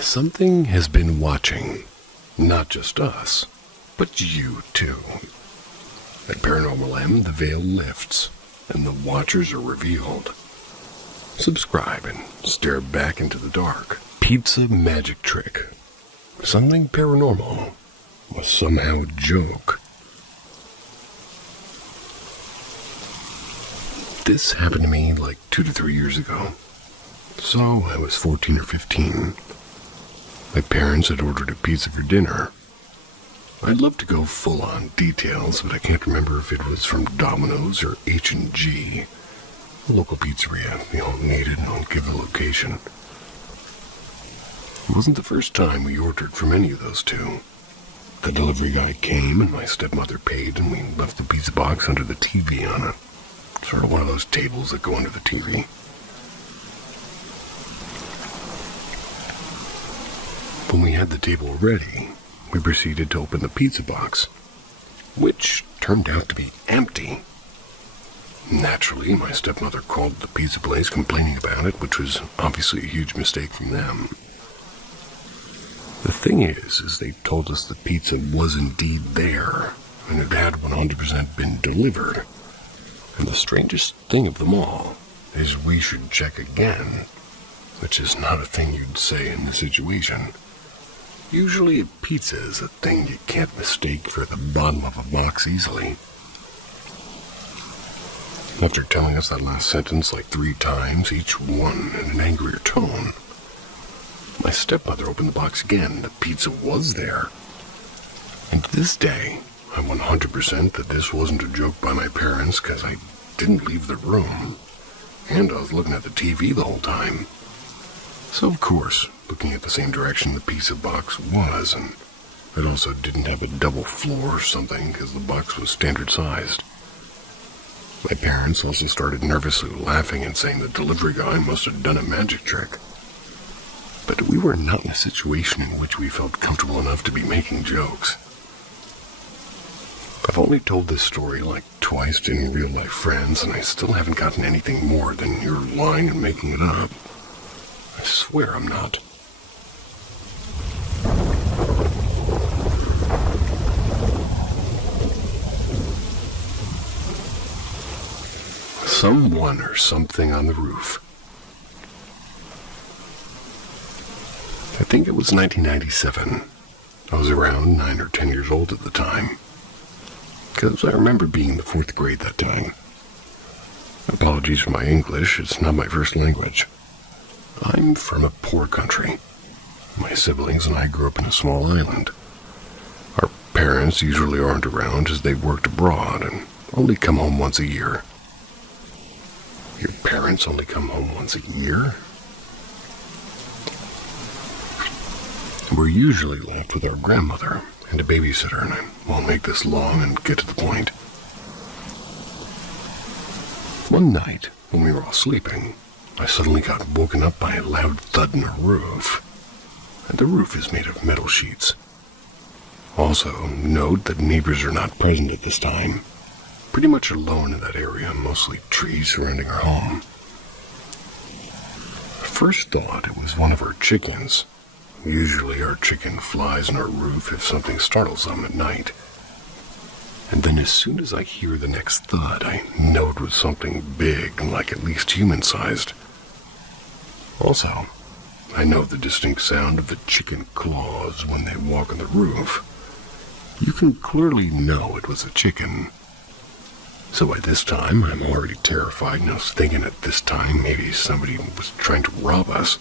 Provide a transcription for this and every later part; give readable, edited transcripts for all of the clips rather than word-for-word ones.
Something has been watching, not just us, but you too. At Paranormal M, the veil lifts, and the watchers are revealed. Subscribe and stare back into the dark. Pizza magic trick. Something paranormal was somehow a joke. This happened to me like 2 to 3 years ago. So I was 14 or 15. My parents had ordered a pizza for dinner. I'd love to go full-on details, but I can't remember if it was from Domino's or H&G, a local pizzeria. We all needed and won't give the location. It wasn't the first time we ordered from any of those two. The delivery guy came and my stepmother paid, and we left the pizza box under the TV on it. Sort of one of those tables that go under the TV. When we had the table ready, we proceeded to open the pizza box, which turned out to be empty. Naturally, my stepmother called the pizza place complaining about it, which was obviously a huge mistake from them. The thing is they told us the pizza was indeed there, and it had 100% been delivered. And the strangest thing of them all is we should check again, which is not a thing you'd say in this situation. Usually a pizza is a thing you can't mistake for the bottom of a box easily. After telling us that last sentence like 3 times, each one in an angrier tone, my stepmother opened the box again. The pizza was there. And to this day, I'm 100% that this wasn't a joke by my parents, because I didn't leave the room, and I was looking at the TV the whole time. So of course, looking at the same direction the pizza box was, and it also didn't have a double floor or something, because the box was standard sized. My parents also started nervously laughing and saying the delivery guy must have done a magic trick. But we were not in a situation in which we felt comfortable enough to be making jokes. I've only told this story like twice to any real-life friends, and I still haven't gotten anything more than you're lying and making it up. I swear I'm not. Someone or something on the roof. I think it was 1997. I was around 9 or 10 years old at the time, because I remember being in the 4th grade that time. Apologies for my English, it's not my first language. I'm from a poor country. My siblings and I grew up in a small island. Our parents usually aren't around as they worked abroad and only come home once a year. Your parents only come home once a year? We're usually left with our grandmother and a babysitter, and I won't make this long and get to the point. One night, when we were all sleeping, I suddenly got woken up by a loud thud in the roof, and the roof is made of metal sheets. Also, note that neighbors are not present at this time. Pretty much alone in that area, mostly trees surrounding our home. First thought it was one of our chickens. Usually our chicken flies on our roof if something startles them at night. And then as soon as I hear the next thud, I know it was something big, like at least human-sized. Also, I know the distinct sound of the chicken claws when they walk on the roof. You can clearly know it was a chicken. So by this time, I'm already terrified, and I was thinking at this time maybe somebody was trying to rob us.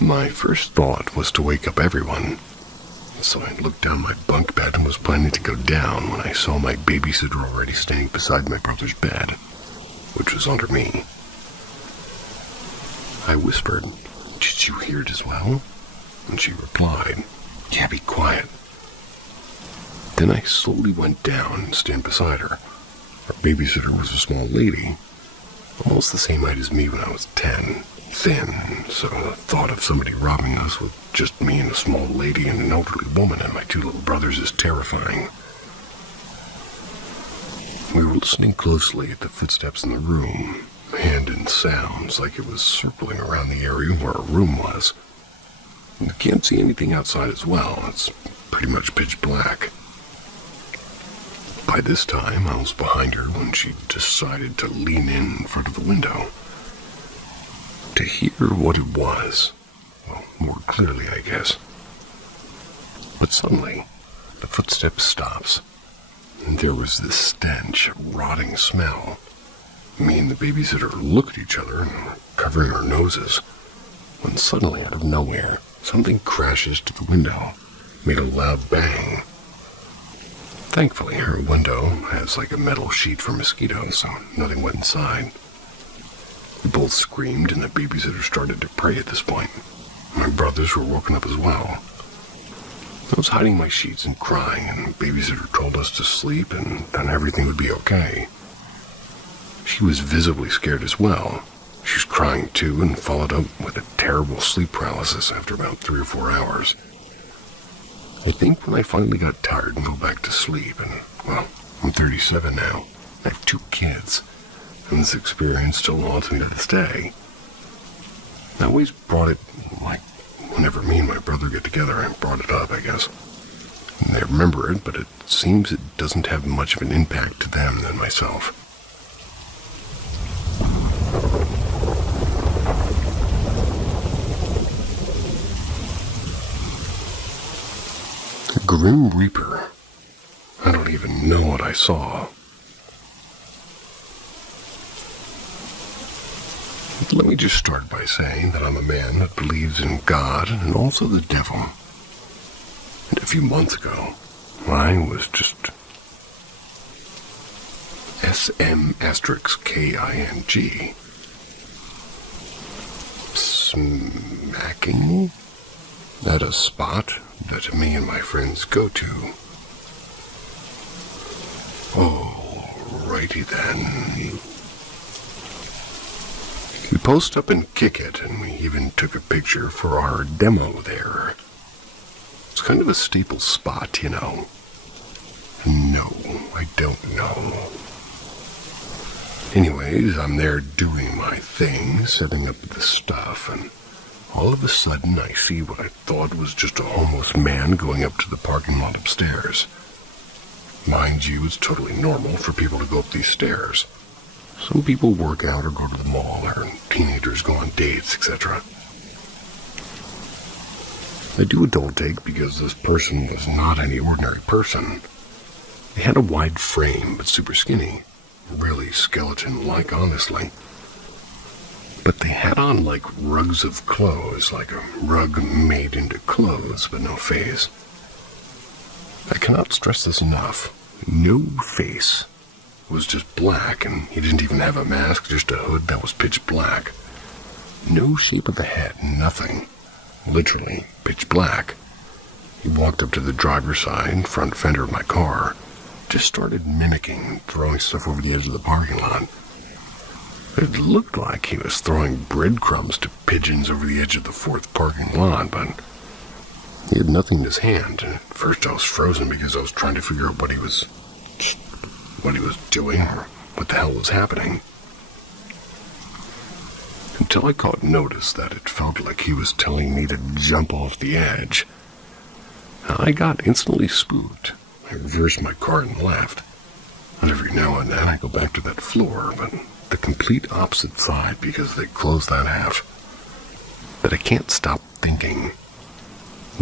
My first thought was to wake up everyone, so I looked down my bunk bed and was planning to go down when I saw my babysitter already standing beside my brother's bed, which was under me. I whispered, "Did you hear it as well?" And she replied, "Yeah, be quiet." Then I slowly went down and stood beside her. Our babysitter was a small lady, almost the same height as me when I was 10. Thin, so the thought of somebody robbing us with just me and a small lady and an elderly woman and my 2 little brothers is terrifying. We were listening closely at the footsteps in the room, and in sounds like it was circling around the area where our room was. We can't see anything outside as well. It's pretty much pitch black. By this time, I was behind her when she decided to lean in front of the window to hear what it was. Well, more clearly, I guess. But suddenly, the footstep stops, and there was this stench, rotting smell. Me and the babysitter look at each other and we're covering our noses, when suddenly, out of nowhere, something crashes to the window, made a loud bang. Thankfully, her window has like a metal sheet for mosquitoes, so nothing went inside. We both screamed, and the babysitter started to pray at this point. My brothers were woken up as well. I was hiding my sheets and crying, and the babysitter told us to sleep and then everything would be okay. She was visibly scared as well. She was crying too and followed up with a terrible sleep paralysis after about 3 or 4 hours. I think when I finally got tired and go back to sleep, and, well, I'm 37 now. I have 2 kids, and this experience still haunts me to this day. I always brought it, like, whenever me and my brother get together, I brought it up, I guess. And they remember it, but it seems it doesn't have much of an impact to them than myself. Grim Reaper. I don't even know what I saw. Let me just start by saying that I'm a man that believes in God and also the devil. And a few months ago, I was just SM**KING smacking at a spot that me and my friends go to. Alrighty then. We post up and kick it, and we even took a picture for our demo there. It's kind of a staple spot, you know. No, I don't know. Anyways, I'm there doing my thing, setting up the stuff, and all of a sudden I see what I thought was just a homeless man going up to the parking lot upstairs. Mind you, it's totally normal for people to go up these stairs. Some people work out or go to the mall, or teenagers go on dates, etc. I do a double take because this person was not any ordinary person. They had a wide frame, but super skinny. Really skeleton-like, honestly. But they had on like rugs of clothes, like a rug made into clothes, but no face. I cannot stress this enough. No face. It was just black, and he didn't even have a mask, just a hood that was pitch black. No shape of the head, nothing. Literally, pitch black. He walked up to the driver's side, front fender of my car, just started mimicking, throwing stuff over the edge of the parking lot. It looked like he was throwing breadcrumbs to pigeons over the edge of the 4th parking lot, but he had nothing in his hand. And at first I was frozen because I was trying to figure out what he was doing or what the hell was happening. Until I caught notice that it felt like he was telling me to jump off the edge. I got instantly spooked. I reversed my car and left. And every now and then I go back to that floor, but the complete opposite side because they closed that half. But I can't stop thinking,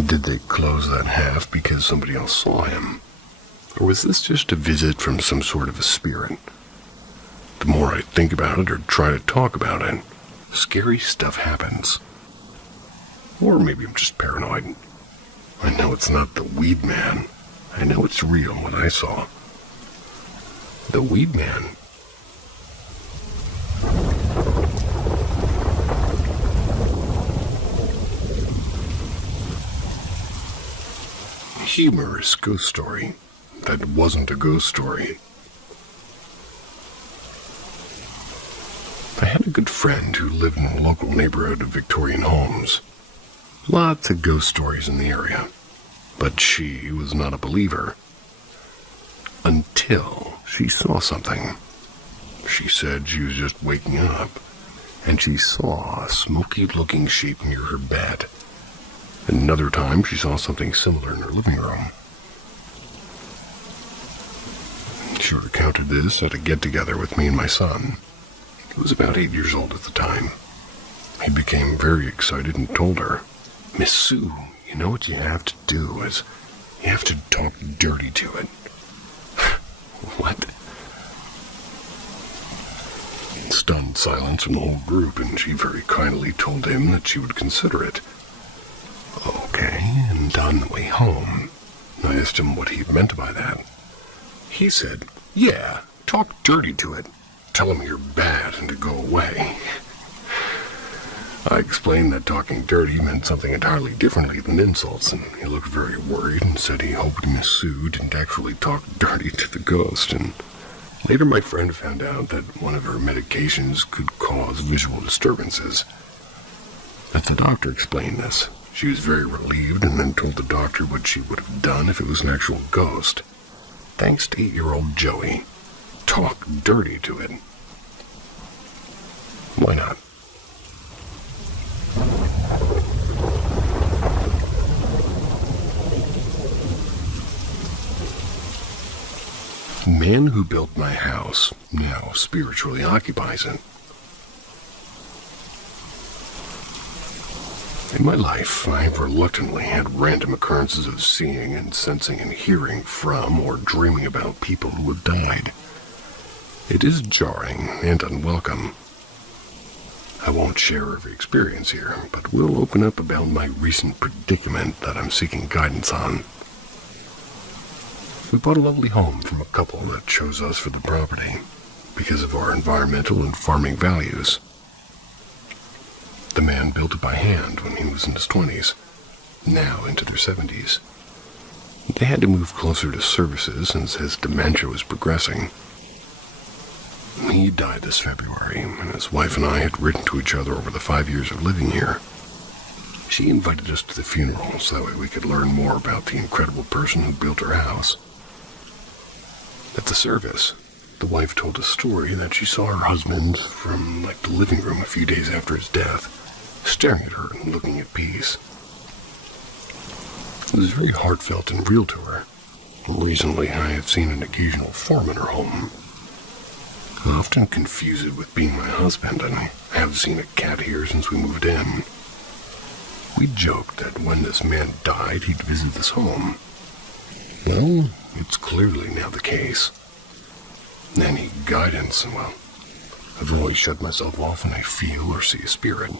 did they close that half because somebody else saw him? Or was this just a visit from some sort of a spirit? The more I think about it or try to talk about it, scary stuff happens. Or maybe I'm just paranoid. I know it's not the Weed Man. I know it's real what I saw. The Weed Man. Humorous ghost story that wasn't a ghost story. I had a good friend who lived in a local neighborhood of Victorian homes. Lots of ghost stories in the area, but she was not a believer. Until she saw something. She said she was just waking up, and she saw a smoky-looking shape near her bed. Another time, she saw something similar in her living room. She recounted this at a get-together with me and my son. He was about 8 years old at the time. He became very excited and told her, "Miss Sue, you know what you have to do is you have to talk dirty to it." What? Stunned silence from the whole group, and she very kindly told him that she would consider it. Okay, and on the way home, I asked him what he meant by that. He said, "Yeah, talk dirty to it. Tell him you're bad and to go away." I explained that talking dirty meant something entirely differently than insults, and he looked very worried and said he hoped Miss Sue didn't actually talk dirty to the ghost. And later my friend found out that one of her medications could cause visual disturbances. As the doctor explained this, she was very relieved and then told the doctor what she would have done if it was an actual ghost. Thanks to 8-year-old Joey. Talk dirty to it. Why not? Man who built my house now spiritually occupies it. In my life, I have reluctantly had random occurrences of seeing and sensing and hearing from or dreaming about people who have died. It is jarring and unwelcome. I won't share every experience here, but will open up about my recent predicament that I'm seeking guidance on. We bought a lovely home from a couple that chose us for the property because of our environmental and farming values. The man built it by hand when he was in his 20s, now into their 70s. They had to move closer to services since his dementia was progressing. He died this February, and his wife and I had written to each other over the 5 years of living here. She invited us to the funeral so that way we could learn more about the incredible person who built her house. At the service, the wife told a story that she saw her husband from the living room a few days after his death, staring at her and looking at peace. It was very heartfelt and real to her. Recently, I have seen an occasional form in her home. I often confuse it with being my husband, and I have seen a cat here since we moved in. We joked that when this man died, he'd visit this home. Well, it's clearly now the case. Any guidance, well, I've always shut myself off when I feel or see a spirit.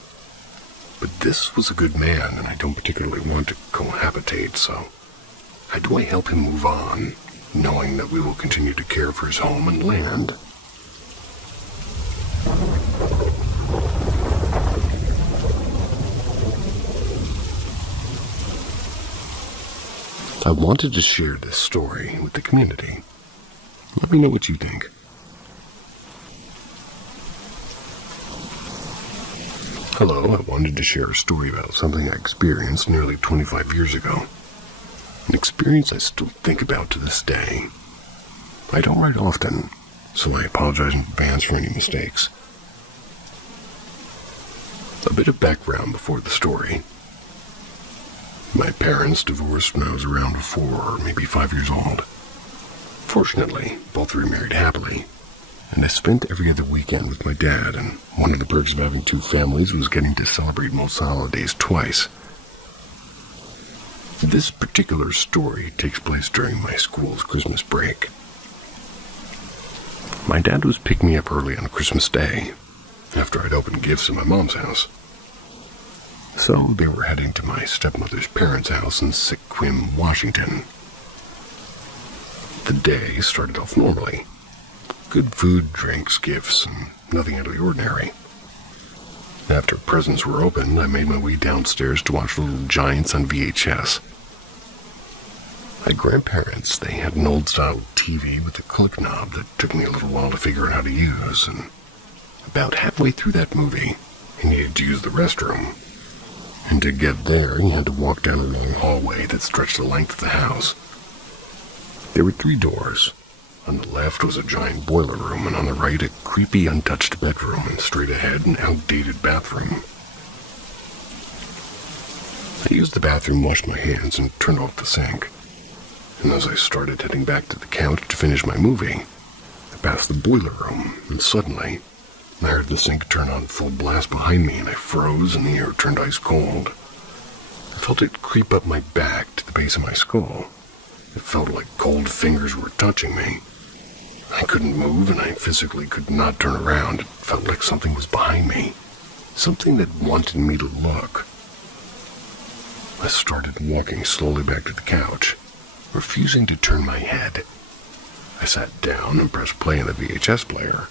But this was a good man, and I don't particularly want to cohabitate, so how do I help him move on, knowing that we will continue to care for his home and land? I wanted to share this story with the community. Let me know what you think. Hello, I wanted to share a story about something I experienced nearly 25 years ago. An experience I still think about to this day. I don't write often, so I apologize in advance for any mistakes. A bit of background before the story. My parents divorced when I was around 4 or maybe 5 years old. Fortunately, both remarried happily, and I spent every other weekend with my dad, and one of the perks of having 2 families was getting to celebrate most holidays twice. This particular story takes place during my school's Christmas break. My dad was picking me up early on Christmas Day, after I'd opened gifts at my mom's house. So they were heading to my stepmother's parents' house in Sequim, Washington. The day started off normally. Good food, drinks, gifts, and nothing out of the ordinary. After presents were opened, I made my way downstairs to watch Little Giants on VHS. My grandparents, they had an old-style TV with a click knob that took me a little while to figure out how to use, and about halfway through that movie, I needed to use the restroom. And to get there, you had to walk down a long hallway that stretched the length of the house. There were 3 doors. On the left was a giant boiler room, and on the right a creepy, untouched bedroom, and straight ahead an outdated bathroom. I used the bathroom, washed my hands, and turned off the sink. And as I started heading back to the couch to finish my movie, I passed the boiler room, and suddenly I heard the sink turn on full blast behind me, and I froze, and the air turned ice cold. I felt it creep up my back to the base of my skull. It felt like cold fingers were touching me. I couldn't move, and I physically could not turn around. It felt like something was behind me, something that wanted me to look. I started walking slowly back to the couch, refusing to turn my head. I sat down and pressed play on the VHS player,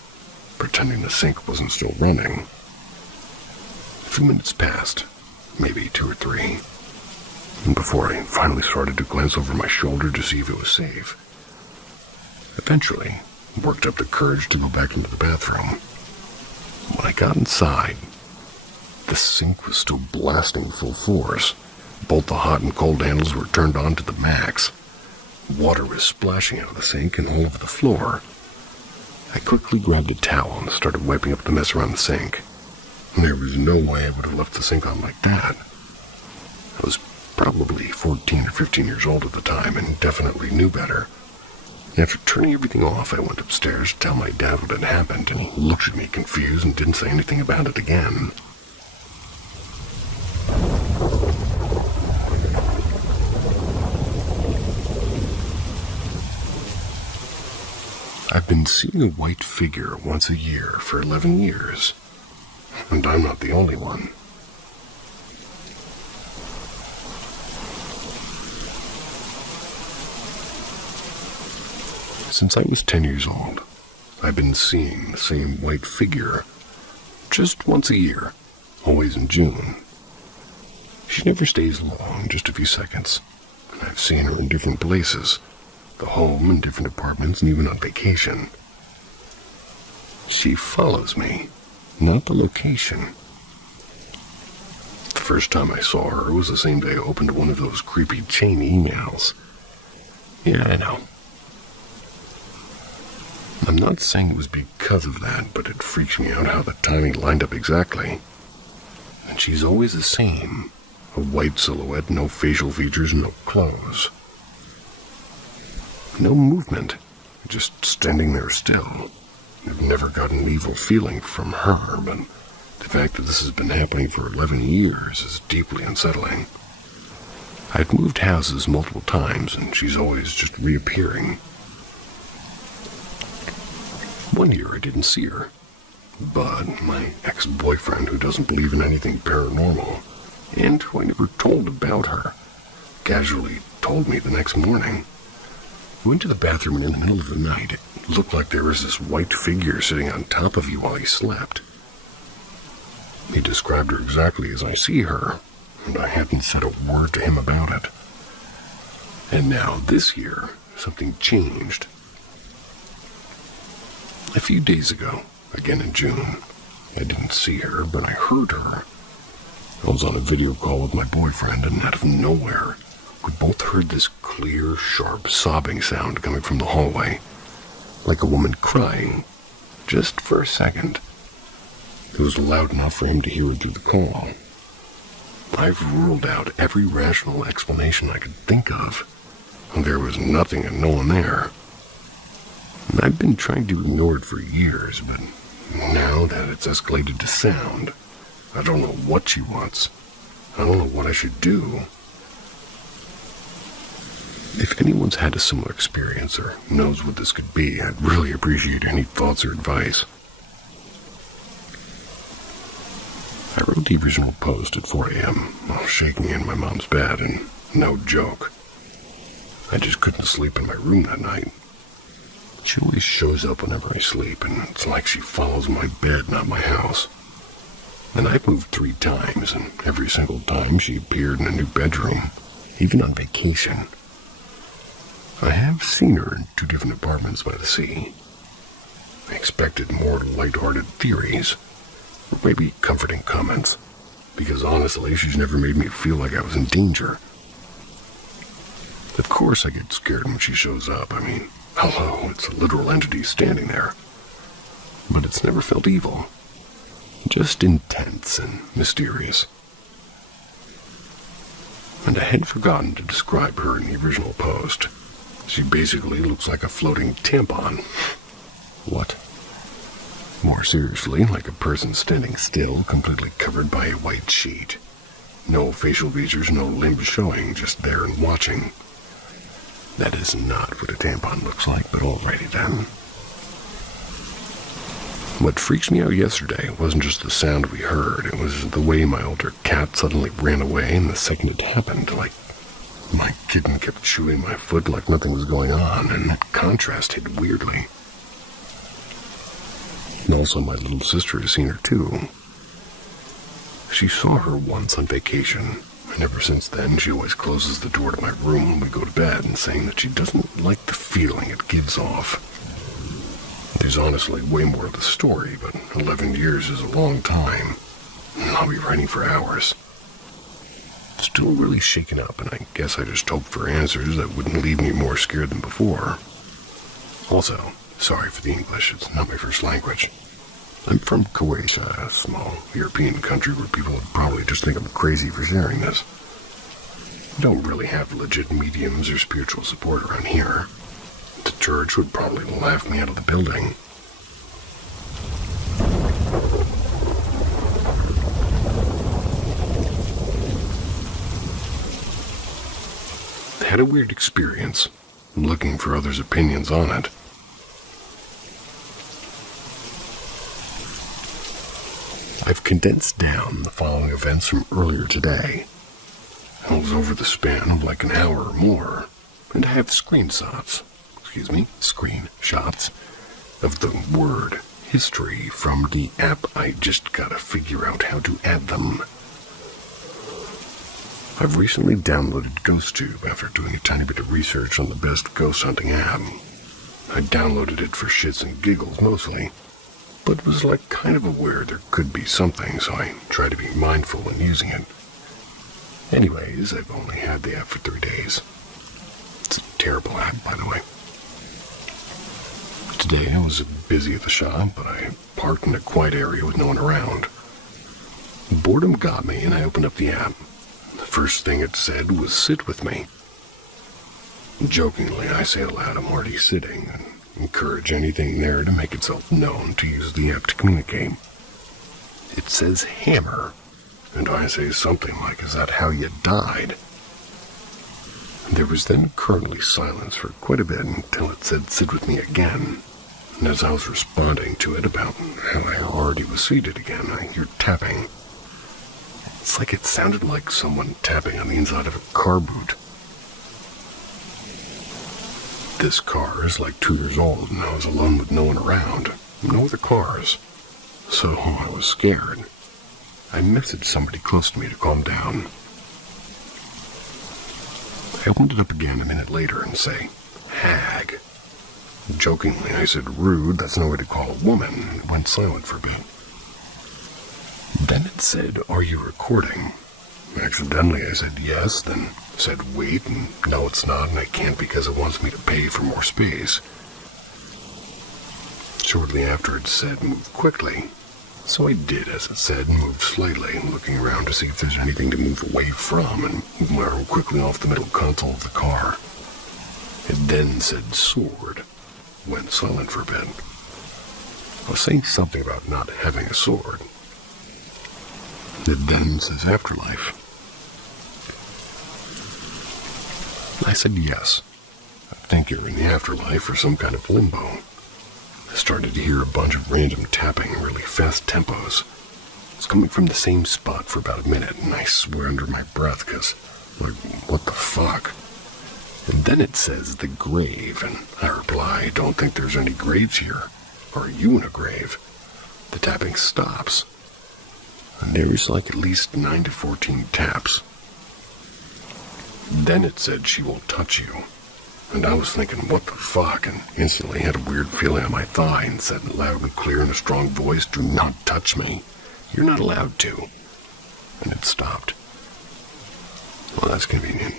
pretending the sink wasn't still running. A few minutes passed, maybe 2 or 3, and before I finally started to glance over my shoulder to see if it was safe, eventually I worked up the courage to go back into the bathroom. When I got inside, the sink was still blasting full force. Both the hot and cold handles were turned on to the max. Water was splashing out of the sink and all over the floor. I quickly grabbed a towel and started wiping up the mess around the sink. There was no way I would have left the sink on like that. I was probably 14 or 15 years old at the time and definitely knew better. After turning everything off, I went upstairs to tell my dad what had happened, and he looked at me confused and didn't say anything about it again. I've been seeing a white figure once a year for 11 years, and I'm not the only one. Since I was 10 years old, I've been seeing the same white figure just once a year, always in June. She never stays long, just a few seconds, and I've seen her in different places, the home, in different apartments, and even on vacation. She follows me, not the location. The first time I saw her was the same day I opened one of those creepy chain emails. Yeah, I know. I'm not saying it was because of that, but it freaks me out how the timing lined up exactly. And she's always the same. A white silhouette, no facial features, no clothes. No movement, just standing there still. I've never gotten an evil feeling from her, but the fact that this has been happening for 11 years is deeply unsettling. I've moved houses multiple times, and she's always just reappearing. One year I didn't see her, but my ex-boyfriend, who doesn't believe in anything paranormal, and who I never told about her, casually told me the next morning. I went to the bathroom, and in the middle of the night, it looked like there was this white figure sitting on top of you while he slept. He described her exactly as I see her, and I hadn't said a word to him about it. And now, this year, something changed. A few days ago, again in June, I didn't see her, but I heard her. I was on a video call with my boyfriend, and out of nowhere, we both heard this clear, sharp sobbing sound coming from the hallway, like a woman crying, just for a second. It was loud enough for him to hear it through the call. I've ruled out every rational explanation I could think of, and there was nothing and no one there. And I've been trying to ignore it for years, but now that it's escalated to sound, I don't know what she wants. I don't know what I should do. If anyone's had a similar experience or knows what this could be, I'd really appreciate any thoughts or advice. I wrote the original post at 4 a.m. while shaking in my mom's bed, and no joke, I just couldn't sleep in my room that night. She always shows up whenever I sleep, and it's like she follows my bed, not my house. And I've moved 3 times, and every single time she appeared in a new bedroom, even on vacation. I have seen her in 2 different apartments by the sea. I expected more light-hearted theories, or maybe comforting comments, because honestly, she's never made me feel like I was in danger. Of course I get scared when she shows up. I mean, Hello, it's a literal entity standing there. But it's never felt evil. Just intense and mysterious. And I had forgotten to describe her in the original post. She basically looks like a floating tampon. What? More seriously, like a person standing still, completely covered by a white sheet. No facial features, no limbs showing, just there and watching. That is not what a tampon looks like, but alrighty then. What freaked me out yesterday wasn't just the sound we heard, it was the way my older cat suddenly ran away, and the second it happened, like my kitten kept chewing my foot like nothing was going on, and that contrast hit weirdly. And also my little sister has seen her too. She saw her once on vacation, and ever since then she always closes the door to my room when we go to bed, and saying that she doesn't like the feeling it gives off. There's honestly way more to the story, but 11 years is a long time, and I'll be writing for hours. Still really shaken up, and I guess I just hoped for answers that wouldn't leave me more scared than before. Also, sorry for the English, it's not my first language. I'm from Croatia, a small European country where people would probably just think I'm crazy for sharing this. We don't really have legit mediums or spiritual support around here. The church would probably laugh me out of the building. I had a weird experience, looking for others' opinions on it. I've condensed down the following events from earlier today. It was over the span of like an hour or more, and I have screenshots of the word history from the app. I just gotta figure out how to add them. I've recently downloaded GhostTube after doing a tiny bit of research on the best ghost hunting app. I downloaded it for shits and giggles mostly, but was like kind of aware there could be something, so I tried to be mindful when using it. Anyways, I've only had the app for 3 days. It's a terrible app, by the way. Today I was busy at the shop, but I parked in a quiet area with no one around. Boredom got me, and I opened up the app. The first thing it said was, "Sit with me." Jokingly, I say aloud, "I'm already sitting," and encourage anything there to make itself known to use the app to communicate. It says hammer, and I say something like, "Is that how you died?" There was then currently silence for quite a bit until it said, "Sit with me" again. And as I was responding to it about how I already was seated again, I hear tapping. It's like it sounded like someone tapping on the inside of a car boot. This car is like 2 years old, and I was alone with no one around. No other cars. So I was scared. I messaged somebody close to me to calm down. I opened it up again a minute later and say, "Hag." Jokingly, I said, "Rude, that's no way to call a woman," and it went silent for a bit. Then it said, "Are you recording?" Accidentally, I said yes, then said wait, and no, it's not, and I can't because it wants me to pay for more space. Shortly after, it said, "Move quickly." So I did as it said and moved slightly, looking around to see if there's anything to move away from, and moved quickly off the middle console of the car. It then said sword. Went silent for a bit. I was saying something about not having a sword. It then says afterlife. I said yes. I think you're in the afterlife or some kind of limbo. I started to hear a bunch of random tapping in really fast tempos. It's coming from the same spot for about a minute, and I swear under my breath, because, like, what the fuck? And then it says the grave, and I reply, "Don't think there's any graves here. Are you in a grave?" The tapping stops. And there's like at least 9 to 14 taps. Then it said, "She will touch you." And I was thinking, what the fuck? And instantly had a weird feeling on my thigh and said loud and clear in a strong voice, "Do not touch me. You're not allowed to." And it stopped. Well, that's convenient.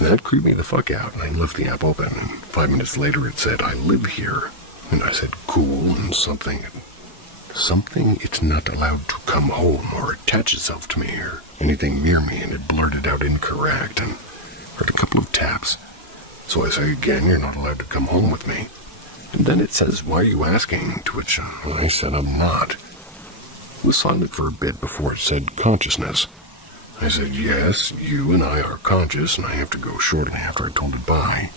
That creeped me the fuck out, and I left the app open, and 5 minutes later it said, I live here. And I said, cool, and something it's not allowed to come home or attach itself to me or anything near me, and it blurted out incorrect, and heard a couple of taps. So I say again, you're not allowed to come home with me. And then it says, why are you asking? To which I said, I'm not. It was silent for a bit before it said consciousness. I said, yes, you and I are conscious, and I have to go shortly after I told it bye.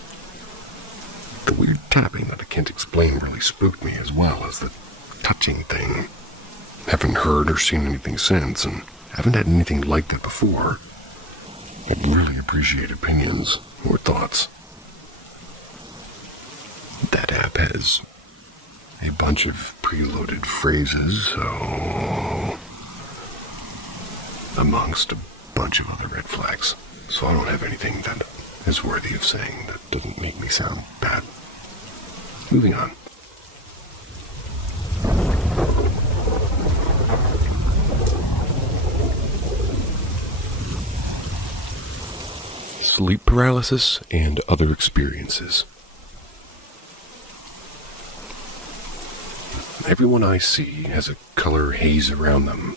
The weird tapping that I can't explain really spooked me, as well as the touching thing. Haven't heard or seen anything since, and haven't had anything like that before. I'd really appreciate opinions or thoughts. That app has a bunch of preloaded phrases, so amongst a bunch of other red flags. So I don't have anything that is worthy of saying that doesn't make me sound bad. Moving on. Sleep paralysis and other experiences. Everyone I see has a color haze around them.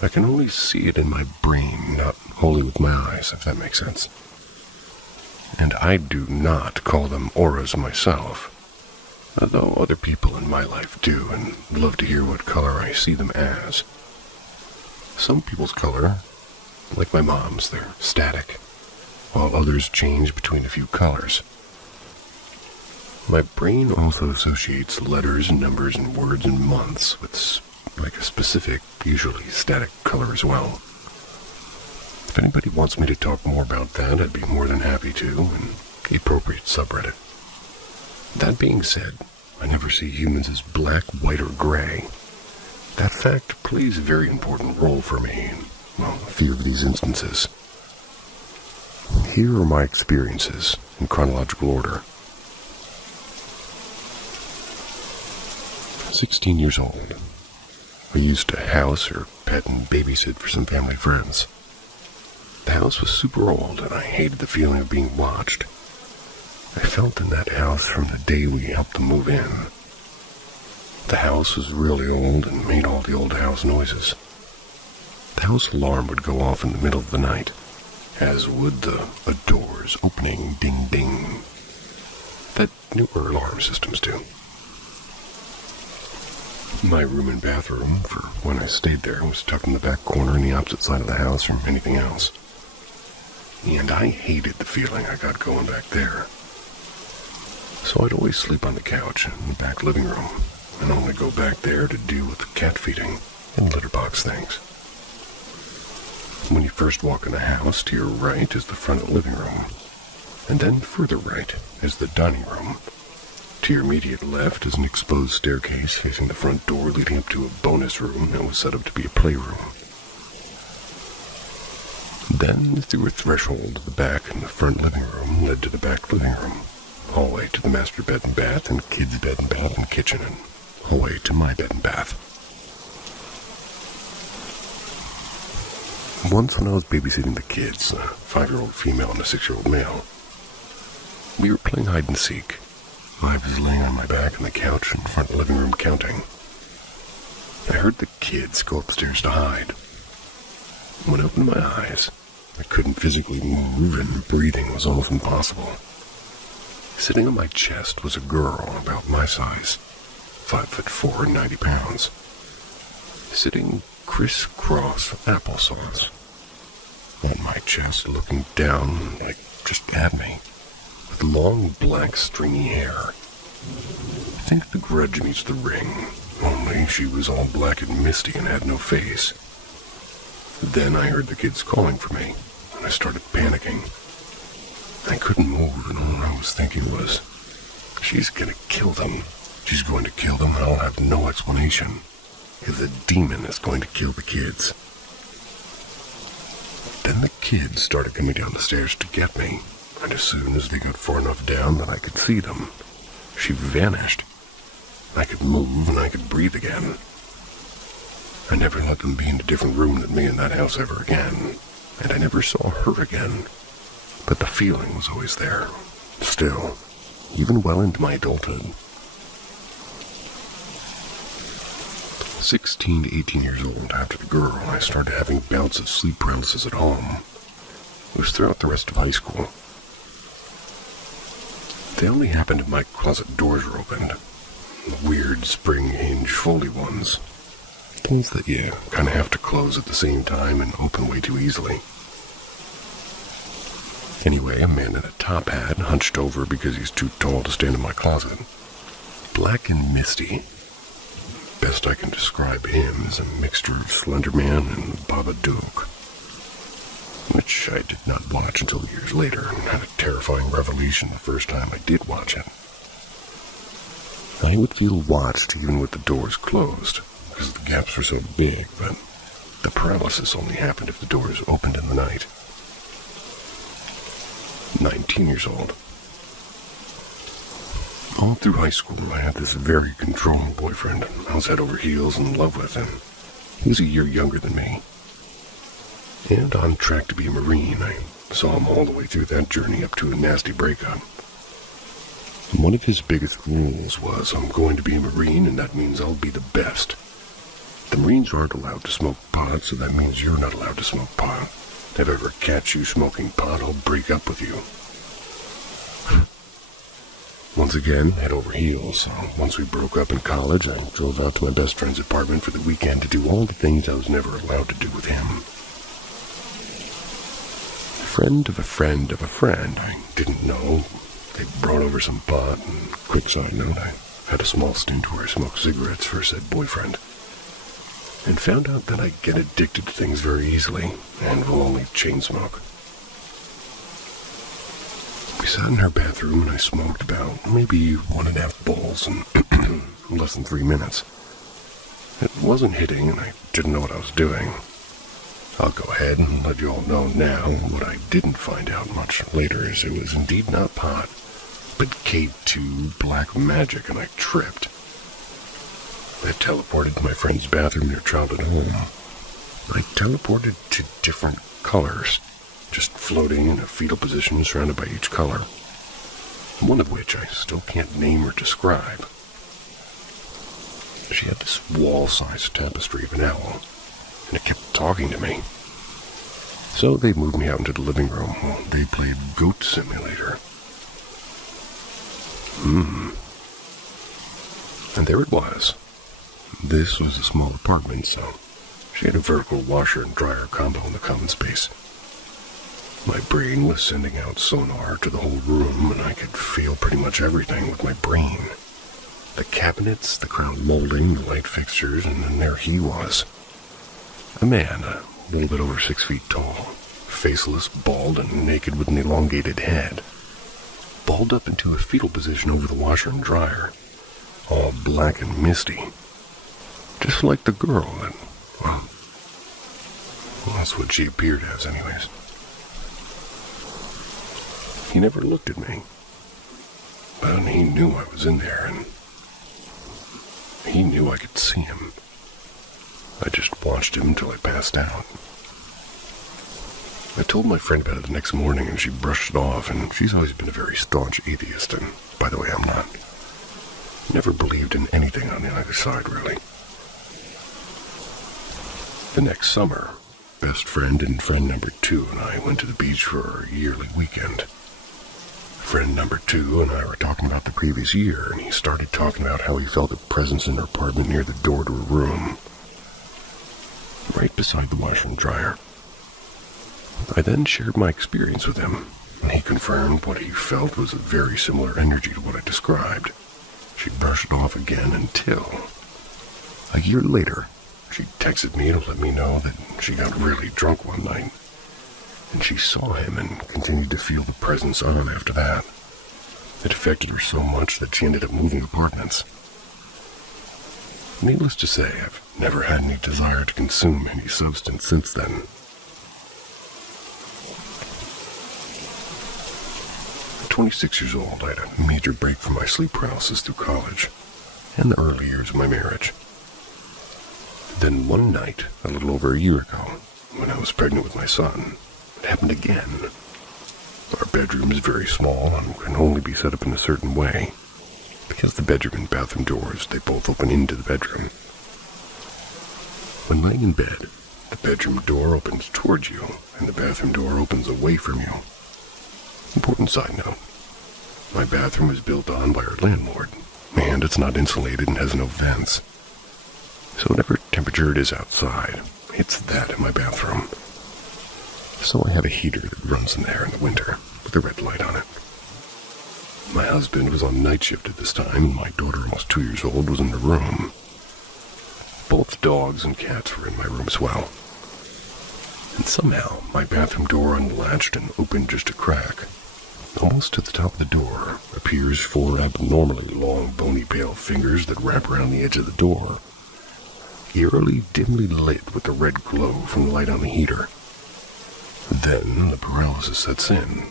I can only see it in my brain, not wholly with my eyes, if that makes sense. And I do not call them auras myself, although other people in my life do, and love to hear what color I see them as. Some people's color, like my mom's, they're static, while others change between a few colors. My brain also associates letters and numbers and words and months with like a specific, usually static color as well. If anybody wants me to talk more about that, I'd be more than happy to, in the appropriate subreddit. That being said, I never see humans as black, white, or gray. That fact plays a very important role for me in, well, a few of these instances. Here are my experiences in chronological order. 16 years old. I used to house or pet and babysit for some family friends. The house was super old, and I hated the feeling of being watched. I felt in that house from the day we helped them move in. The house was really old and made all the old house noises. The house alarm would go off in the middle of the night, as would the doors opening ding-ding that newer alarm systems do. My room and bathroom, for when I stayed there, was tucked in the back corner on the opposite side of the house from anything else. And I hated the feeling I got going back there. So I'd always sleep on the couch in the back living room, and only go back there to deal with the cat feeding and litter box things. When you first walk in the house, to your right is the front of the living room, and then further right is the dining room. To your immediate left is an exposed staircase facing the front door leading up to a bonus room that was set up to be a playroom. Then, through a threshold at the back in the front living room led to the back living room, hallway to the master bed and bath and kids' bed and bath and kitchen, and hallway to my bed and bath. Once when I was babysitting the kids, a 5-year-old female and a 6-year-old male, we were playing hide and seek. I was laying on my back on the couch in front of the living room counting. I heard the kids go upstairs to hide. When I opened my eyes, I couldn't physically move and breathing was almost impossible. Sitting on my chest was a girl about my size, 5'4" and 90 pounds, sitting crisscross applesauce on my chest, looking down like just at me, with long black stringy hair. I think the grudge meets the ring, only she was all black and misty and had no face. Then I heard the kids calling for me, and I started panicking. I couldn't move, and all I was thinking was, she's gonna kill them. She's going to kill them, and I'll have no explanation. If the demon is going to kill the kids. Then the kids started coming down the stairs to get me, and as soon as they got far enough down that I could see them, she vanished. I could move, and I could breathe again. I never let them be in a different room than me in that house ever again, and I never saw her again. But the feeling was always there, still, even well into my adulthood. 16 to 18 years old, after the girl, I started having bouts of sleep paralysis at home. It was throughout the rest of high school. They only happened if my closet doors were opened. The weird spring hinge foley ones. Things that you kind of have to close at the same time and open way too easily. Anyway, a man in a top hat, hunched over because he's too tall to stand in my closet. Black and misty. Best I can describe him as a mixture of Slender Man and Babadook, which I did not watch until years later and had a terrifying revelation the first time I did watch it. I would feel watched even with the doors closed, because the gaps were so big, but the paralysis only happened if the doors opened in the night. 19 years old. All through high school, I had this very controlling boyfriend. I was head over heels in love with him. He was a year younger than me. And on track to be a Marine, I saw him all the way through that journey up to a nasty breakup. One of his biggest rules was, I'm going to be a Marine, and that means I'll be the best. The Marines aren't allowed to smoke pot, so that means you're not allowed to smoke pot. If I ever catch you smoking pot, I'll break up with you. Once again, head over heels. Once we broke up in college, I drove out to my best friend's apartment for the weekend to do all the things I was never allowed to do with him. A friend of a friend of a friend I didn't know. They brought over some pot, and quick side note, I had a small stint where I smoked cigarettes for said boyfriend, and found out that I get addicted to things very easily, and will only chain smoke. We sat in her bathroom and I smoked about maybe 1.5 bowls in less than 3 minutes. It wasn't hitting and I didn't know what I was doing. I'll go ahead and let you all know now. What I didn't find out much later is it was indeed not pot, but K2 black magic, and I tripped. I teleported to my friend's bathroom in her childhood home. I teleported to different colors, just floating in a fetal position surrounded by each color, one of which I still can't name or describe. She had this wall-sized tapestry of an owl, and it kept talking to me. So they moved me out into the living room while they played Goat Simulator. And there it was. This was a small apartment, so she had a vertical washer and dryer combo in the common space. My brain was sending out sonar to the whole room, and I could feel pretty much everything with my brain. The cabinets, the crown molding, the light fixtures, and then there he was. A man, a little bit over 6 feet tall, faceless, bald, and naked with an elongated head. Balled up into a fetal position over the washer and dryer, all black and misty. Just like the girl that, well, that's what she appeared as anyways. He never looked at me, but he knew I was in there, and he knew I could see him. I just watched him until I passed out. I told my friend about it the next morning, and she brushed it off, and she's always been a very staunch atheist, and by the way, I'm not. Never believed in anything on the other side, really. The next summer, best friend and friend number 2 and I went to the beach for our yearly weekend. Friend number 2 and I were talking about the previous year, and he started talking about how he felt a presence in her apartment near the door to her room, right beside the washer and dryer. I then shared my experience with him, and he confirmed what he felt was a very similar energy to what I described. She brushed it off again until, a year later, she texted me to let me know that she got really drunk one night, and she saw him and continued to feel the presence on after that. It affected her so much that she ended up moving apartments. Needless to say, I've never had any desire to consume any substance since then. At 26 years old, I had a major break from my sleep paralysis through college and the early years of my marriage. Then one night, a little over a year ago, when I was pregnant with my son, it happened again. Our bedroom is very small and can only be set up in a certain way. Because the bedroom and bathroom doors, they both open into the bedroom. When laying in bed, the bedroom door opens towards you, and the bathroom door opens away from you. Important side note, my bathroom is built on by our landlord, and it's not insulated and has no vents. So whatever temperature it is outside, it's that in my bathroom. So I have a heater that runs in there in the winter, with a red light on it. My husband was on night shift at this time, and my daughter, almost 2 years old, was in the room. Both dogs and cats were in my room as well. And somehow, my bathroom door unlatched and opened just a crack. Almost to the top of the door appears 4 abnormally long, bony, pale fingers that wrap around the edge of the door, eerily dimly lit with the red glow from the light on the heater. Then the paralysis sets in.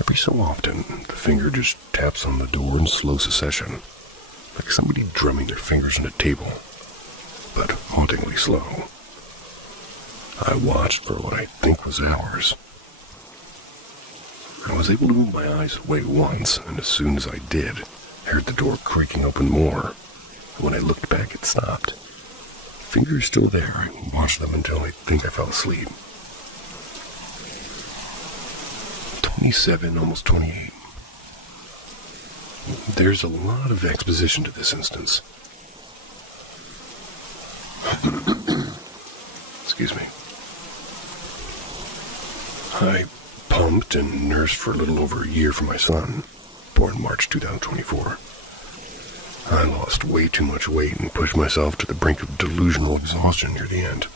Every so often, the finger just taps on the door in slow succession, like somebody drumming their fingers on a table, but hauntingly slow. I watched for what I think was hours. I was able to move my eyes away once, and as soon as I did, I heard the door creaking open more. When I looked back, it stopped. Fingers still there. I watched them until I think I fell asleep. 27, almost 28. There's a lot of exposition to this instance. Excuse me. I pumped and nursed for a little over a year for my son, born March 2024. I lost way too much weight and pushed myself to the brink of delusional exhaustion near the end.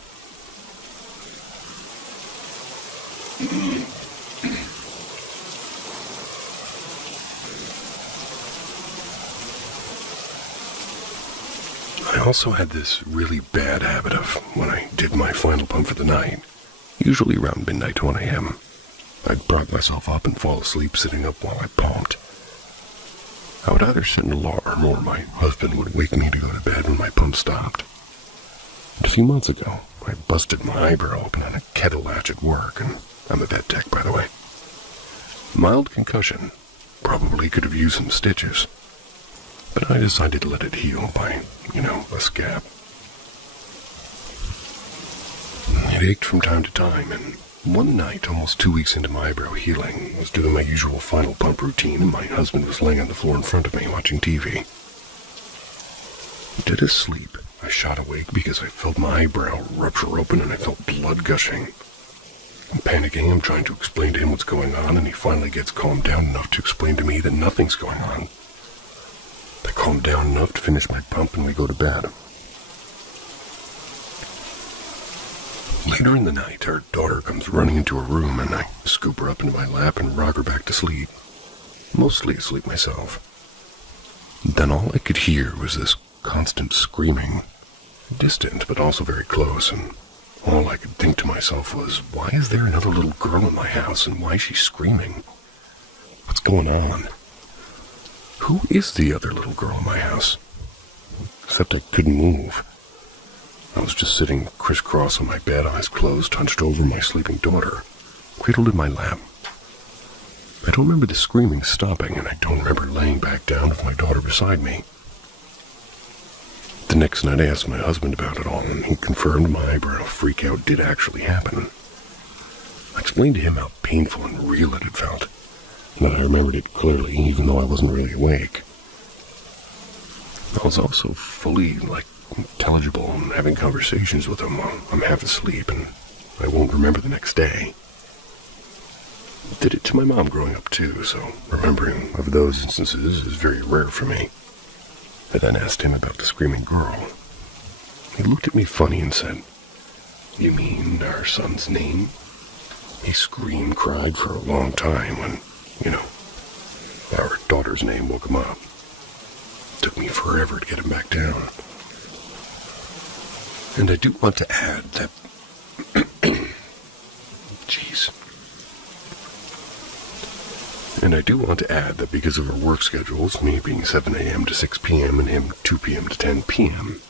I also had this really bad habit of, when I did my final pump for the night, usually around midnight to 1 a.m., I'd prop myself up and fall asleep sitting up while I pumped. I would either set an alarm or my husband would wake me to go to bed when my pump stopped. And a few months ago, I busted my eyebrow open on a kettle latch at work, and I'm a vet tech, by the way. Mild concussion. Probably could have used some stitches. But I decided to let it heal by, a scab. It ached from time to time, and one night, almost 2 weeks into my eyebrow healing, I was doing my usual final pump routine, and my husband was laying on the floor in front of me watching TV. Dead asleep, I shot awake because I felt my eyebrow rupture open and I felt blood gushing. I'm panicking, I'm trying to explain to him what's going on, and he finally gets calmed down enough to explain to me that nothing's going on. I calm down enough to finish my pump and we go to bed. Later in the night, our daughter comes running into her room and I scoop her up into my lap and rock her back to sleep. Mostly asleep myself. Then all I could hear was this constant screaming. Distant, but also very close, and all I could think to myself was, why is there another little girl in my house and why is she screaming? What's going on? Who is the other little girl in my house? Except I couldn't move. I was just sitting crisscross on my bed, eyes closed, hunched over my sleeping daughter, cradled in my lap. I don't remember the screaming stopping, and I don't remember laying back down with my daughter beside me. The next night I asked my husband about it all, and he confirmed my eyebrow freak-out did actually happen. I explained to him how painful and real it had felt, and that I remembered it clearly, even though I wasn't really awake. I was also fully, intelligible and having conversations with him while I'm half asleep, and I won't remember the next day. Did it to my mom growing up, too, so remembering of those instances is very rare for me. I then asked him about the screaming girl. He looked at me funny and said, "You mean our son's name?" He cried for a long time when, our daughter's name woke him up. It took me forever to get him back down. And I do want to add that... Jeez. And I do want to add that because of our work schedules, me being 7 a.m. to 6 p.m. and him 2 p.m. to 10 p.m.,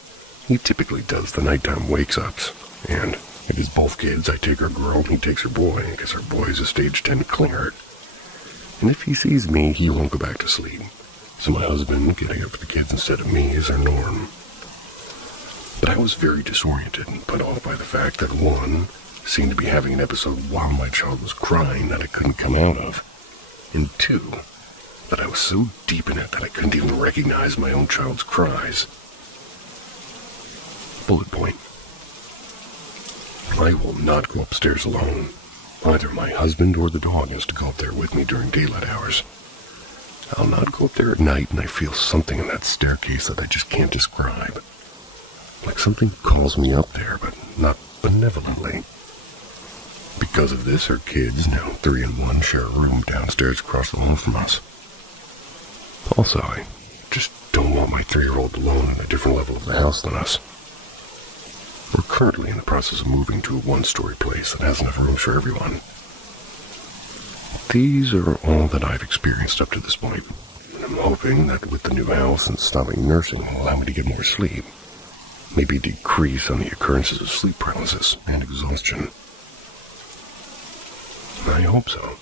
he typically does the nighttime wakes-ups, and It is both kids. I take our girl and he takes her boy, because our boy is a stage 10 clinger. And if he sees me, he won't go back to sleep. So my husband getting up for the kids instead of me is our norm. But I was very disoriented and put off by the fact that one, seemed to be having an episode while my child was crying that I couldn't come out of. And two, that I was so deep in it that I couldn't even recognize my own child's cries. Bullet point. I will not go upstairs alone. Either my husband or the dog has to go up there with me during daylight hours. I'll not go up there at night and I feel something in that staircase that I just can't describe. Like something calls me up there, but not benevolently. Because of this, our kids, now 3 and 1, share a room downstairs across the hall from us. Also, I just don't want my 3-year-old alone in a different level of the house than us. We're currently in the process of moving to a 1-story place that has enough rooms for everyone. These are all that I've experienced up to this point, and I'm hoping that with the new house and stopping nursing will allow me to get more sleep. Maybe decrease on the occurrences of sleep paralysis and exhaustion. I hope so.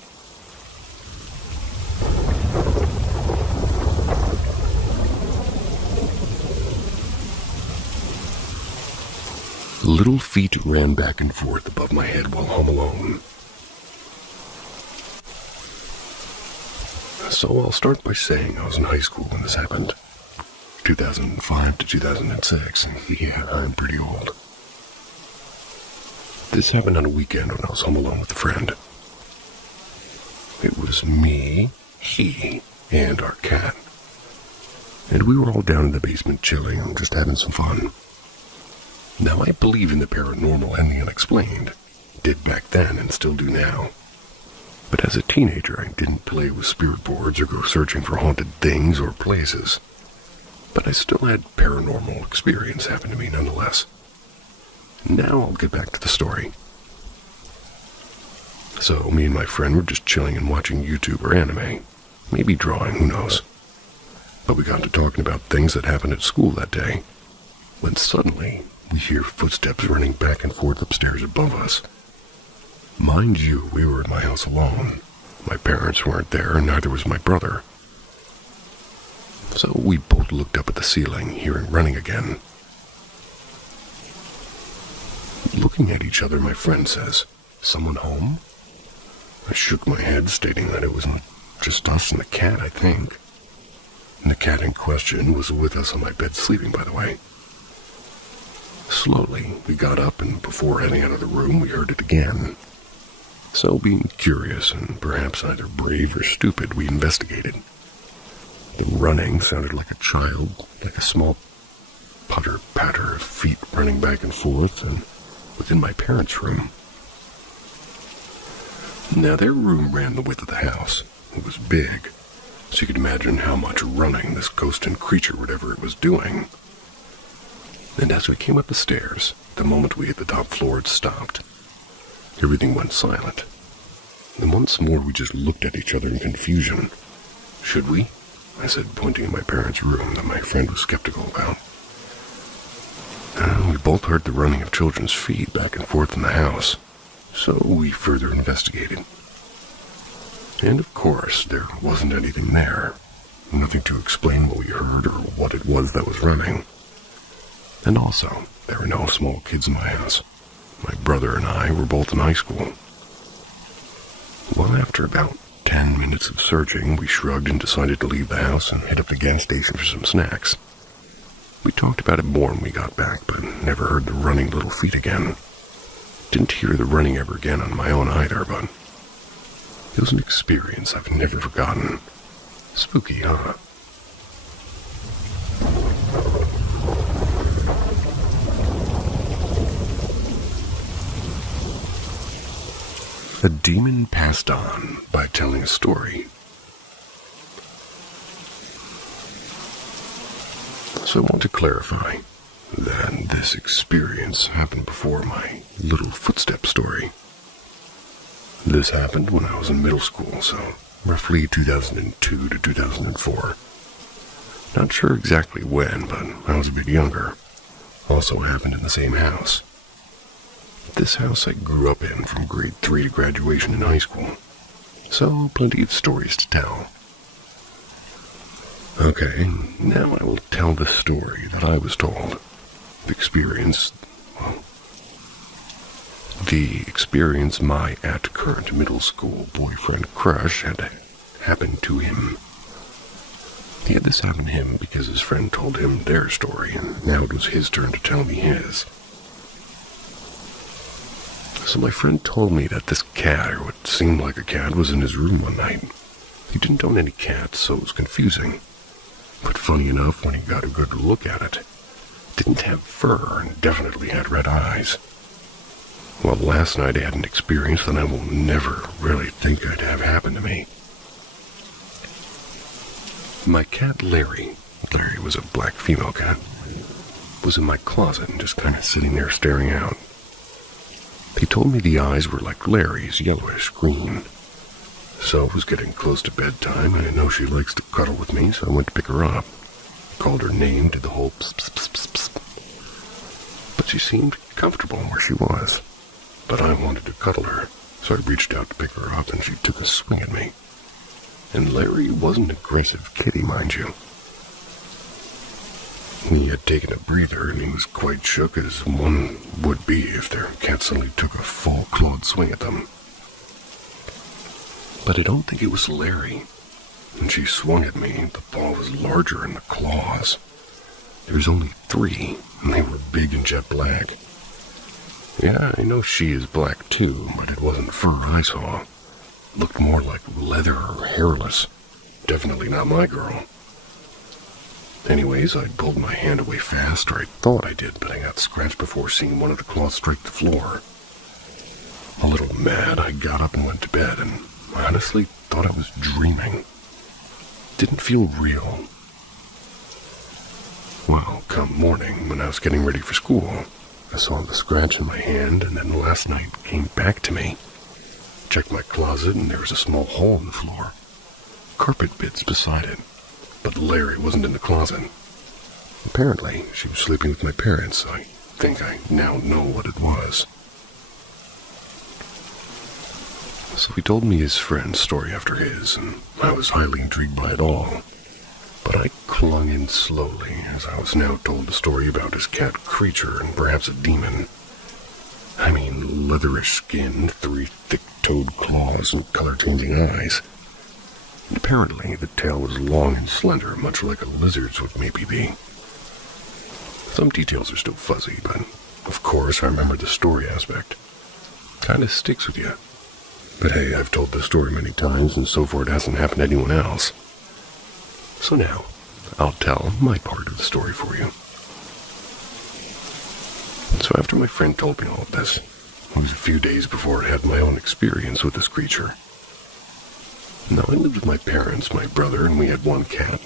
Little feet ran back and forth above my head while home alone. So I'll start by saying I was in high school when this happened. 2005 to 2006. Yeah, I'm pretty old. This happened on a weekend when I was home alone with a friend. It was me, he, and our cat. And we were all down in the basement chilling and just having some fun. Now, I believe in the paranormal and the unexplained. Did back then and still do now. But as a teenager, I didn't play with spirit boards or go searching for haunted things or places. But I still had paranormal experience happen to me nonetheless. Now I'll get back to the story. So, me and my friend were just chilling and watching YouTube or anime. Maybe drawing, who knows. But we got to talking about things that happened at school that day. When suddenly, we hear footsteps running back and forth upstairs above us. Mind you, we were in my house alone. My parents weren't there, and neither was my brother. So we both looked up at the ceiling, hearing running again. Looking at each other, my friend says, "Someone home?" I shook my head, stating that it was just us and the cat, I think. And the cat in question was with us on my bed sleeping, by the way. Slowly, we got up, and before heading out of the room, we heard it again. So, being curious and perhaps either brave or stupid, we investigated. The running sounded like a child, like a small putter-patter of feet running back and forth, and within my parents' room. Now, their room ran the width of the house. It was big, so you could imagine how much running this ghost and creature, whatever it was doing. And as we came up the stairs, the moment we hit the top floor, it stopped. Everything went silent. And once more, we just looked at each other in confusion. "Should we?" I said, pointing at my parents' room that my friend was skeptical about. We both heard the running of children's feet back and forth in the house, so we further investigated. And of course, there wasn't anything there. Nothing to explain what we heard or what it was that was running. And also, there were no small kids in my house. My brother and I were both in high school. Well, after about 10 minutes of searching, we shrugged and decided to leave the house and head up to the gas station for some snacks. We talked about it more when we got back, but never heard the running little feet again. Didn't hear the running ever again on my own either, but it was an experience I've never forgotten. Spooky, huh? A demon passed on by telling a story. So I want to clarify that this experience happened before my little footstep story. This happened when I was in middle school, so roughly 2002 to 2004. Not sure exactly when, but I was a bit younger. Also happened in the same house. This house I grew up in from grade 3 to graduation in high school. So, plenty of stories to tell. Okay, now I will tell the story that I was told. The experience my at-current middle school boyfriend crush had happened to him. He had this happen to him because his friend told him their story, and now it was his turn to tell me his. So my friend told me that this cat, or what seemed like a cat, was in his room one night. He didn't own any cats, so it was confusing. But funny enough, when he got a good look at it, didn't have fur and definitely had red eyes. Well, last night I had an experience that I will never really think I'd have happen to me. My cat Larry was a black female cat, was in my closet and just kind of sitting there staring out. He told me the eyes were like Larry's, yellowish green. So it was getting close to bedtime, and I know she likes to cuddle with me, so I went to pick her up. Called her name, did the whole pss, pss, pss, pss, pss. But she seemed comfortable where she was. But I wanted to cuddle her, so I reached out to pick her up, and she took a swing at me. And Larry wasn't an aggressive kitty, mind you. He had taken a breather, and he was quite shook, as one would be if their cat suddenly took a full-clawed swing at them. But I don't think it was Larry. When she swung at me, the paw was larger than the claws. There was only 3, and they were big and jet black. Yeah, I know she is black too, but it wasn't fur I saw. Looked more like leather or hairless. Definitely not my girl. Anyways, I pulled my hand away fast, or I thought I did, but I got scratched before seeing one of the claws strike the floor. A little mad, I got up and went to bed, and I honestly thought I was dreaming. Didn't feel real. Well, come morning, when I was getting ready for school, I saw the scratch in my hand, and then last night came back to me. Checked my closet, and there was a small hole in the floor. Carpet bits beside it. But Larry wasn't in the closet. Apparently, she was sleeping with my parents. I think I now know what it was. So he told me his friend's story after his, and I was highly intrigued by it all. But I clung in slowly, as I was now told the story about his cat creature and perhaps a demon. I mean, leatherish skin, 3 thick-toed claws, and color-changing eyes. And apparently, the tail was long and slender, much like a lizard's would maybe be. Some details are still fuzzy, but of course I remember the story aspect. Kinda sticks with you. But hey, I've told this story many times, and so far it hasn't happened to anyone else. So now, I'll tell my part of the story for you. So after my friend told me all of this, it was a few days before I had my own experience with this creature. Now, I lived with my parents, my brother, and we had one cat.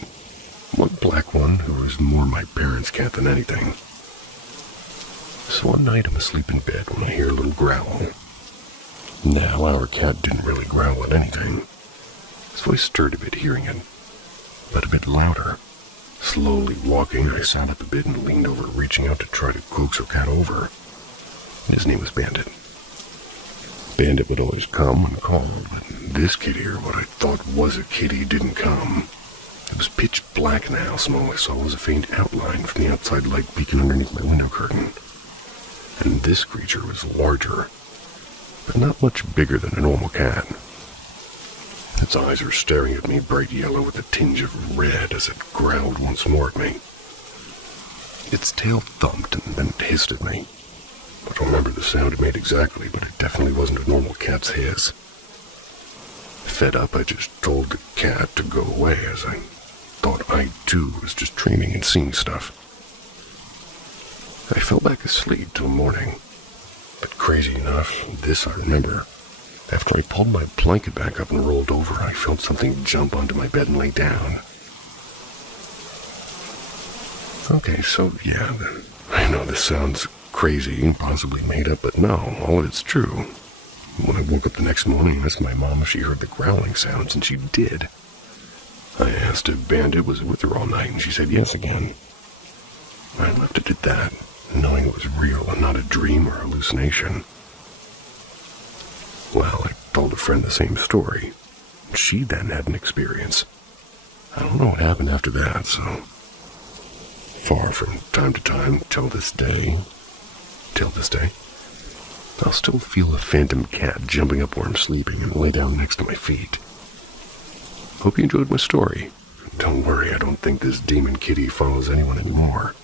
One black one who was more my parents' cat than anything. So one night I'm asleep in bed when I hear a little growl. Now, our cat didn't really growl at anything, so I stirred a bit hearing it, but a bit louder. Slowly walking, I sat up a bit and leaned over, reaching out to try to coax our cat over. His name was Bandit. Bandit would always come when called, but this kitty, or what I thought was a kitty, didn't come. It was pitch black in the house, and all I saw was a faint outline from the outside light peeking underneath my window curtain. And this creature was larger, but not much bigger than a normal cat. Its eyes were staring at me bright yellow with a tinge of red as it growled once more at me. Its tail thumped and then hissed at me. I don't remember the sound it made exactly, but it definitely wasn't a normal cat's hiss. Fed up, I just told the cat to go away, as I thought I, too, was just dreaming and seeing stuff. I fell back asleep till morning. But crazy enough, this I remember. After I pulled my blanket back up and rolled over, I felt something jump onto my bed and lay down. Okay, so yeah, I know this sounds crazy and possibly made up, but no, all of it's true. When I woke up the next morning, I asked my mom if she heard the growling sounds, and she did. I asked if Bandit was with her all night, and she said yes again. I left it at that, knowing it was real and not a dream or hallucination. Well, I told a friend the same story. She then had an experience. I don't know what happened after that, so far from time to time, till this day, I'll still feel a phantom cat jumping up where I'm sleeping and lay down next to my feet. Hope you enjoyed my story. Don't worry, I don't think this demon kitty follows anyone anymore.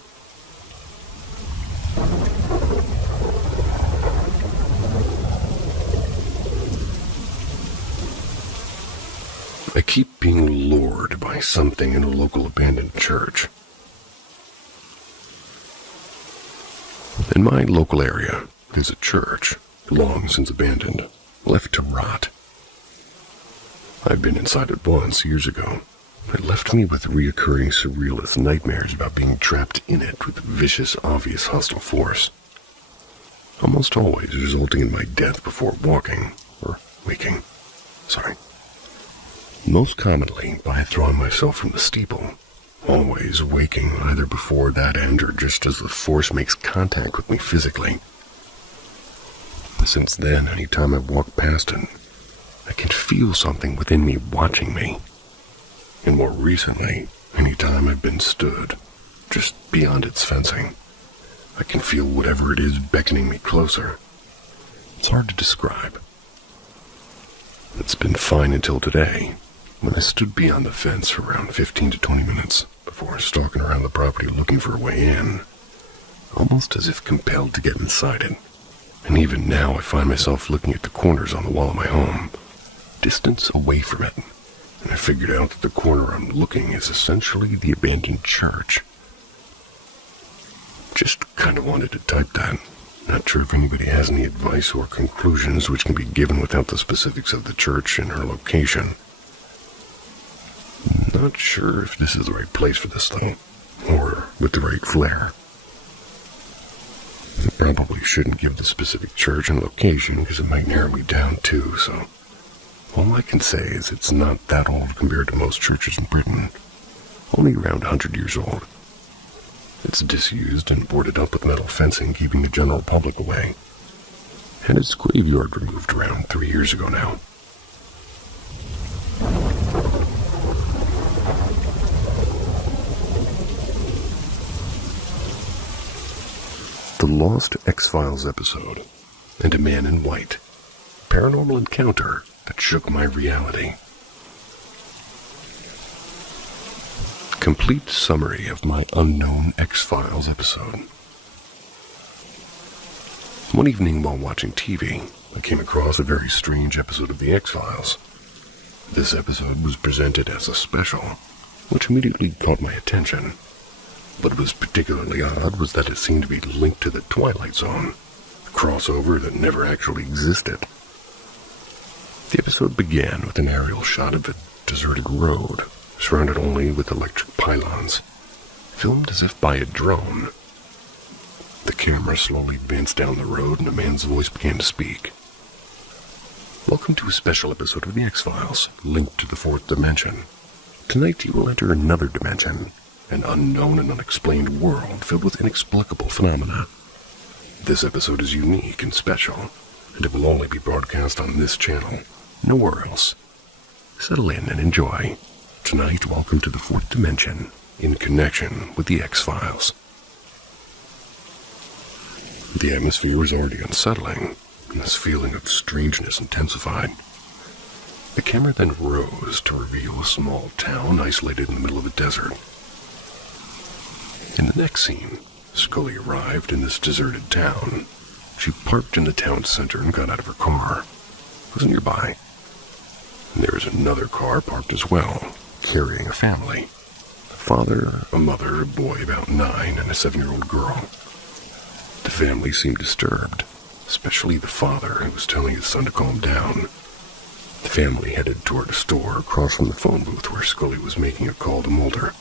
I keep being lured by something in a local abandoned church. In my local area, there's a church, long since abandoned, left to rot. I've been inside it once, years ago. It left me with reoccurring surrealist nightmares about being trapped in it with a vicious, obvious hostile force. Almost always resulting in my death before waking. Most commonly by throwing myself from the steeple. Always waking either before that end or just as the force makes contact with me physically. Since then, any time I've walked past it, I can feel something within me watching me. And more recently, any time I've been stood, just beyond its fencing, I can feel whatever it is beckoning me closer. It's hard to describe. It's been fine until today, when I stood beyond the fence for around 15 to 20 minutes before stalking around the property looking for a way in, almost as if compelled to get inside it. And even now I find myself looking at the corners on the wall of my home, distance away from it, and I figured out that the corner I'm looking is essentially the abandoned church. Just kind of wanted to type that. Not sure if anybody has any advice or conclusions which can be given without the specifics of the church and her location. Not sure if this is the right place for this, though, or with the right flair. I probably shouldn't give the specific church and location because it might narrow me down too, so all I can say is it's not that old compared to most churches in Britain, only around 100 years old. It's disused and boarded up with metal fencing keeping the general public away. Had its graveyard removed around 3 years ago now. The Lost X-Files episode, and A Man in White. Paranormal encounter that shook my reality. Complete summary of my unknown X-Files episode. One evening while watching TV, I came across a very strange episode of the X-Files. This episode was presented as a special, which immediately caught my attention. What was particularly odd was that it seemed to be linked to the Twilight Zone, a crossover that never actually existed. The episode began with an aerial shot of a deserted road, surrounded only with electric pylons, filmed as if by a drone. The camera slowly advanced down the road and a man's voice began to speak. Welcome to a special episode of the X-Files, linked to the fourth dimension. Tonight you will enter another dimension, an unknown and unexplained world filled with inexplicable phenomena. This episode is unique and special, and it will only be broadcast on this channel, nowhere else. Settle in and enjoy. Tonight, welcome to the fourth dimension, in connection with the X-Files. The atmosphere was already unsettling, and this feeling of strangeness intensified. The camera then rose to reveal a small town isolated in the middle of a desert. In the next scene, Scully arrived in this deserted town. She parked in the town center and got out of her car. It was nearby. And there was another car parked as well, carrying a family. A father, a mother, a boy about 9, and a 7-year-old girl. The family seemed disturbed, especially the father who was telling his son to calm down. The family headed toward a store across from the phone booth where Scully was making a call to Mulder.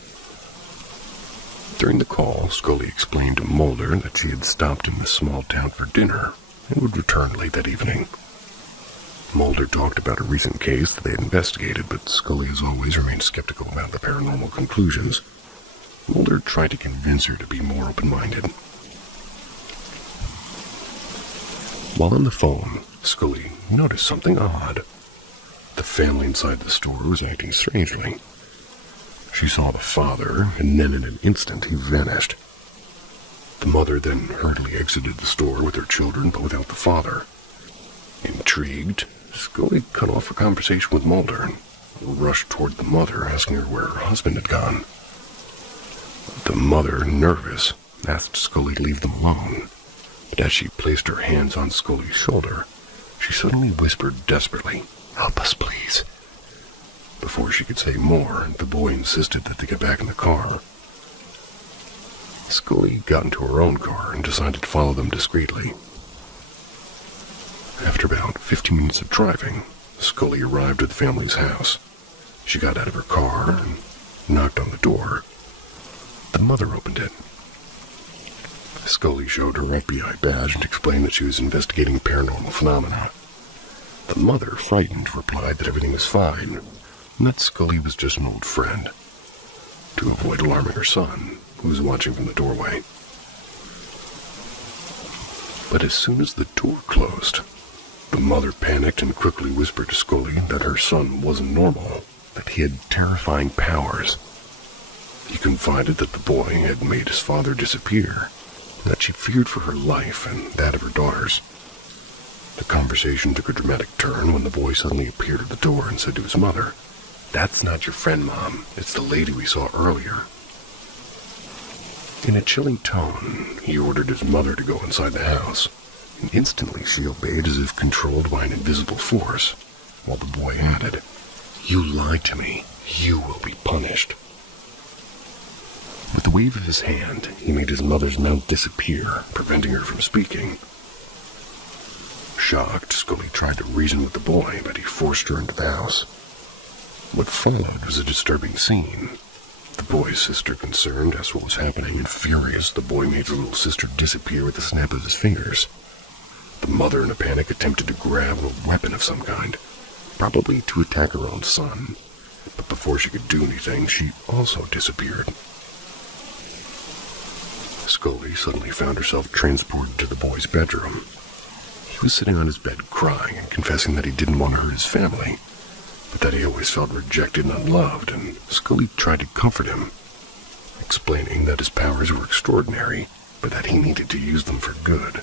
During the call, Scully explained to Mulder that she had stopped in this small town for dinner and would return late that evening. Mulder talked about a recent case that they had investigated, but Scully has always remained skeptical about the paranormal conclusions. Mulder tried to convince her to be more open-minded. While on the phone, Scully noticed something odd. The family inside the store was acting strangely. She saw the father, and then in an instant he vanished. The mother then hurriedly exited the store with her children, but without the father. Intrigued, Scully cut off her conversation with Mulder and rushed toward the mother, asking her where her husband had gone. The mother, nervous, asked Scully to leave them alone, but as she placed her hands on Scully's shoulder, she suddenly whispered desperately, "Help us, please." Before she could say more, the boy insisted that they get back in the car. Scully got into her own car and decided to follow them discreetly. After about 15 minutes of driving, Scully arrived at the family's house. She got out of her car and knocked on the door. The mother opened it. Scully showed her FBI badge and explained that she was investigating paranormal phenomena. The mother, frightened, replied that everything was fine, and that Scully was just an old friend, to avoid alarming her son, who was watching from the doorway. But as soon as the door closed, the mother panicked and quickly whispered to Scully that her son wasn't normal, that he had terrifying powers. He confided that the boy had made his father disappear, and that she feared for her life and that of her daughters. The conversation took a dramatic turn when the boy suddenly appeared at the door and said to his mother, "That's not your friend, Mom. It's the lady we saw earlier." In a chilling tone, he ordered his mother to go inside the house, and instantly she obeyed as if controlled by an invisible force, while the boy added, "You lied to me. You will be punished." With a wave of his hand, he made his mother's mouth disappear, preventing her from speaking. Shocked, Scully tried to reason with the boy, but he forced her into the house. What followed was a disturbing scene. The boy's sister, concerned, asked what was happening, and furious, the boy made his little sister disappear with a snap of his fingers. The mother, in a panic, attempted to grab a weapon of some kind, probably to attack her own son, but before she could do anything, she also disappeared. Scully suddenly found herself transported to the boy's bedroom. He was sitting on his bed crying and confessing that he didn't want to hurt his family, but that he always felt rejected and unloved, and Scully tried to comfort him, explaining that his powers were extraordinary, but that he needed to use them for good.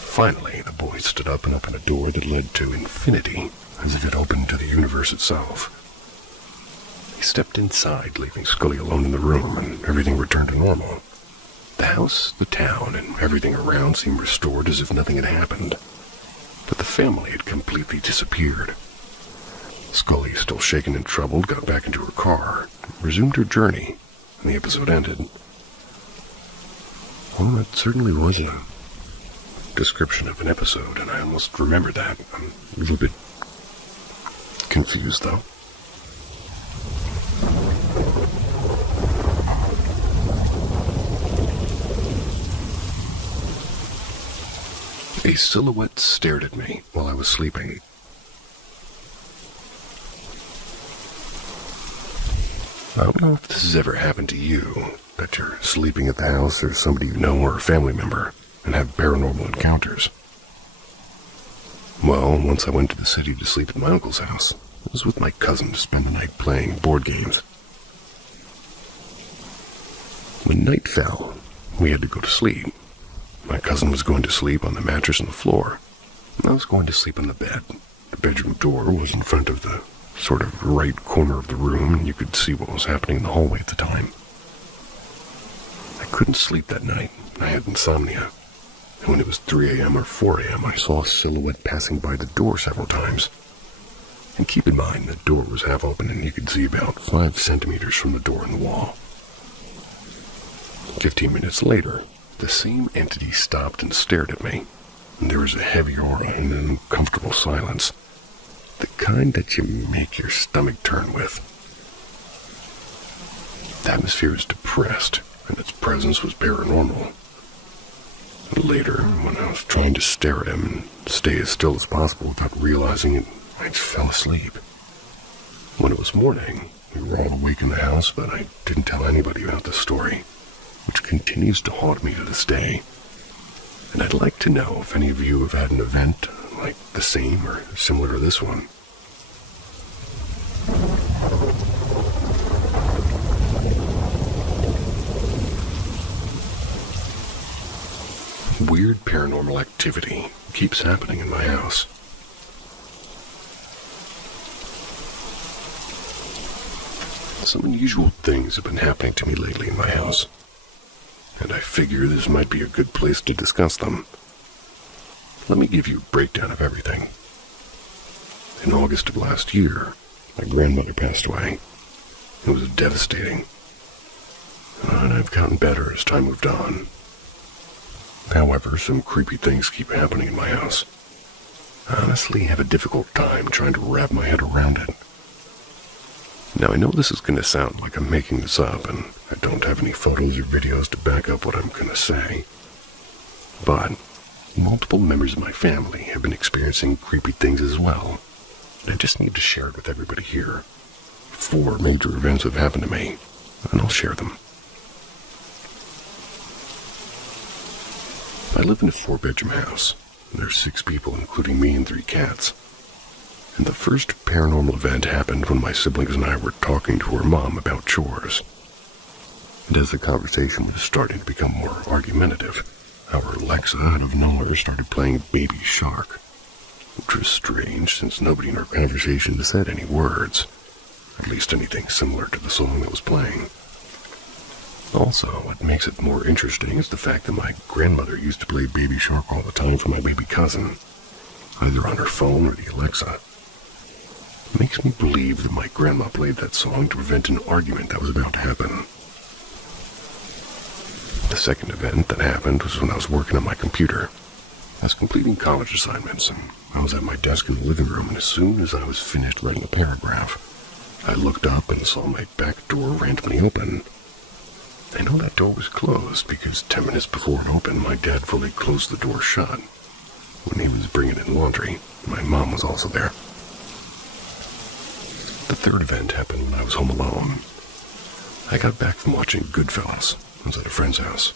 Finally, the boy stood up and opened a door that led to infinity, as if it opened to the universe itself. He stepped inside, leaving Scully alone in the room, and everything returned to normal. The house, the town, and everything around seemed restored as if nothing had happened, but the family had completely disappeared. Scully, still shaken and troubled, got back into her car, and resumed her journey, and the episode ended. Well, that certainly was a description of an episode, and I almost remember that. I'm a little bit confused, though. A silhouette stared at me while I was sleeping. I don't know if this has ever happened to you, that you're sleeping at the house or somebody you know or a family member and have paranormal encounters. Well, once I went to the city to sleep at my uncle's house. I was with my cousin to spend the night playing board games. When night fell, we had to go to sleep. My cousin was going to sleep on the mattress on the floor, and I was going to sleep on the bed. The bedroom door was in front of the sort of right corner of the room, and you could see what was happening in the hallway at the time. I couldn't sleep that night. I had insomnia. And when it was 3 a.m. or 4 a.m., I saw a silhouette passing by the door several times. And keep in mind, the door was half open, and you could see about 5 centimeters from the door in the wall. 15 minutes later, the same entity stopped and stared at me, and there was a heavy aura and an uncomfortable silence, the kind that you make your stomach turn with. The atmosphere was depressed, and its presence was paranormal. Later, when I was trying to stare at him and stay as still as possible without realizing it, I just fell asleep. When it was morning, we were all awake in the house, but I didn't tell anybody about the story, which continues to haunt me to this day. and I'd like to know if any of you have had an event like the same or similar to this one. Weird paranormal activity keeps happening in my house. Some unusual things have been happening to me lately in my house, and I figure this might be a good place to discuss them. Let me give you a breakdown of everything. In August of last year, my grandmother passed away. It was devastating, and I've gotten better as time moved on. However, some creepy things keep happening in my house. I honestly have a difficult time trying to wrap my head around it. Now, I know this is going to sound like I'm making this up, and I don't have any photos or videos to back up what I'm going to say, but multiple members of my family have been experiencing creepy things as well, and I just need to share it with everybody here. 4 major events have happened to me, and I'll share them. I live in a 4-bedroom house, and there's 6 people, including me and 3 cats. And the first paranormal event happened when my siblings and I were talking to our mom about chores. And as the conversation was starting to become more argumentative, our Alexa, out of nowhere, started playing Baby Shark, which was strange since nobody in our conversation said any words, at least anything similar to the song that was playing. Also, what makes it more interesting is the fact that my grandmother used to play Baby Shark all the time for my baby cousin, either on her phone or the Alexa. It makes me believe that my grandma played that song to prevent an argument that was about to happen. The second event that happened was when I was working on my computer. I was completing college assignments, and I was at my desk in the living room, and as soon as I was finished writing a paragraph, I looked up and saw my back door randomly open. I know that door was closed because 10 minutes before it opened, my dad fully closed the door shut when he was bringing in laundry. My mom was also there. The third event happened when I was home alone. I got back from watching Goodfellas. I was at a friend's house.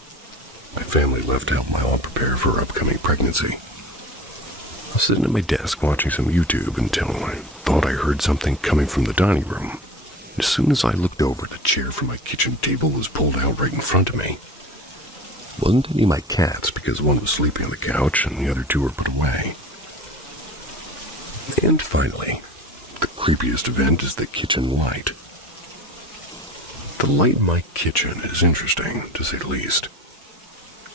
My family left to help my aunt prepare for her upcoming pregnancy. I was sitting at my desk watching some YouTube until I thought I heard something coming from the dining room. As soon as I looked over, the chair from my kitchen table was pulled out right in front of me. It wasn't any of my cats because one was sleeping on the couch and the other 2 were put away. And finally, the creepiest event is the kitchen light. The light in my kitchen is interesting, to say the least.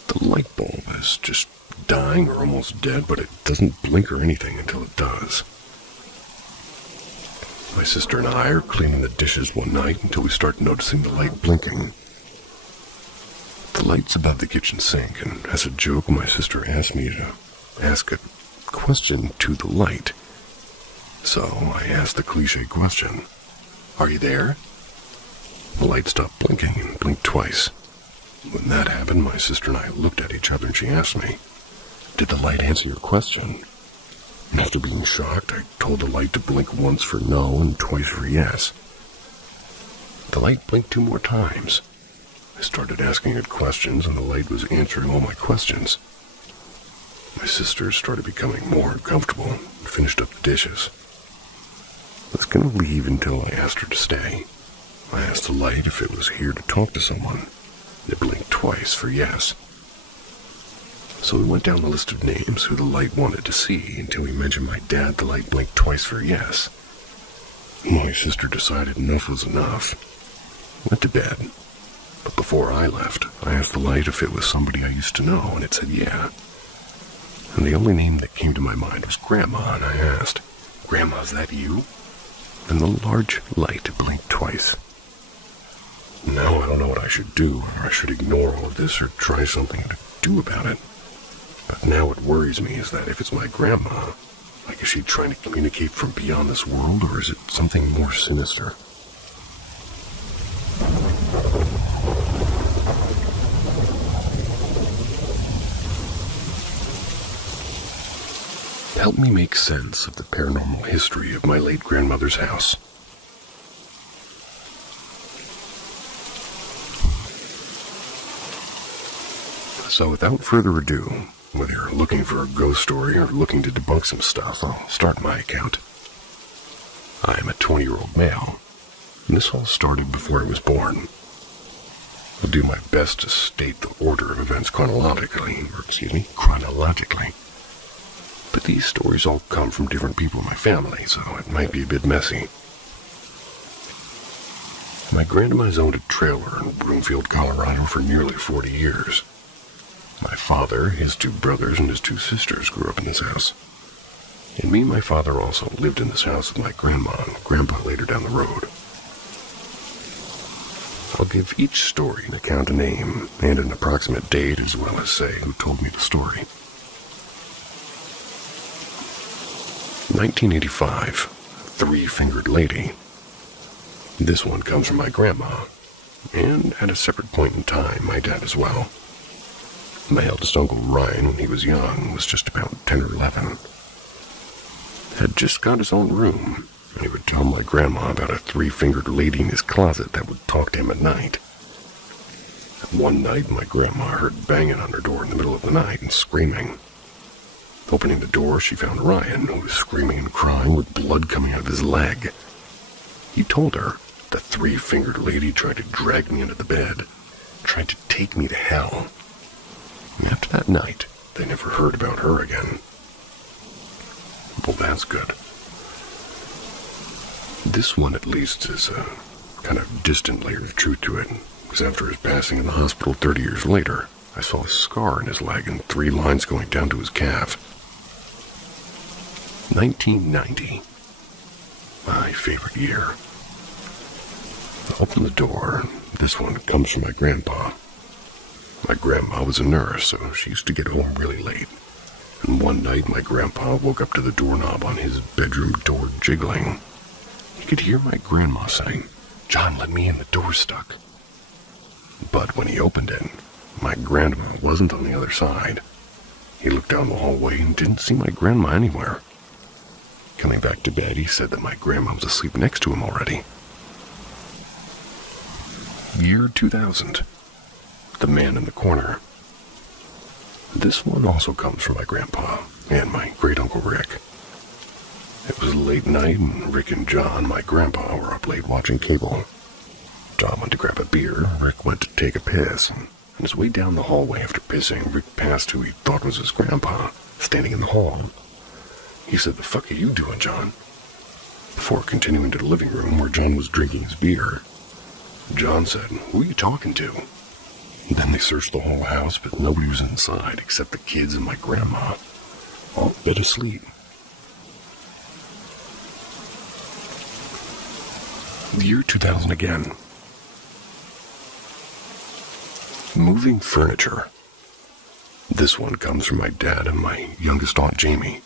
The light bulb is just dying or almost dead, but it doesn't blink or anything until it does. My sister and I are cleaning the dishes one night until we start noticing the light blinking. The light's above the kitchen sink, and as a joke, my sister asked me to ask a question to the light. So I asked the cliche question, "Are you there?" The light stopped blinking and blinked twice. When that happened, my sister and I looked at each other and she asked me, "Did the light answer your question?" And after being shocked, I told the light to blink once for no and twice for yes. The light blinked 2 more times. I started asking it questions and the light was answering all my questions. My sister started becoming more uncomfortable and finished up the dishes. I was going to leave until I asked her to stay. I asked the light if it was here to talk to someone. It blinked twice for yes. So we went down the list of names who the light wanted to see until we mentioned my dad. The light blinked twice for yes. My sister decided enough was enough. Went to bed. But before I left, I asked the light if it was somebody I used to know, and it said yeah. And the only name that came to my mind was Grandma, and I asked, "Grandma, is that you?" Then the large light blinked twice. Now I don't know what I should do, whether I should ignore all of this or try something to do about it. But now what worries me is that if it's my grandma, like is she trying to communicate from beyond this world, or is it something more sinister? Help me make sense of the paranormal history of my late grandmother's house. So without further ado, Whether you're looking for a ghost story or looking to debunk some stuff, I'll start my account. I am a 20-year-old male, and this all started before I was born. I'll do my best to state the order of events chronologically. But these stories all come from different people in my family, so it might be a bit messy. My grandma's owned a trailer in Broomfield, Colorado for nearly 40 years. My father, his 2 brothers, and his 2 sisters grew up in this house. And me and my father also lived in this house with my grandma and grandpa later down the road. I'll give each story an account, a name, and an approximate date, as well as say who told me the story. 1985, Three-Fingered Lady. This one comes from my grandma, and at a separate point in time, my dad as well. My eldest uncle Ryan, when he was young, was just about 10 or 11. Had just got his own room, and he would tell my grandma about a three-fingered lady in his closet that would talk to him at night. One night, my grandma heard banging on her door in the middle of the night and screaming. Opening the door, she found Ryan, who was screaming and crying with blood coming out of his leg. He told her the three-fingered lady tried to drag me into the bed, tried to take me to hell. After that night, they never heard about her again. Well, that's good. This one, at least, is a kind of distant layer of truth to it, because after his passing in the hospital 30 years later, I saw a scar in his leg and 3 lines going down to his calf. 1990. My favorite year. I opened the door. This one comes from my grandpa. My grandma was a nurse, so she used to get home really late. And one night, my grandpa woke up to the doorknob on his bedroom door jiggling. He could hear my grandma saying, "John, let me in, the door's stuck." But when he opened it, my grandma wasn't on the other side. He looked down the hallway and didn't see my grandma anywhere. Coming back to bed, he said that my grandma was asleep next to him already. Year 2000. The Man in the Corner. This one also comes from my grandpa and my great-uncle Rick. It was late night, and Rick and John, my grandpa, were up late watching cable. John went to grab a beer, Rick went to take a piss, and on his way down the hallway after pissing, Rick passed who he thought was his grandpa, standing in the hall. He said, "The fuck are you doing, John?" Before continuing to the living room where John was drinking his beer. John said, "Who are you talking to?" Then they searched the whole house, but nobody was inside except the kids and my grandma, all in bed asleep. The year 2000 again. Moving furniture. This one comes from my dad and my youngest aunt Jamie.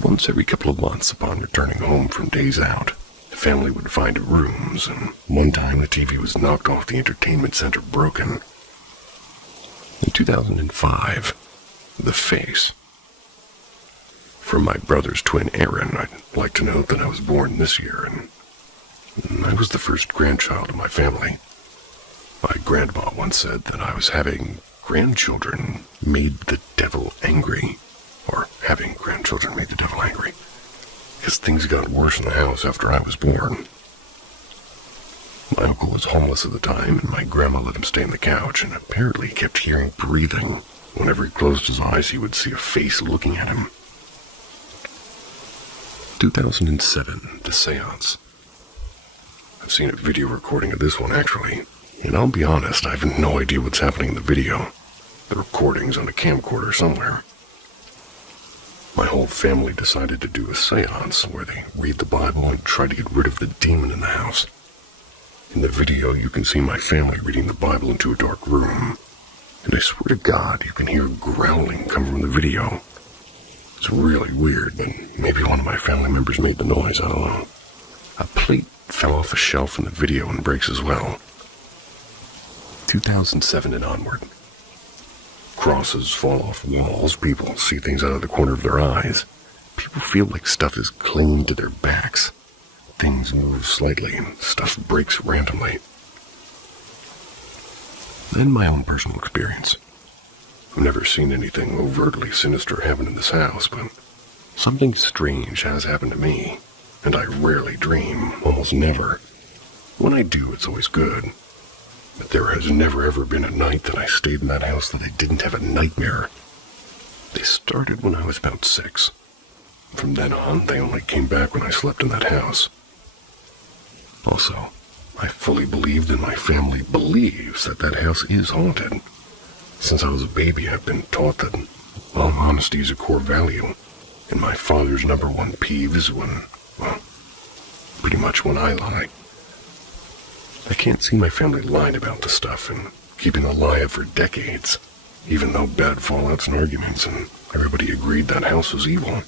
Once every couple of months, upon returning home from days out, the family would find rooms, and one time the TV was knocked off the entertainment center broken. In 2005, The Face. From my brother's twin Aaron, I'd like to note that I was born this year, and I was the first grandchild of my family. My grandma once said that I was having grandchildren made the devil angry, or having grandchildren made the devil angry, because things got worse in the house after I was born. My uncle was homeless at the time, and my grandma let him stay on the couch, and apparently kept hearing breathing. Whenever he closed his eyes, he would see a face looking at him. 2007, The Seance. I've seen a video recording of this one, actually, and I'll be honest, I have no idea what's happening in the video. The recording's on a camcorder somewhere. My whole family decided to do a seance where they read the Bible and try to get rid of the demon in the house. In the video, you can see my family reading the Bible into a dark room, and I swear to God, you can hear growling come from the video. It's really weird, but maybe one of my family members made the noise, I don't know. A plate fell off a shelf in the video and breaks as well. 2007 and onward. Crosses fall off walls, people see things out of the corner of their eyes. People feel like stuff is clinging to their backs. Things move slightly and stuff breaks randomly. Then my own personal experience. I've never seen anything overtly sinister happen in this house, but something strange has happened to me, and I rarely dream, almost never. When I do, it's always good. But there has never ever been a night that I stayed in that house that I didn't have a nightmare. They started when I was about 6. From then on, they only came back when I slept in that house. Also, I fully believed, and my family believes, that that house is haunted. Since I was a baby, I've been taught that, well, honesty is a core value, and my father's #1 peeve is when, well, pretty much when I lie. I can't see my family lying about this stuff and keeping a lie up for decades, even though bad fallouts and arguments and everybody agreed that house was evil.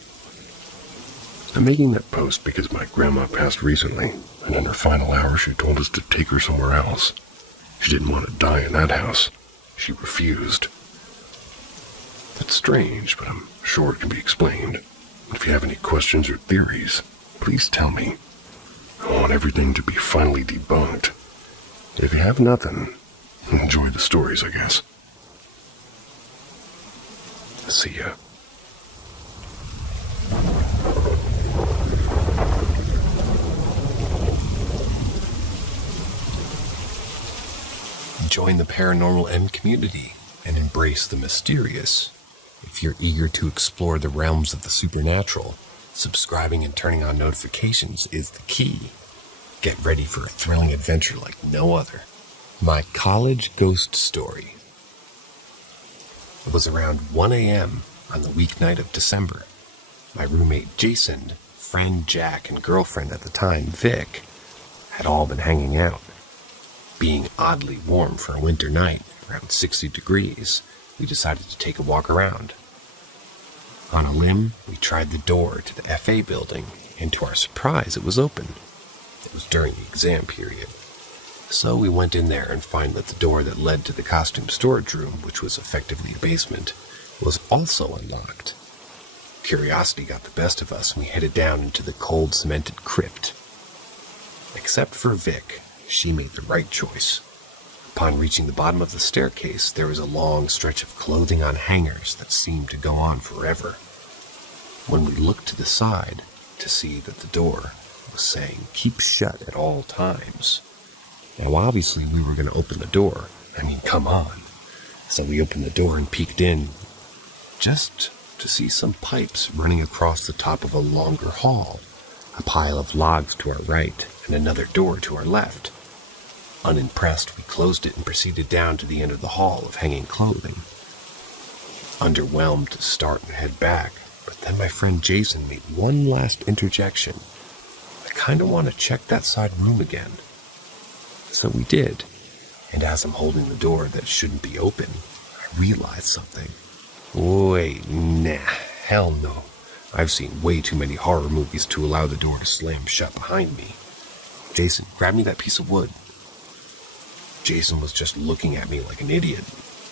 I'm making that post because my grandma passed recently, and in her final hour she told us to take her somewhere else. She didn't want to die in that house. She refused. That's strange, but I'm sure it can be explained. If you have any questions or theories, please tell me. I want everything to be finally debunked. If you have nothing, enjoy the stories, I guess. See ya. Join the Paranormal M community and embrace the mysterious. If you're eager to explore the realms of the supernatural, subscribing and turning on notifications is the key. Get ready for a thrilling adventure like no other. My college ghost story. It was around 1 a.m. on the weeknight of December. My roommate Jason, friend Jack, and girlfriend at the time, Vic, had all been hanging out. Being oddly warm for a winter night, around 60 degrees, we decided to take a walk around. On a limb, we tried the door to the FA building, and to our surprise, it was open. It was during the exam period. So we went in there and found that the door that led to the costume storage room, which was effectively a basement, was also unlocked. Curiosity got the best of us, and we headed down into the cold, cemented crypt. Except for Vic, she made the right choice. Upon reaching the bottom of the staircase, there was a long stretch of clothing on hangers that seemed to go on forever. When we looked to the side to see that the door was saying, "Keep shut at all times." Now, obviously, we were going to open the door. I mean, come on. So we opened the door and peeked in, just to see some pipes running across the top of a longer hall, a pile of logs to our right, and another door to our left. Unimpressed, we closed it and proceeded down to the end of the hall of hanging clothing. Underwhelmed to start and head back, but then my friend Jason made one last interjection. I kind of want to check that side room again. So we did, and as I'm holding the door that shouldn't be open, I realized something. Wait, nah, hell no. I've seen way too many horror movies to allow the door to slam shut behind me. Jason, grab me that piece of wood. Jason was just looking at me like an idiot,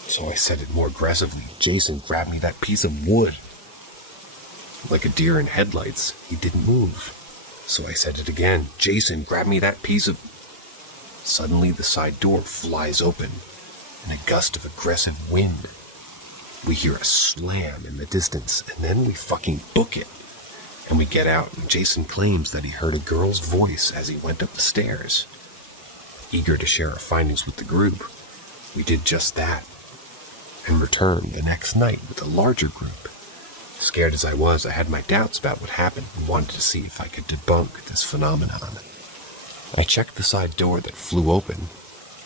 so I said it more aggressively. Jason, grab me that piece of wood. Like a deer in headlights, he didn't move. So I said it again. Jason, grab me that piece of... Suddenly the side door flies open, in a gust of aggressive wind. We hear a slam in the distance, and then we fucking book it. And we get out, and Jason claims that he heard a girl's voice as he went up the stairs. Eager to share our findings with the group, we did just that, and returned the next night with a larger group. Scared as I was, I had my doubts about what happened and wanted to see if I could debunk this phenomenon. I checked the side door that flew open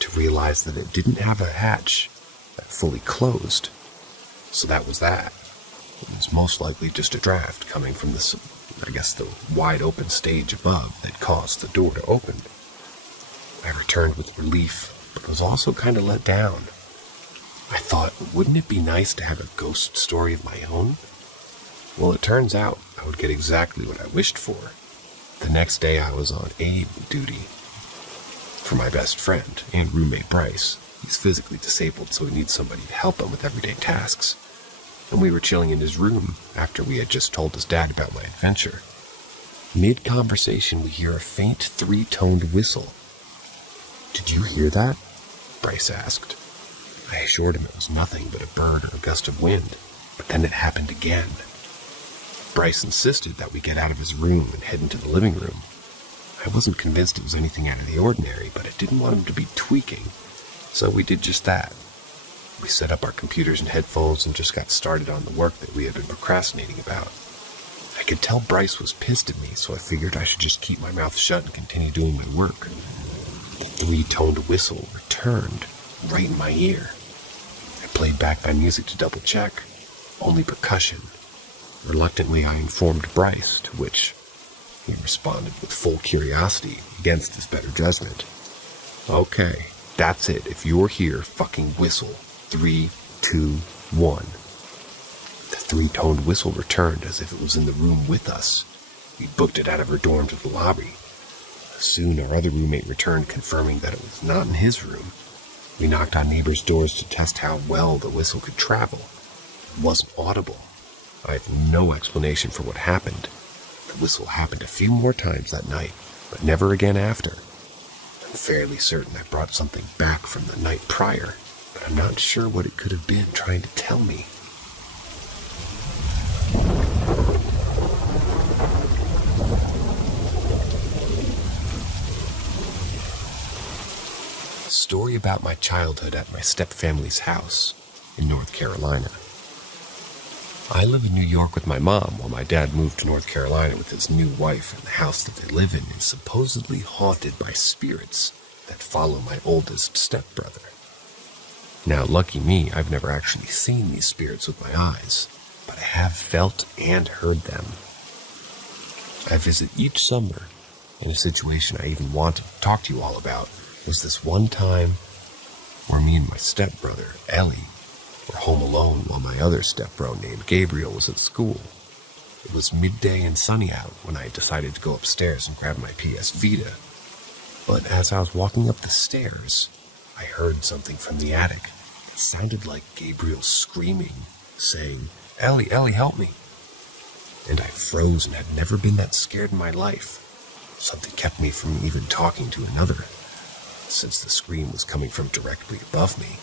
to realize that it didn't have a hatch that fully closed. So that was that. It was most likely just a draft coming from the wide open stage above that caused the door to open. I returned with relief, but was also kind of let down. I thought, wouldn't it be nice to have a ghost story of my own? Well, it turns out I would get exactly what I wished for. The next day I was on aid duty for my best friend and roommate Bryce. He's physically disabled, so he needs somebody to help him with everyday tasks. And we were chilling in his room after we had just told his dad about my adventure. Mid-conversation, we hear a faint 3-toned whistle. "Did you hear that?" Bryce asked. I assured him it was nothing but a bird or a gust of wind, but then it happened again. Bryce insisted that we get out of his room and head into the living room. I wasn't convinced it was anything out of the ordinary, but I didn't want him to be tweaking, so we did just that. We set up our computers and headphones and just got started on the work that we had been procrastinating about. I could tell Bryce was pissed at me, so I figured I should just keep my mouth shut and continue doing my work. The three-toned whistle returned right in my ear. I played back my music to double-check. Only percussion. Reluctantly, I informed Bryce, to which he responded with full curiosity against his better judgment. Okay, that's it. If you're here, fucking whistle. 3, 2, 1. The three-toned whistle returned as if it was in the room with us. We booked it out of her dorm to the lobby. Soon our other roommate returned, confirming that it was not in his room. We knocked on neighbors' doors to test how well the whistle could travel. It wasn't audible. I have no explanation for what happened. The whistle happened a few more times that night, but never again after. I'm fairly certain I brought something back from the night prior, but I'm not sure what it could have been trying to tell me. A story about my childhood at my stepfamily's house in North Carolina. I live in New York with my mom while my dad moved to North Carolina with his new wife, and the house that they live in is supposedly haunted by spirits that follow my oldest stepbrother. Now, lucky me, I've never actually seen these spirits with my eyes, but I have felt and heard them. I visit each summer, and a situation I even wanted to talk to you all about was this one time where me and my stepbrother, Ellie, were home alone while my other stepbro named Gabriel was at school. It was midday and sunny out when I decided to go upstairs and grab my PS Vita. But as I was walking up the stairs, I heard something from the attic. It sounded like Gabriel screaming, saying, Ellie, help me. And I froze and had never been that scared in my life. Something kept me from even talking to another, since the scream was coming from directly above me.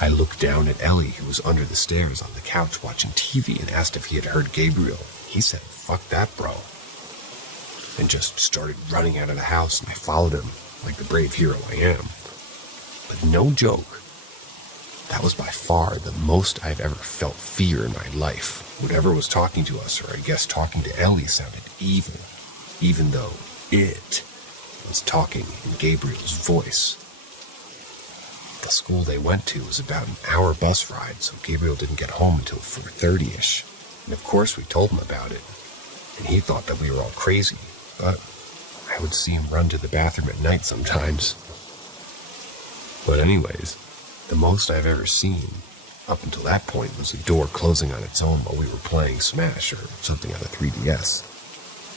I looked down at Ellie, who was under the stairs on the couch watching TV, and asked if he had heard Gabriel. He said, fuck that, bro. And just started running out of the house, and I followed him like the brave hero I am. But no joke, that was by far the most I've ever felt fear in my life. Whatever was talking to us, or I guess talking to Ellie, sounded evil, even though it was talking in Gabriel's voice. The school they went to was about an hour bus ride, so Gabriel didn't get home until 4:30ish. And of course we told him about it, and he thought that we were all crazy, but I would see him run to the bathroom at night sometimes. But anyways, the most I've ever seen up until that point was a door closing on its own while we were playing Smash or something on a 3DS.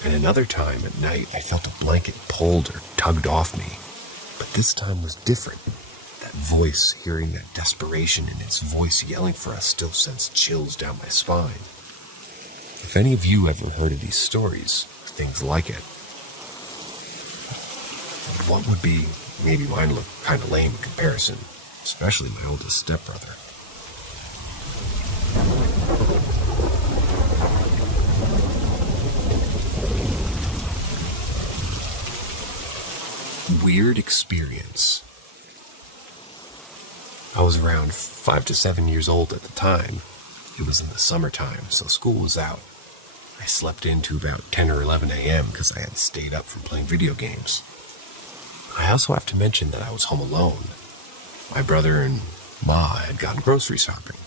And another time at night, I felt a blanket pulled or tugged off me, but this time was different. That voice, hearing that desperation in its voice yelling for us, still sends chills down my spine. If any of you ever heard of these stories, or things like it, what would be, maybe mine look kind of lame in comparison, especially my oldest stepbrother. Weird experience. I was around 5 to 7 years old at the time. It was in the summertime, so school was out. I slept in to about 10 or 11 a.m. because I had stayed up from playing video games. I also have to mention that I was home alone. My brother and Ma had gone grocery shopping.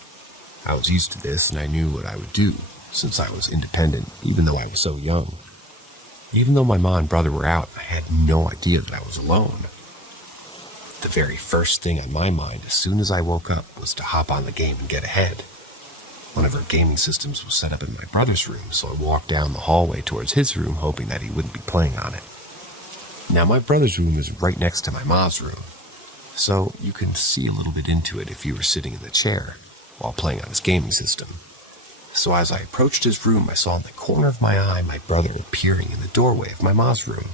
I was used to this, and I knew what I would do, since I was independent, even though I was so young. Even though my ma and brother were out, I had no idea that I was alone. The very first thing on my mind as soon as I woke up was to hop on the game and get ahead. One of our gaming systems was set up in my brother's room, so I walked down the hallway towards his room, hoping that he wouldn't be playing on it. Now, my brother's room is right next to my ma's room, so you can see a little bit into it if you were sitting in the chair while playing on his gaming system. So as I approached his room, I saw in the corner of my eye my brother appearing in the doorway of my ma's room.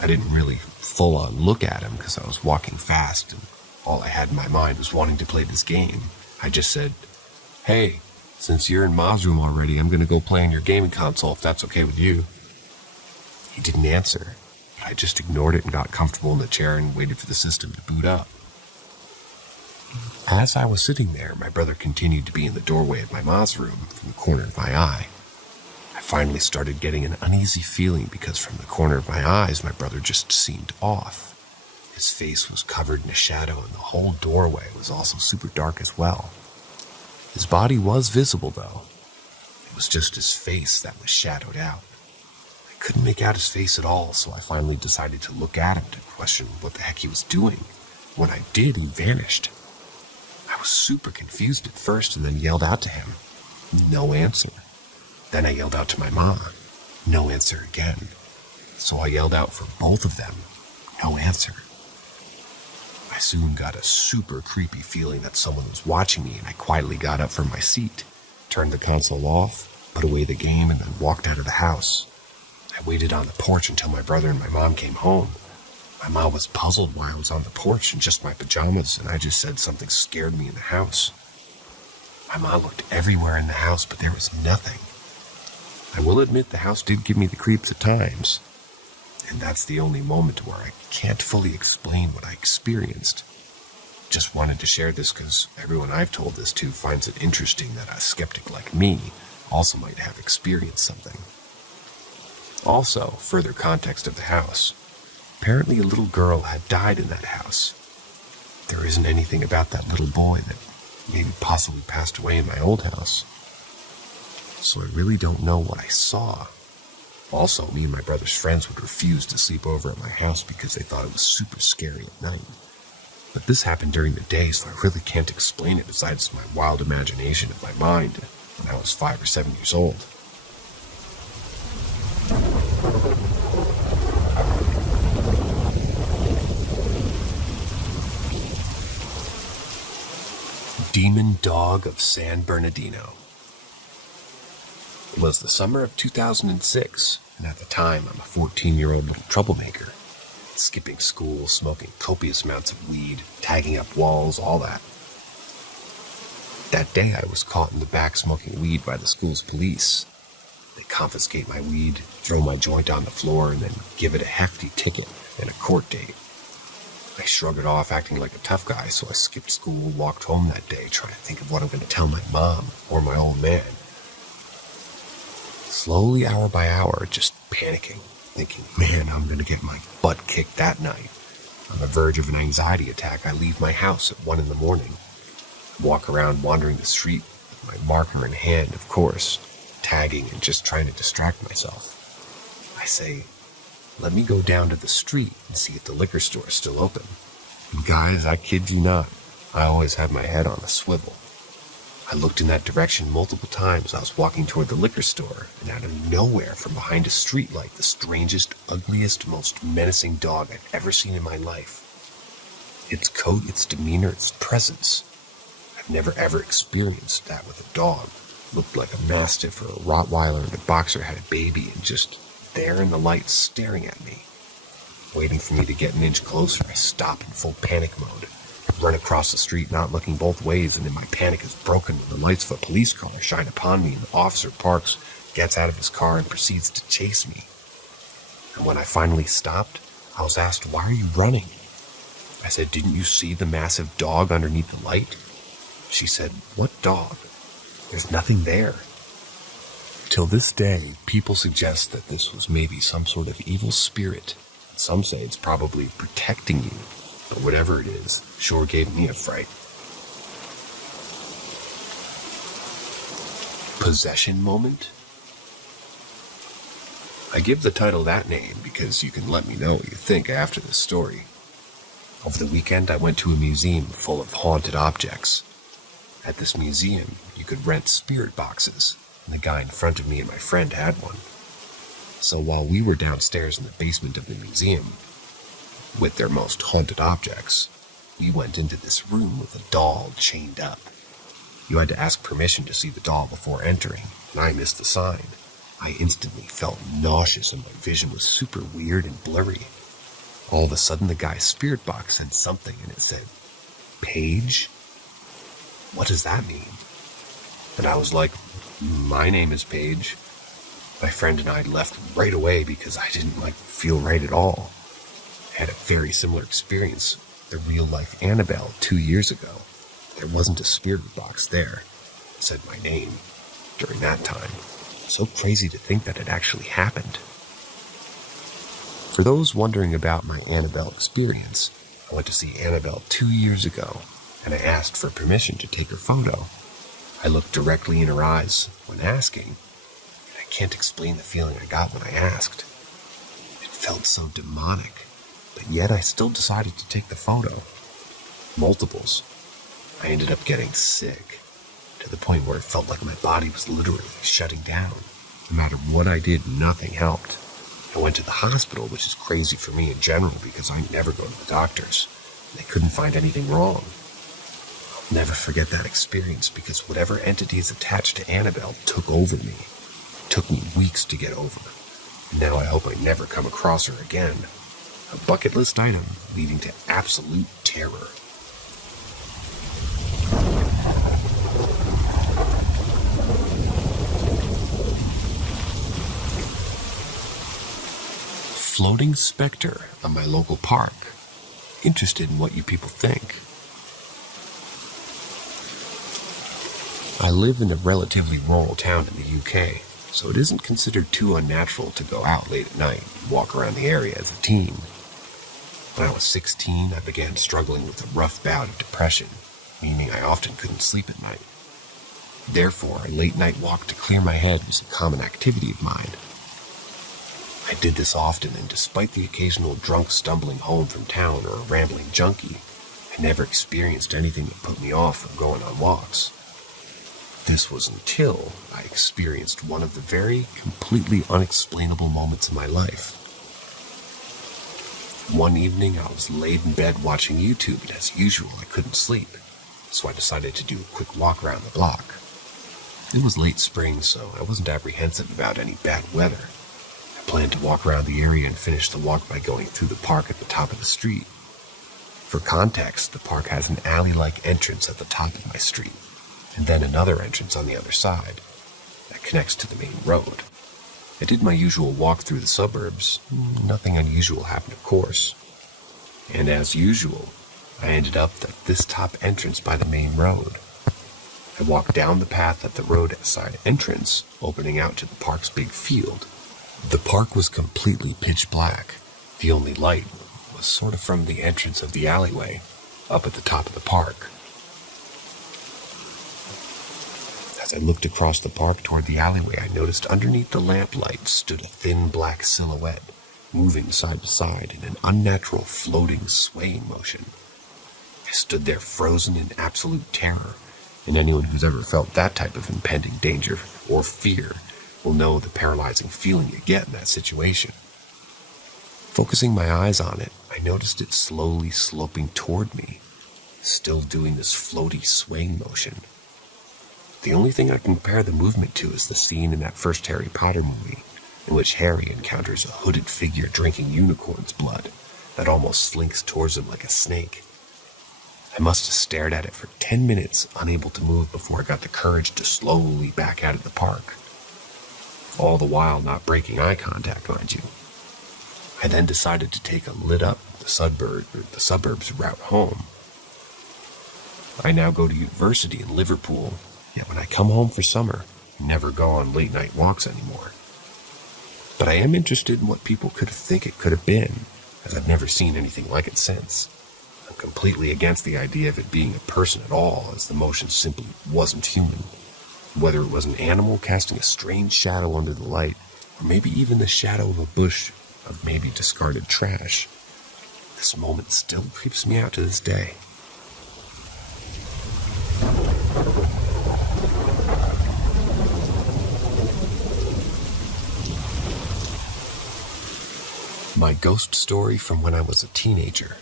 I didn't really full-on look at him because I was walking fast and all I had in my mind was wanting to play this game. I just said, "Hey, since you're in Ma's room already, I'm going to go play on your gaming console if that's okay with you." He didn't answer, but I just ignored it and got comfortable in the chair and waited for the system to boot up. As I was sitting there, my brother continued to be in the doorway of my Ma's room from the corner of my eye. I finally started getting an uneasy feeling because from the corner of my eyes, my brother just seemed off. His face was covered in a shadow and the whole doorway was also super dark as well. His body was visible though. It was just his face that was shadowed out. I couldn't make out his face at all, so I finally decided to look at him to question what the heck he was doing. When I did, he vanished. I was super confused at first and then yelled out to him. No answer. Then I yelled out to my mom. No answer again. So I yelled out for both of them. No answer. I soon got a super creepy feeling that someone was watching me, and I quietly got up from my seat, turned the console off, put away the game, and then walked out of the house. I waited on the porch until my brother and my mom came home. My mom was puzzled why I was on the porch in just my pajamas, and I just said something scared me in the house. My mom looked everywhere in the house, but there was nothing. I will admit the house did give me the creeps at times, and that's the only moment where I can't fully explain what I experienced. Just wanted to share this because everyone I've told this to finds it interesting that a skeptic like me also might have experienced something. Also, further context of the house. Apparently a little girl had died in that house. There isn't anything about that little boy that maybe possibly passed away in my old house. So I really don't know what I saw. Also, me and my brother's friends would refuse to sleep over at my house because they thought it was super scary at night. But this happened during the day, so I really can't explain it besides my wild imagination of my mind when I was 5 or 7 years old. Demon Dog of San Bernardino. It was the summer of 2006, and at the time I'm a 14-year-old little troublemaker, skipping school, smoking copious amounts of weed, tagging up walls, all that. That day I was caught in the back smoking weed by the school's police. They confiscate my weed, throw my joint on the floor, and then give it a hefty ticket and a court date. I shrugged it off, acting like a tough guy, so I skipped school, walked home that day, trying to think of what I'm going to tell my mom or my old man. Slowly, hour by hour, just panicking, thinking, man, I'm going to get my butt kicked that night. On the verge of an anxiety attack, I leave my house at 1 a.m, walk around wandering the street with my marker in hand, of course, tagging and just trying to distract myself. I say, let me go down to the street and see if the liquor store is still open. And guys, I kid you not, I always had my head on a swivel. I looked in that direction multiple times. I was walking toward the liquor store, and out of nowhere, from behind a streetlight, the strangest, ugliest, most menacing dog I've ever seen in my life. Its coat, its demeanor, its presence. I've never ever experienced that with a dog. Looked like a mastiff or a Rottweiler, and a boxer had a baby, and just there in the light staring at me. Waiting for me to get an inch closer, I stop in full panic mode. Run across the street, not looking both ways, and then my panic is broken when the lights of a police car shine upon me and the officer parks, gets out of his car, and proceeds to chase me. And when I finally stopped, I was asked, why are you running? I said, didn't you see the massive dog underneath the light? She said, what dog? There's nothing there. Till this day, people suggest that this was maybe some sort of evil spirit. Some say it's probably protecting you. But whatever it is, sure gave me a fright. Possession moment? I give the title that name because you can let me know what you think after this story. Over the weekend, I went to a museum full of haunted objects. At this museum, you could rent spirit boxes, and the guy in front of me and my friend had one. So while we were downstairs in the basement of the museum, with their most haunted objects, we went into this room with a doll chained up. You had to ask permission to see the doll before entering, and I missed the sign. I instantly felt nauseous and my vision was super weird and blurry. All of a sudden the guy's spirit box said something and it said, Paige? What does that mean? And I was like, my name is Paige. My friend and I left right away because I didn't feel right at all. I had a very similar experience with the real-life Annabelle 2 years ago. There wasn't a spirit box there. It said my name during that time. So crazy to think that it actually happened. For those wondering about my Annabelle experience, I went to see Annabelle 2 years ago, and I asked for permission to take her photo. I looked directly in her eyes when asking, and I can't explain the feeling I got when I asked. It felt so demonic, but yet I still decided to take the photo. Multiples. I ended up getting sick, to the point where it felt like my body was literally shutting down. No matter what I did, nothing helped. I went to the hospital, which is crazy for me in general because I never go to the doctors. They couldn't find anything wrong. I'll never forget that experience because whatever entities attached to Annabelle took over me. It took me weeks to get over. And now I hope I never come across her again. A bucket list item leading to absolute terror. Floating specter on my local park. Interested in what you people think. I live in a relatively rural town in the UK, so it isn't considered too unnatural to go out late at night and walk around the area as a teen. When I was 16, I began struggling with a rough bout of depression, meaning I often couldn't sleep at night. Therefore, a late-night walk to clear my head was a common activity of mine. I did this often, and despite the occasional drunk stumbling home from town or a rambling junkie, I never experienced anything that put me off from going on walks. This was until I experienced one of the very completely unexplainable moments in my life. One evening, I was laid in bed watching YouTube, and as usual, I couldn't sleep, so I decided to do a quick walk around the block. It was late spring, so I wasn't apprehensive about any bad weather. I planned to walk around the area and finish the walk by going through the park at the top of the street. For context, the park has an alley-like entrance at the top of my street, and then another entrance on the other side that connects to the main road. I did my usual walk through the suburbs. Nothing unusual happened, of course. And as usual, I ended up at this top entrance by the main road. I walked down the path at the roadside entrance, opening out to the park's big field. The park was completely pitch black. The only light was sort of from the entrance of the alleyway, up at the top of the park. As I looked across the park toward the alleyway, I noticed underneath the lamplight stood a thin black silhouette, moving side to side in an unnatural floating swaying motion. I stood there frozen in absolute terror, and anyone who's ever felt that type of impending danger or fear will know the paralyzing feeling you get in that situation. Focusing my eyes on it, I noticed it slowly sloping toward me, still doing this floaty swaying motion. The only thing I compare the movement to is the scene in that first Harry Potter movie, in which Harry encounters a hooded figure drinking unicorn's blood that almost slinks towards him like a snake. I must have stared at it for 10 minutes, unable to move before I got the courage to slowly back out of the park. All the while not breaking eye contact, mind you. I then decided to take a lit-up the suburbs route home. I now go to university in Liverpool, yet when I come home for summer, I never go on late-night walks anymore. But I am interested in what people could think it could have been, as I've never seen anything like it since. I'm completely against the idea of it being a person at all, as the motion simply wasn't human. Whether it was an animal casting a strange shadow under the light, or maybe even the shadow of a bush of maybe discarded trash, this moment still creeps me out to this day. My ghost story from when I was a teenager.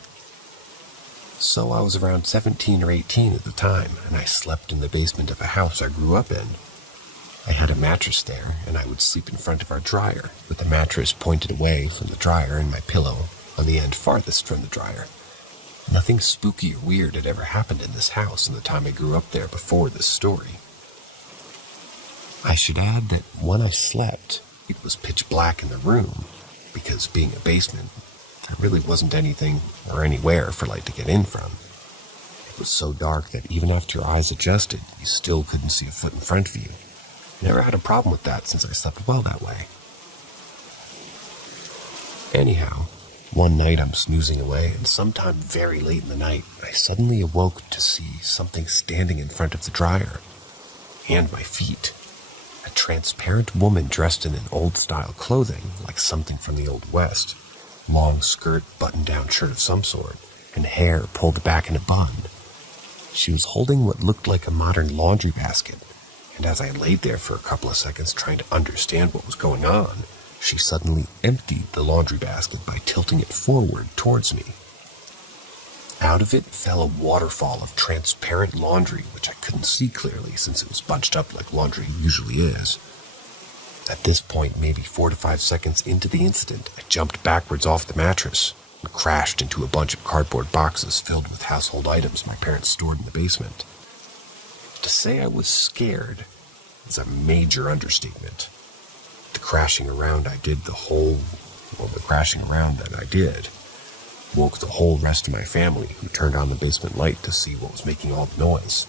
So I was around 17 or 18 at the time, and I slept in the basement of a house I grew up in. I had a mattress there, and I would sleep in front of our dryer, with the mattress pointed away from the dryer and my pillow on the end farthest from the dryer. Nothing spooky or weird had ever happened in this house in the time I grew up there before this story. I should add that when I slept, it was pitch black in the room, because being a basement, there really wasn't anything or anywhere for light to get in from. It was so dark that even after your eyes adjusted, you still couldn't see a foot in front of you. Never had a problem with that since I slept well that way. Anyhow, one night I'm snoozing away, and sometime very late in the night, I suddenly awoke to see something standing in front of the dryer, and my feet. A transparent woman dressed in an old-style clothing, like something from the Old West. Long skirt, button-down shirt of some sort, and hair pulled back in a bun. She was holding what looked like a modern laundry basket, and as I laid there for a couple of seconds trying to understand what was going on, she suddenly emptied the laundry basket by tilting it forward towards me. Out of it fell a waterfall of transparent laundry, which I couldn't see clearly since it was bunched up like laundry usually is. At this point, maybe 4 to 5 seconds into the incident, I jumped backwards off the mattress and crashed into a bunch of cardboard boxes filled with household items my parents stored in the basement. To say I was scared is a major understatement. The crashing around that I did woke the whole rest of my family, who turned on the basement light to see what was making all the noise.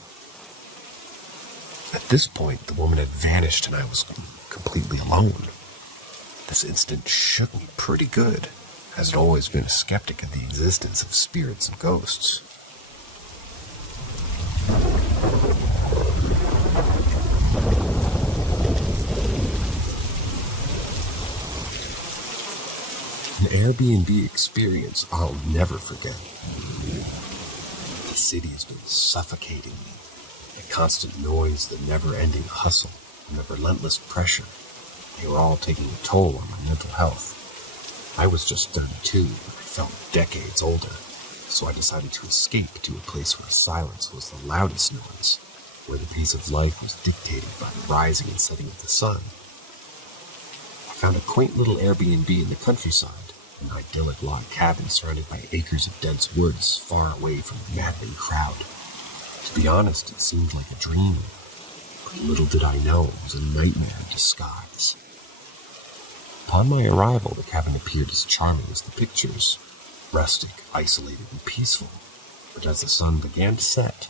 At this point, the woman had vanished and I was completely alone. This incident shook me pretty good, as I'd always been a skeptic of the existence of spirits and ghosts. An Airbnb experience I'll never forget. The city has been suffocating me. The constant noise, the never-ending hustle, and the relentless pressure. They were all taking a toll on my mental health. I was just 32, and I felt decades older, so I decided to escape to a place where silence was the loudest noise, where the pace of life was dictated by the rising and setting of the sun. I found a quaint little Airbnb in the countryside, an idyllic log cabin surrounded by acres of dense woods, far away from the maddening crowd. To be honest, it seemed like a dream, but little did I know it was a nightmare in disguise. Upon my arrival, the cabin appeared as charming as the pictures, rustic, isolated, and peaceful. But as the sun began to set,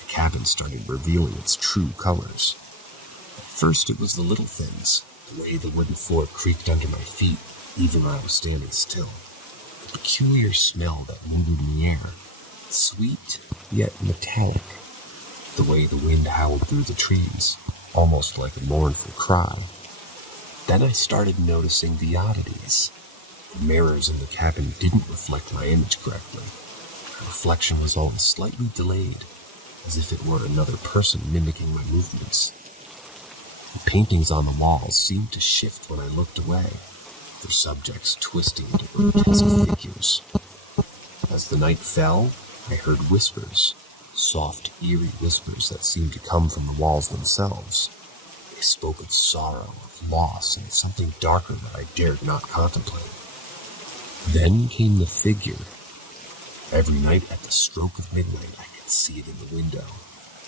the cabin started revealing its true colors. At first, it was the little things, the way the wooden floor creaked under my feet, even when I was standing still. The peculiar smell that lingered in the air, sweet yet metallic. The way the wind howled through the trees, almost like a mournful cry. Then I started noticing the oddities. The mirrors in the cabin didn't reflect my image correctly. The reflection was always slightly delayed, as if it were another person mimicking my movements. The paintings on the walls seemed to shift when I looked away, their subjects twisting into grotesque figures. As the night fell, I heard whispers, soft, eerie whispers that seemed to come from the walls themselves. They spoke of sorrow, of loss, and of something darker that I dared not contemplate. Then came the figure. Every night at the stroke of midnight, I could see it in the window,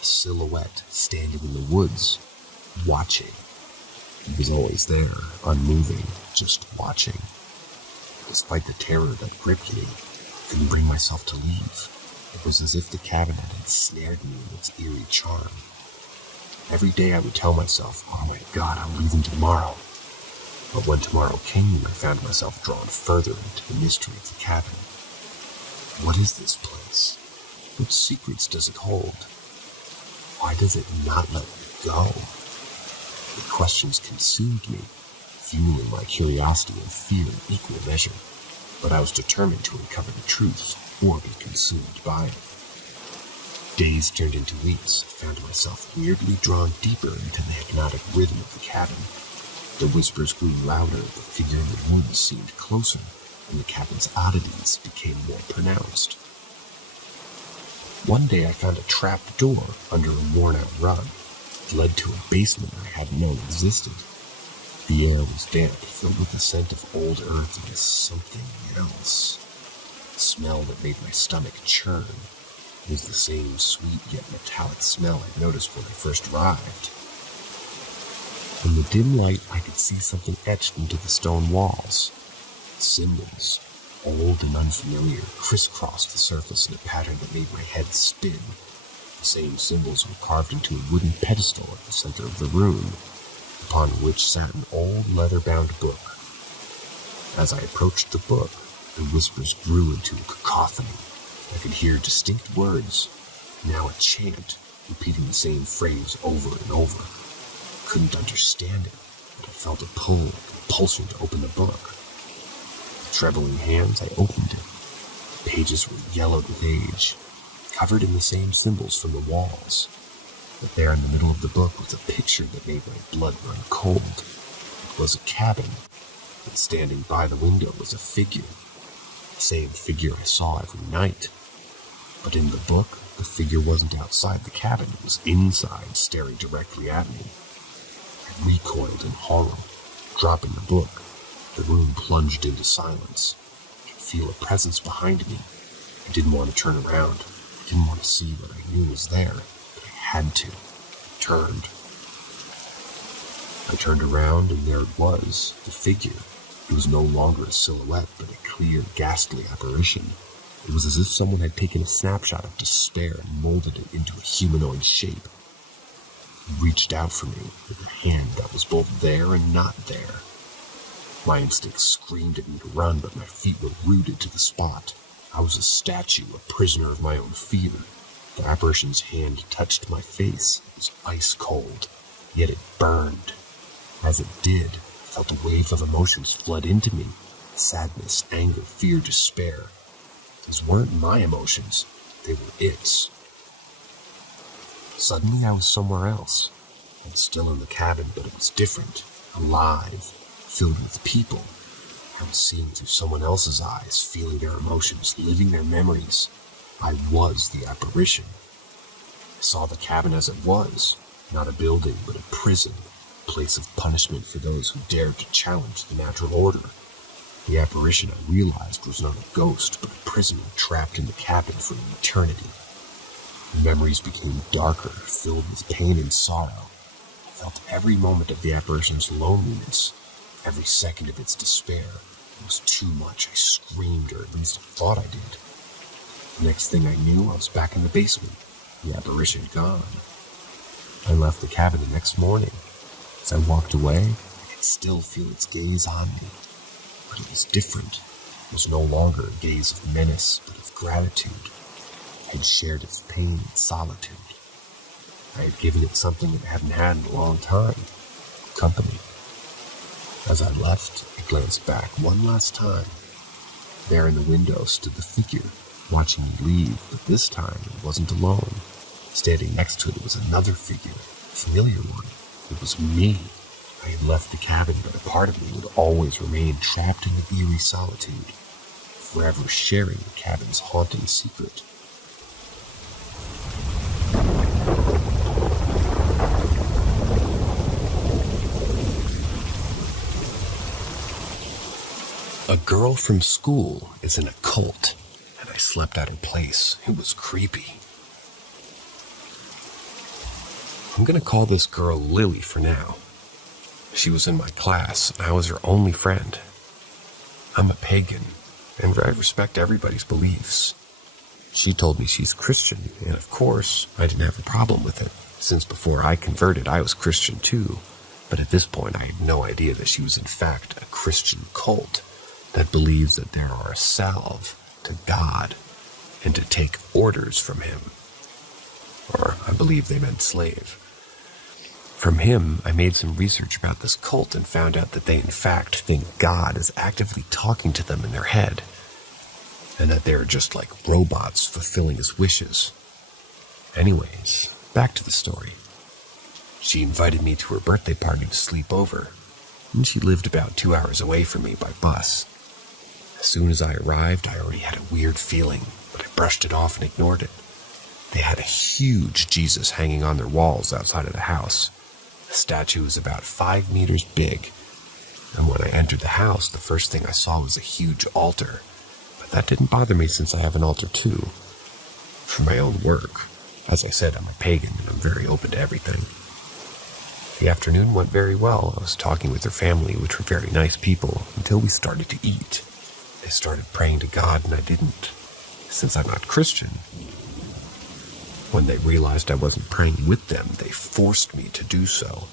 a silhouette standing in the woods, watching. It was always there, unmoving, just watching. Despite the terror that gripped me, I couldn't bring myself to leave. It was as if the cabinet had ensnared me in its eerie charm. Every day I would tell myself, oh my God, I'm leaving tomorrow. But when tomorrow came, I found myself drawn further into the mystery of the cabin. What is this place? What secrets does it hold? Why does it not let me go? The questions consumed me, fueling my curiosity and fear in equal measure. But I was determined to uncover the truth or be consumed by it. Days turned into weeks. I found myself weirdly drawn deeper into the hypnotic rhythm of the cabin. The whispers grew louder, the figure in the woods seemed closer, and the cabin's oddities became more pronounced. One day I found a trap door under a worn-out rug. It led to a basement I hadn't known existed. The air was damp, filled with the scent of old earth and something else. The smell that made my stomach churn. It was the same sweet yet metallic smell I'd noticed when I first arrived. In the dim light, I could see something etched into the stone walls. Symbols, old and unfamiliar, crisscrossed the surface in a pattern that made my head spin. The same symbols were carved into a wooden pedestal at the center of the room, upon which sat an old leather-bound book. As I approached the book, the whispers grew into a cacophony. I could hear distinct words, now a chant, repeating the same phrase over and over. I couldn't understand it, but I felt a pull, like a pulsion to open the book. With trembling hands, I opened it. The pages were yellowed with age, covered in the same symbols from the walls. But there in the middle of the book was a picture that made my blood run cold. It was a cabin, and standing by the window was a figure. The same figure I saw every night. But in the book, the figure wasn't outside the cabin. It was inside, staring directly at me. I recoiled in horror. Dropping the book, the room plunged into silence. I could feel a presence behind me. I didn't want to turn around. I didn't want to see what I knew was there, but I had to. I turned around, and there it was, the figure. It was no longer a silhouette, but a clear, ghastly apparition. It was as if someone had taken a snapshot of despair and molded it into a humanoid shape. It reached out for me with a hand that was both there and not there. My instinct screamed at me to run, but my feet were rooted to the spot. I was a statue, a prisoner of my own fear. The apparition's hand touched my face. It was ice cold, yet it burned. As it did, I felt a wave of emotions flood into me. Sadness, anger, fear, despair. These weren't my emotions. They were its. Suddenly I was somewhere else. I was still in the cabin, but it was different. Alive, filled with people. I was seeing through someone else's eyes, feeling their emotions, living their memories. I was the apparition. I saw the cabin as it was, not a building, but a prison, a place of punishment for those who dared to challenge the natural order. The apparition, I realized, was not a ghost, but a prisoner trapped in the cabin for an eternity. The memories became darker, filled with pain and sorrow. I felt every moment of the apparition's loneliness, every second of its despair. It was too much. I screamed, or at least I thought I did. The next thing I knew, I was back in the basement, the apparition gone. I left the cabin the next morning. As I walked away, I could still feel its gaze on me. But it was different. It was no longer a gaze of menace, but of gratitude. I had shared its pain and solitude. I had given it something it hadn't had in a long time. Company. As I left, I glanced back one last time. There in the window stood the figure, watching me leave, but this time it wasn't alone. Standing next to it was another figure, a familiar one. It was me. I had left the cabin, but a part of me would always remain trapped in the eerie solitude, forever sharing the cabin's haunting secret. A girl from school is in a cult, and I slept at her place. It was creepy. I'm gonna call this girl Lily for now. She was in my class, and I was her only friend. I'm a pagan, and I respect everybody's beliefs. She told me she's Christian, and of course, I didn't have a problem with it, since before I converted, I was Christian too. But at this point, I had no idea that she was in fact a Christian cult that believes that there are a salve to God and to take orders from him. Or I believe they meant slave. From him, I made some research about this cult and found out that they in fact think God is actively talking to them in their head, and that they're just like robots fulfilling his wishes. Anyways, back to the story. She invited me to her birthday party to sleep over, and she lived about 2 hours away from me by bus. As soon as I arrived, I already had a weird feeling, but I brushed it off and ignored it. They had a huge Jesus hanging on their walls outside of the house. The statue was about 5 meters big, and when I entered the house, the first thing I saw was a huge altar, but But that didn't bother me since I have an altar too. For my own work, as I said, I'm a pagan and I'm very open to everything. The afternoon went very well. I was talking with their family, which were very nice people, until we started to eat. They started praying to God and I didn't, since I'm not Christian. When they realized I wasn't praying with them, they forced me to do so.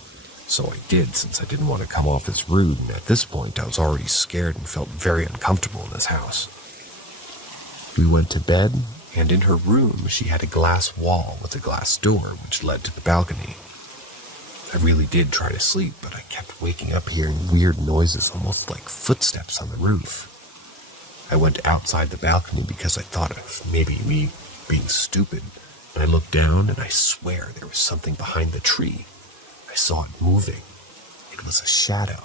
So I did, since I didn't want to come off as rude, and at this point I was already scared and felt very uncomfortable in this house. We went to bed, and in her room she had a glass wall with a glass door which led to the balcony. I really did try to sleep, but I kept waking up hearing weird noises, almost like footsteps on the roof. I went outside the balcony because I thought it was maybe me being stupid. I looked down and I swear there was something behind the tree. I saw it moving. It was a shadow.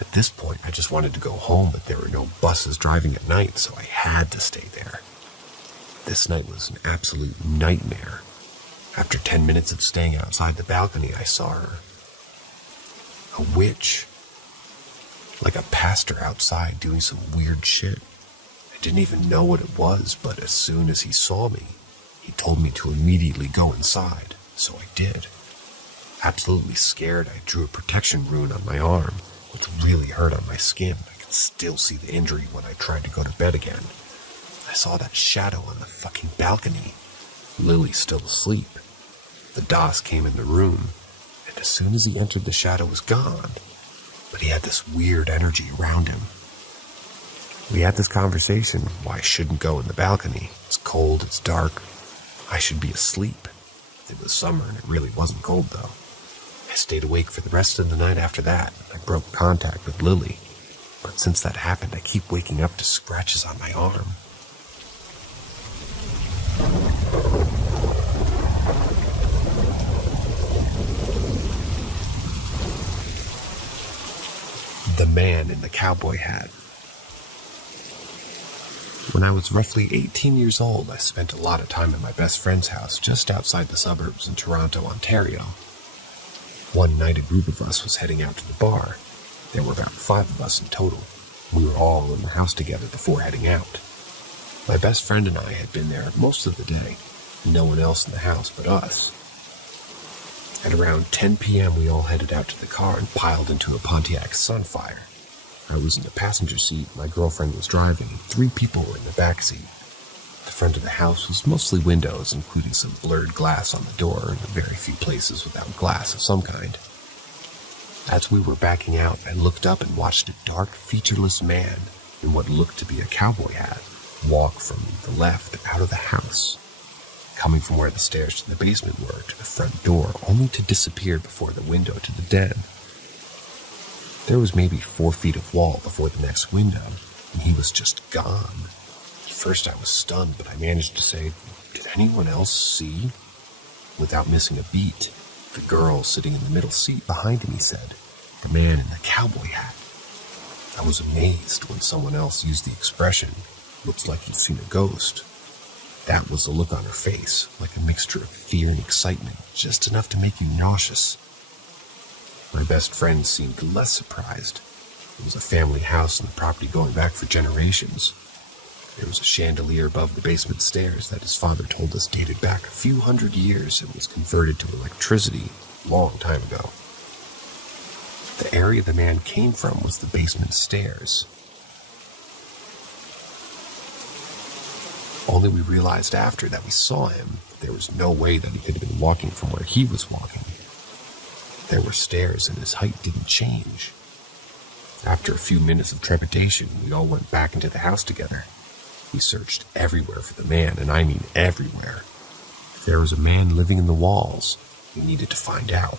At this point, I just wanted to go home, but there were no buses driving at night, so I had to stay there. This night was an absolute nightmare. After 10 minutes of staying outside the balcony, I saw her. A witch. Like a pastor outside doing some weird shit. I didn't even know what it was, but as soon as he saw me, he told me to immediately go inside, so I did. Absolutely scared, I drew a protection rune on my arm, which really hurt on my skin. I could still see the injury when I tried to go to bed again. I saw that shadow on the fucking balcony. Lily's still asleep. The DOS came in the room, and as soon as he entered, the shadow was gone, but he had this weird energy around him. We had this conversation, why I shouldn't go in the balcony. It's cold, it's dark. I should be asleep. It was summer and it really wasn't cold though. I stayed awake for the rest of the night after that. I broke contact with Lily. But since that happened, I keep waking up to scratches on my arm. The man in the cowboy hat. When I was roughly 18 years old, I spent a lot of time at my best friend's house just outside the suburbs in Toronto, Ontario. One night, a group of us was heading out to the bar. There were about 5 of us in total. We were all in the house together before heading out. My best friend and I had been there most of the day. No one else in the house but us. At around 10 p.m., we all headed out to the car and piled into a Pontiac Sunfire. I was in the passenger seat, my girlfriend was driving, and 3 people were in the back seat. The front of the house was mostly windows, including some blurred glass on the door and very few places without glass of some kind. As we were backing out, I looked up and watched a dark, featureless man in what looked to be a cowboy hat walk from the left out of the house, coming from where the stairs to the basement were to the front door, only to disappear before the window to the den. There was maybe 4 feet of wall before the next window, and he was just gone. At first I was stunned, but I managed to say, "Did anyone else see?" Without missing a beat, the girl sitting in the middle seat behind me said, "The man in the cowboy hat." I was amazed when someone else used the expression, "Looks like you've seen a ghost." That was the look on her face, like a mixture of fear and excitement, just enough to make you nauseous. My best friend seemed less surprised. It was a family house and the property going back for generations. There was a chandelier above the basement stairs that his father told us dated back a few hundred years and was converted to electricity a long time ago. The area the man came from was the basement stairs. Only we realized after that we saw him, there was no way that he could have been walking from where he was walking. There were stairs and his height didn't change. After a few minutes of trepidation, we all went back into the house together. We searched everywhere for the man, and I mean everywhere. If there was a man living in the walls, we needed to find out.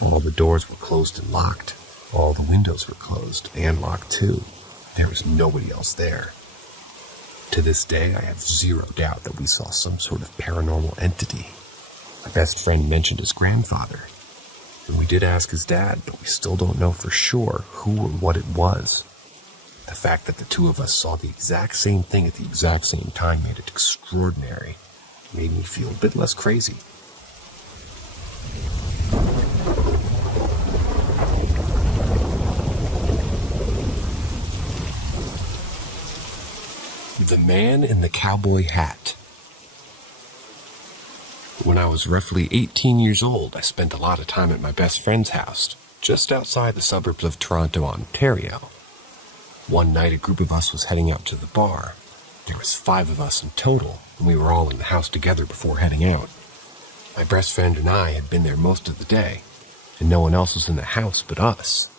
All the doors were closed and locked. All the windows were closed and locked too. There was nobody else there. To this day, I have zero doubt that we saw some sort of paranormal entity. My best friend mentioned his grandfather, and we did ask his dad, but we still don't know for sure who or what it was. The fact that the 2 of us saw the exact same thing at the exact same time made it extraordinary. It made me feel a bit less crazy. The Man in the Cowboy Hat. When I was roughly 18 years old, I spent a lot of time at my best friend's house, just outside the suburbs of Toronto, Ontario. One night, a group of us was heading out to the bar. There was 5 of us in total, and we were all in the house together before heading out. My best friend and I had been there most of the day, and no one else was in the house but us.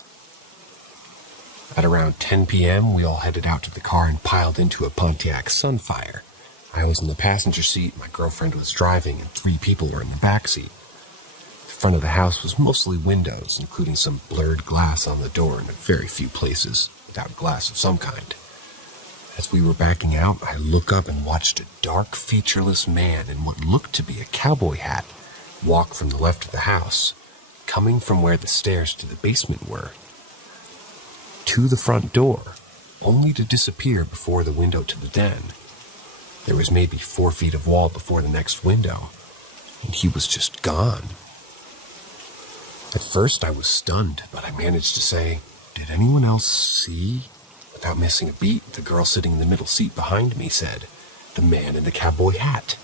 At around 10 p.m., we all headed out to the car and piled into a Pontiac Sunfire. I was in the passenger seat, my girlfriend was driving, and 3 people were in the back seat. The front of the house was mostly windows, including some blurred glass on the door and a very few places without glass of some kind. As we were backing out, I looked up and watched a dark, featureless man in what looked to be a cowboy hat walk from the left of the house, coming from where the stairs to the basement were, to the front door, only to disappear before the window to the den. There was maybe 4 feet of wall before the next window, and he was just gone. At first I was stunned, but I managed to say, "Did anyone else see?" Without missing a beat, the girl sitting in the middle seat behind me said, "The man in the cowboy hat."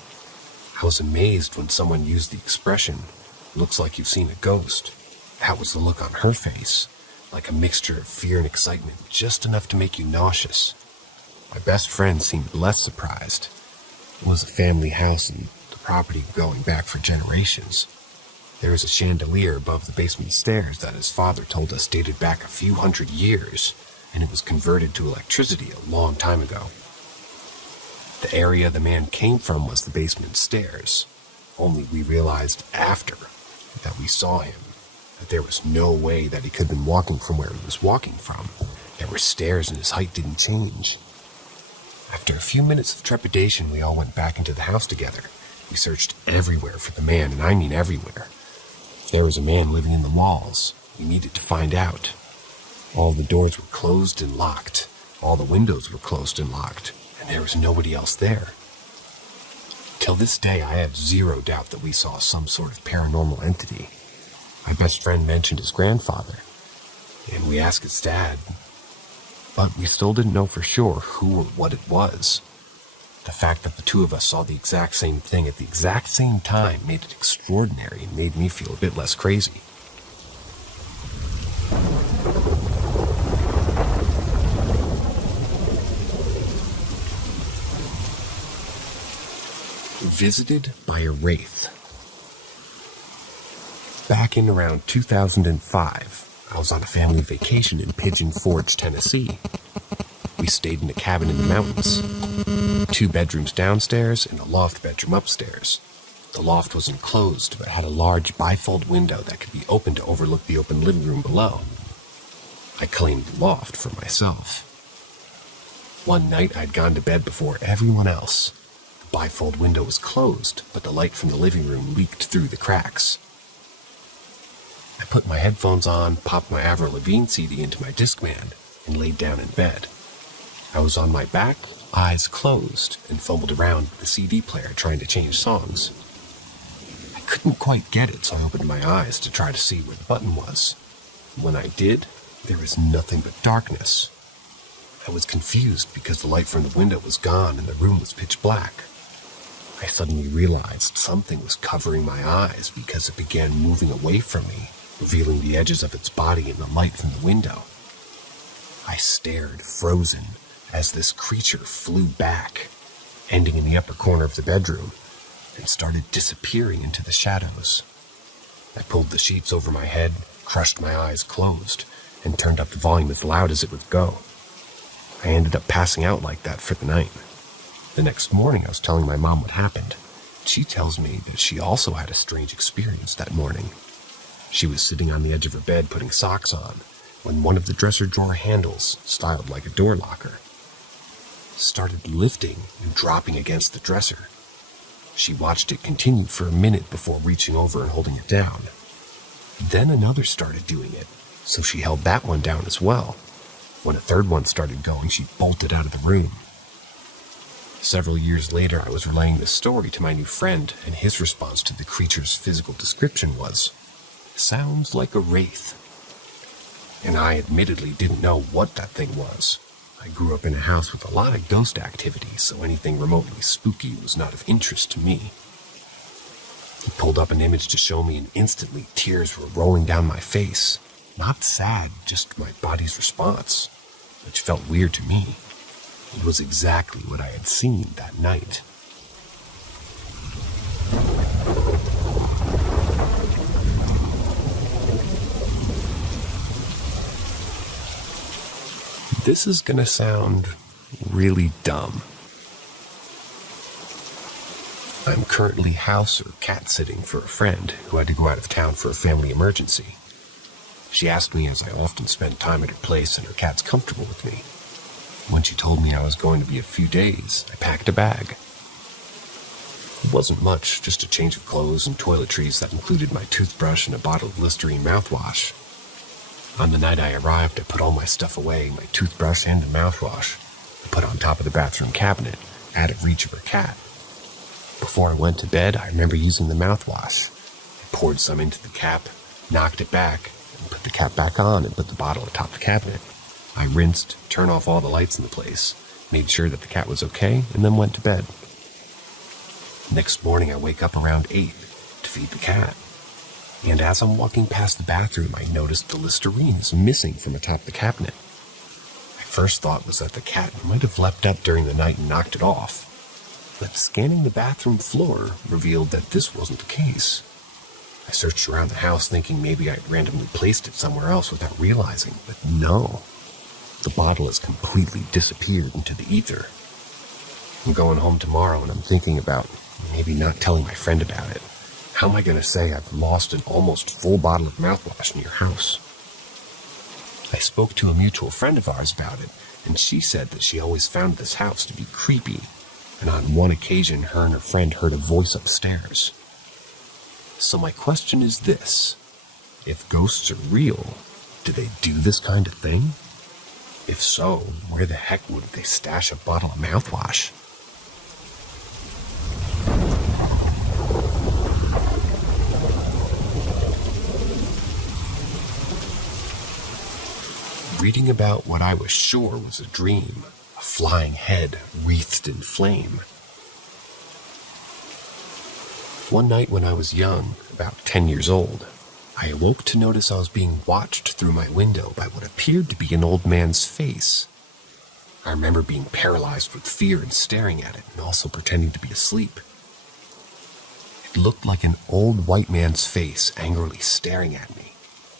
I was amazed when someone used the expression, "Looks like you've seen a ghost." That was the look on her face, like a mixture of fear and excitement, just enough to make you nauseous. My best friend seemed less surprised. It was a family house and the property going back for generations. There was a chandelier above the basement stairs that his father told us dated back a few hundred years, and it was converted to electricity a long time ago. The area the man came from was the basement stairs, only we realized after that we saw him that there was no way that he could have been walking from where he was walking from. There were stairs and his height didn't change. After a few minutes of trepidation, we all went back into the house together. We searched everywhere for the man, and I mean everywhere. If there was a man living in the walls, we needed to find out. All the doors were closed and locked. All the windows were closed and locked, and there was nobody else there. Till this day, I have zero doubt that we saw some sort of paranormal entity. My best friend mentioned his grandfather, and we asked his dad, but we still didn't know for sure who or what it was. The fact that the 2 of us saw the exact same thing at the exact same time made it extraordinary and made me feel a bit less crazy. Visited by a wraith. Back in around 2005, I was on a family vacation in Pigeon Forge, Tennessee. We stayed in a cabin in the mountains. 2 bedrooms downstairs and a loft bedroom upstairs. The loft was enclosed, but had a large bifold window that could be opened to overlook the open living room below. I claimed the loft for myself. One night I'd gone to bed before everyone else. The bifold window was closed, but the light from the living room leaked through the cracks. I put my headphones on, popped my Avril Lavigne CD into my Discman, and laid down in bed. I was on my back, eyes closed, and fumbled around with the CD player trying to change songs. I couldn't quite get it, so I opened my eyes to try to see where the button was. When I did, there was nothing but darkness. I was confused because the light from the window was gone and the room was pitch black. I suddenly realized something was covering my eyes because it began moving away from me, revealing the edges of its body in the light from the window. I stared, frozen, as this creature flew back, ending in the upper corner of the bedroom, and started disappearing into the shadows. I pulled the sheets over my head, crushed my eyes closed, and turned up the volume as loud as it would go. I ended up passing out like that for the night. The next morning, I was telling my mom what happened. She tells me that she also had a strange experience that morning. She was sitting on the edge of her bed putting socks on, when one of the dresser drawer handles, styled like a door locker, started lifting and dropping against the dresser. She watched it continue for a minute before reaching over and holding it down. Then another started doing it, so she held that one down as well. When a third one started going, she bolted out of the room. Several years later, I was relaying this story to my new friend, and his response to the creature's physical description was, "Sounds like a wraith." And I admittedly didn't know what that thing was. I grew up in a house with a lot of ghost activity, so anything remotely spooky was not of interest to me. He pulled up an image to show me, and instantly tears were rolling down my face. Not sad, just my body's response, which felt weird to me. It was exactly what I had seen that night. This is gonna sound really dumb. I'm currently house or cat sitting for a friend who had to go out of town for a family emergency. She asked me, as I often spend time at her place and her cat's comfortable with me. When she told me I was going to be a few days, I packed a bag. It wasn't much, just a change of clothes and toiletries that included my toothbrush and a bottle of Listerine mouthwash. On the night I arrived, I put all my stuff away, my toothbrush and the mouthwash. I put it on top of the bathroom cabinet, out of reach of her cat. Before I went to bed, I remember using the mouthwash. I poured some into the cap, knocked it back, and put the cap back on and put the bottle atop the cabinet. I rinsed, turned off all the lights in the place, made sure that the cat was okay, and then went to bed. Next morning, I wake up around 8 to feed the cat. And as I'm walking past the bathroom, I noticed the Listerine is missing from atop the cabinet. My first thought was that the cat might have leapt up during the night and knocked it off. But scanning the bathroom floor revealed that this wasn't the case. I searched around the house thinking maybe I'd randomly placed it somewhere else without realizing, but no. The bottle has completely disappeared into the ether. I'm going home tomorrow and I'm thinking about maybe not telling my friend about it. How am I going to say I've lost an almost full bottle of mouthwash in your house? I spoke to a mutual friend of ours about it, and she said that she always found this house to be creepy, and on one occasion her and her friend heard a voice upstairs. So my question is this: if ghosts are real, do they do this kind of thing? If so, where the heck would they stash a bottle of mouthwash? Reading about what I was sure was a dream, a flying head wreathed in flame. One night when I was young, about 10 years old, I awoke to notice I was being watched through my window by what appeared to be an old man's face. I remember being paralyzed with fear and staring at it, and also pretending to be asleep. It looked like an old white man's face angrily staring at me,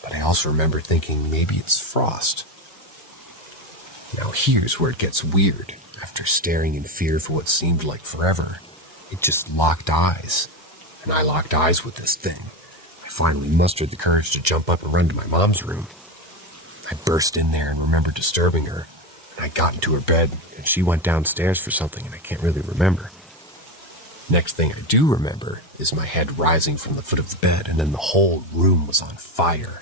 but I also remember thinking maybe it's Frost. Now here's where it gets weird. After staring in fear for what seemed like forever, it just locked eyes. And I locked eyes with this thing. I finally mustered the courage to jump up and run to my mom's room. I burst in there and remember disturbing her, and I got into her bed, and she went downstairs for something, and I can't really remember. Next thing I do remember is my head rising from the foot of the bed, and then the whole room was on fire.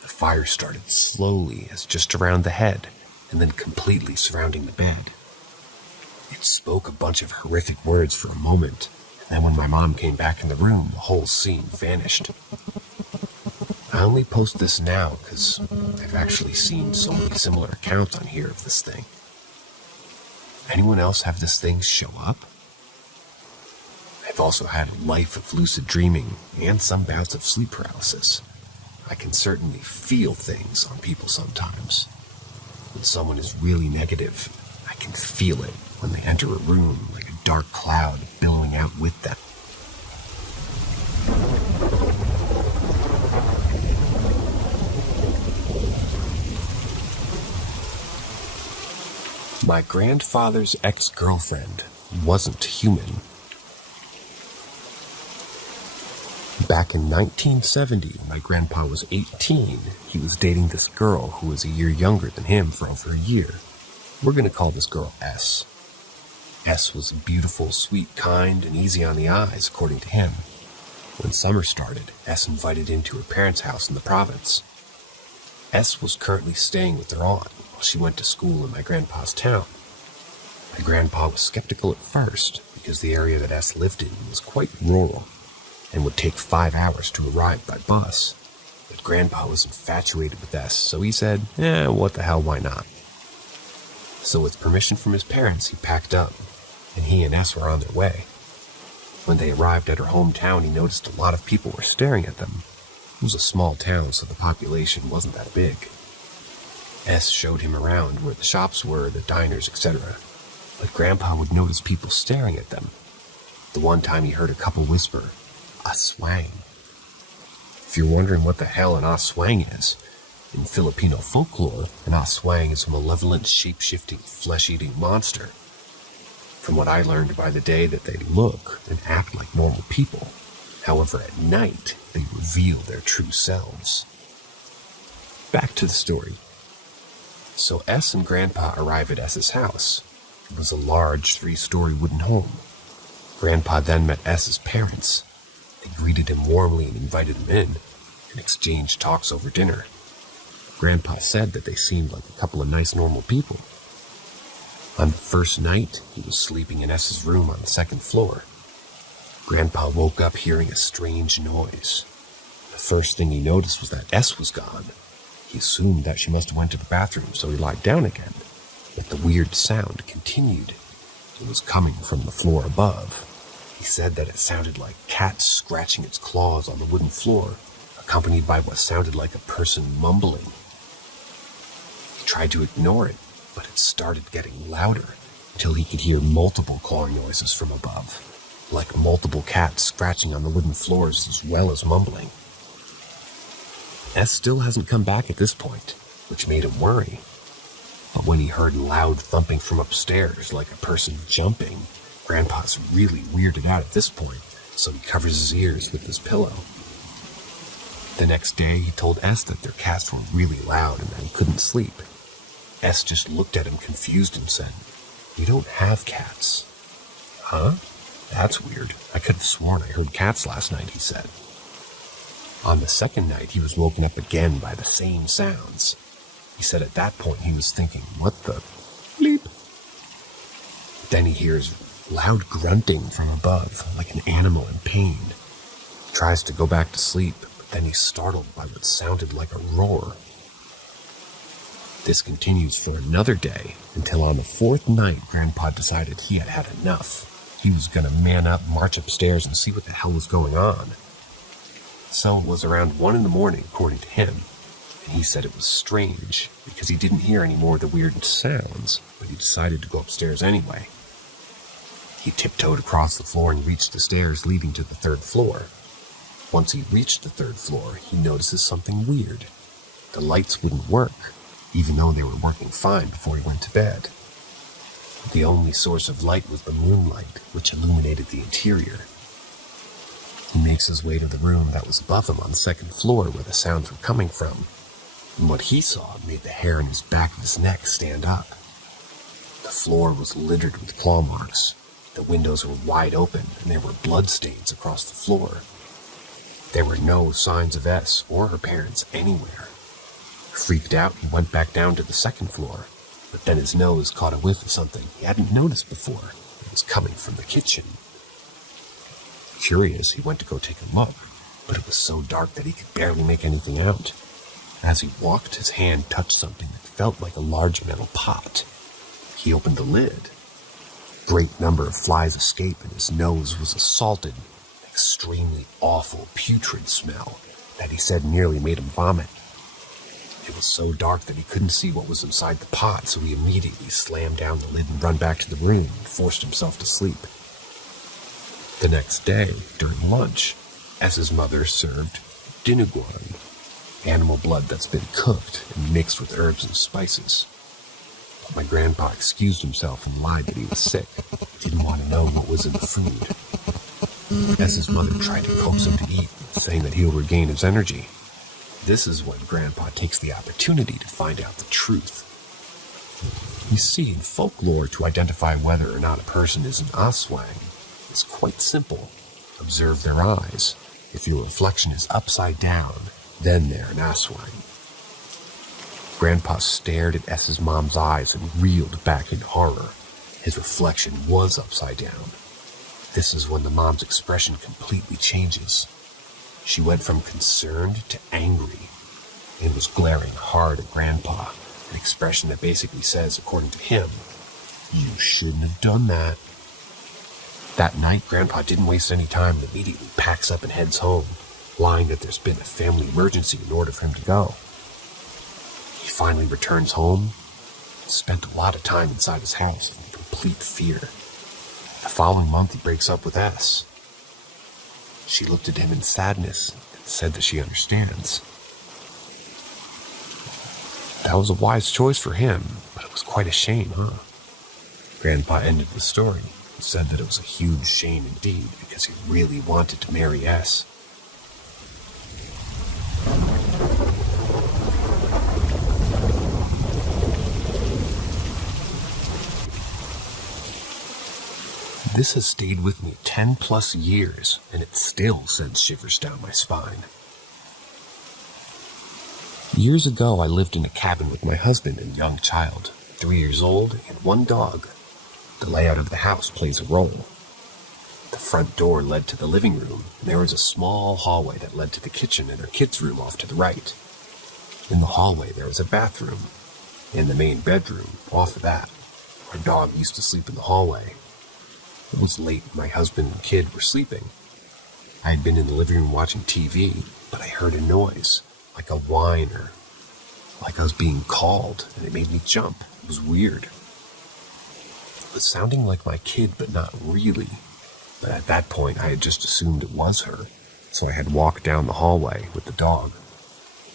The fire started slowly as just around the head, and then completely surrounding the bed. It spoke a bunch of horrific words for a moment, and then when my mom came back in the room, the whole scene vanished. I only post this now because I've actually seen so many similar accounts on here of this thing. Anyone else have this thing show up? I've also had a life of lucid dreaming and some bouts of sleep paralysis. I can certainly feel things on people sometimes. When someone is really negative, I can feel it when they enter a room like a dark cloud billowing out with them. My grandfather's ex-girlfriend wasn't human. Back in 1970, when my grandpa was 18, he was dating this girl who was a year younger than him for over a year. We're going to call this girl S. S was beautiful, sweet, kind, and easy on the eyes, according to him. When summer started, S invited him to her parents' house in the province. S was currently staying with her aunt while she went to school in my grandpa's town. My grandpa was skeptical at first because the area that S lived in was quite rural and would take 5 hours to arrive by bus. But Grandpa was infatuated with S, so he said, what the hell, why not? So with permission from his parents, he packed up, and he and S were on their way. When they arrived at her hometown, he noticed a lot of people were staring at them. It was a small town, so the population wasn't that big. S showed him around where the shops were, the diners, etc. But Grandpa would notice people staring at them. The one time he heard a couple whisper, "Aswang." If you're wondering what the hell an aswang is, in Filipino folklore, an aswang is a malevolent, shape-shifting, flesh-eating monster. From what I learned by the day, that they look and act like normal people. However, at night, they reveal their true selves. Back to the story. So S and Grandpa arrive at S's house. It was a large 3-story wooden home. Grandpa then met S's parents. They greeted him warmly and invited him in, and exchanged talks over dinner. Grandpa said that they seemed like a couple of nice, normal people. On the first night, he was sleeping in S's room on the 2nd floor. Grandpa woke up hearing a strange noise. The first thing he noticed was that S was gone. He assumed that she must have went to the bathroom, so he lied down again. But the weird sound continued. It was coming from the floor above. He said that it sounded like cats scratching its claws on the wooden floor, accompanied by what sounded like a person mumbling. He tried to ignore it, but it started getting louder until he could hear multiple clawing noises from above, like multiple cats scratching on the wooden floors as well as mumbling. S still hasn't come back at this point, which made him worry. But when he heard loud thumping from upstairs, like a person jumping, Grandpa's really weirded out at this point, so he covers his ears with his pillow. The next day, he told S that their cats were really loud and that he couldn't sleep. S just looked at him confused and said, "You don't have cats." "Huh? That's weird. I could have sworn I heard cats last night," he said. On the 2nd night, he was woken up again by the same sounds. He said at that point he was thinking, "What the bleep?" Then he hears loud grunting from above, like an animal in pain. He tries to go back to sleep, but then he's startled by what sounded like a roar. This continues for another day, until on the 4th night, Grandpa decided he had had enough. He was going to man up, march upstairs, and see what the hell was going on. So it was around 1 in the morning, according to him, and he said it was strange, because he didn't hear any more of the weird sounds, but he decided to go upstairs anyway. He tiptoed across the floor and reached the stairs leading to the 3rd floor. Once he reached the 3rd floor, he notices something weird. The lights wouldn't work, even though they were working fine before he went to bed. The only source of light was the moonlight, which illuminated the interior. He makes his way to the room that was above him on the 2nd floor where the sounds were coming from, and what he saw made the hair on his back of his neck stand up. The floor was littered with claw marks. The windows were wide open, and there were blood stains across the floor. There were no signs of S or her parents anywhere. Freaked out, he went back down to the 2nd floor, but then his nose caught a whiff of something he hadn't noticed before. It was coming from the kitchen. Curious, he went to go take a look, but it was so dark that he could barely make anything out. As he walked, his hand touched something that felt like a large metal pot. He opened the lid. A great number of flies escaped, and his nose was assaulted, an extremely awful, putrid smell that he said nearly made him vomit. It was so dark that he couldn't see what was inside the pot, so he immediately slammed down the lid and ran back to the room and forced himself to sleep. The next day, during lunch, S's mother served dinuguan, animal blood that's been cooked and mixed with herbs and spices. My grandpa excused himself and lied that he was sick. He didn't want to know what was in the food. S's mother tried to coax him to eat, saying that he'll regain his energy. This is when Grandpa takes the opportunity to find out the truth. You see, in folklore, to identify whether or not a person is an aswang, it's quite simple. Observe their eyes. If your reflection is upside down, then they're an aswang. Grandpa stared at S's mom's eyes and reeled back in horror. His reflection was upside down. This is when the mom's expression completely changes. She went from concerned to angry and was glaring hard at Grandpa An expression that basically says, according to him, "You shouldn't have done that." That night, Grandpa didn't waste any time and immediately packs up and heads home, lying that there's been a family emergency in order for him to go. He finally returns home and spent a lot of time inside his house in complete fear. The following month, he breaks up with S. She looked at him in sadness and said that she understands. That was a wise choice for him, but it was quite a shame, huh? Grandpa ended the story and said that it was a huge shame indeed because he really wanted to marry S. This has stayed with me 10 plus years, and it still sends shivers down my spine. Years ago, I lived in a cabin with my husband and young child, 3 years old, and 1 dog. The layout of the house plays a role. The front door led to the living room, and there was a small hallway that led to the kitchen and our kids' room off to the right. In the hallway, there was a bathroom. In the main bedroom, off of that, our dog used to sleep in the hallway. It was late, and my husband and kid were sleeping. I had been in the living room watching TV, but I heard a noise, like a whine or like I was being called, and it made me jump. It was weird. It was sounding like my kid, but not really. But at that point, I had just assumed it was her, so I had walked down the hallway with the dog.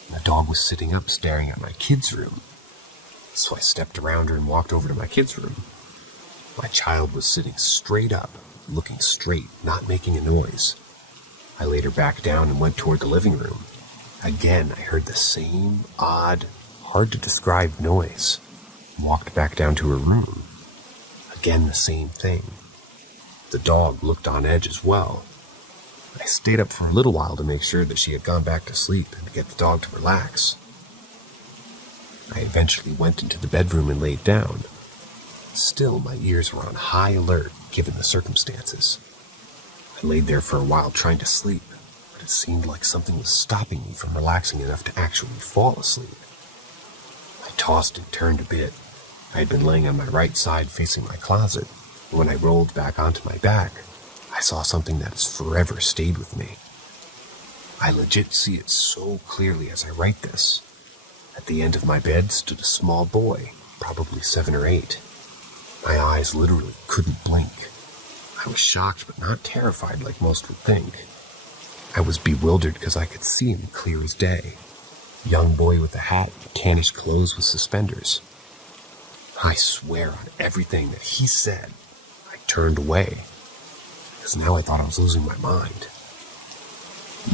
And the dog was sitting up staring at my kid's room. So I stepped around her and walked over to my kid's room. My child was sitting straight up, looking straight, not making a noise. I laid her back down and went toward the living room. Again, I heard the same odd, hard-to-describe noise. Walked back down to her room. Again, the same thing. The dog looked on edge as well. I stayed up for a little while to make sure that she had gone back to sleep and to get the dog to relax. I eventually went into the bedroom and laid down. Still, my ears were on high alert, given the circumstances. I laid there for a while trying to sleep, but it seemed like something was stopping me from relaxing enough to actually fall asleep. I tossed and turned a bit. I had been laying on my right side facing my closet, and when I rolled back onto my back, I saw something that has forever stayed with me. I legit see it so clearly as I write this. At the end of my bed stood a small boy, probably 7 or 8. My eyes literally couldn't blink. I was shocked but not terrified like most would think. I was bewildered because I could see him clear as day. Young boy with a hat and tannish clothes with suspenders. I swear on everything that he said, I turned away, because now I thought I was losing my mind.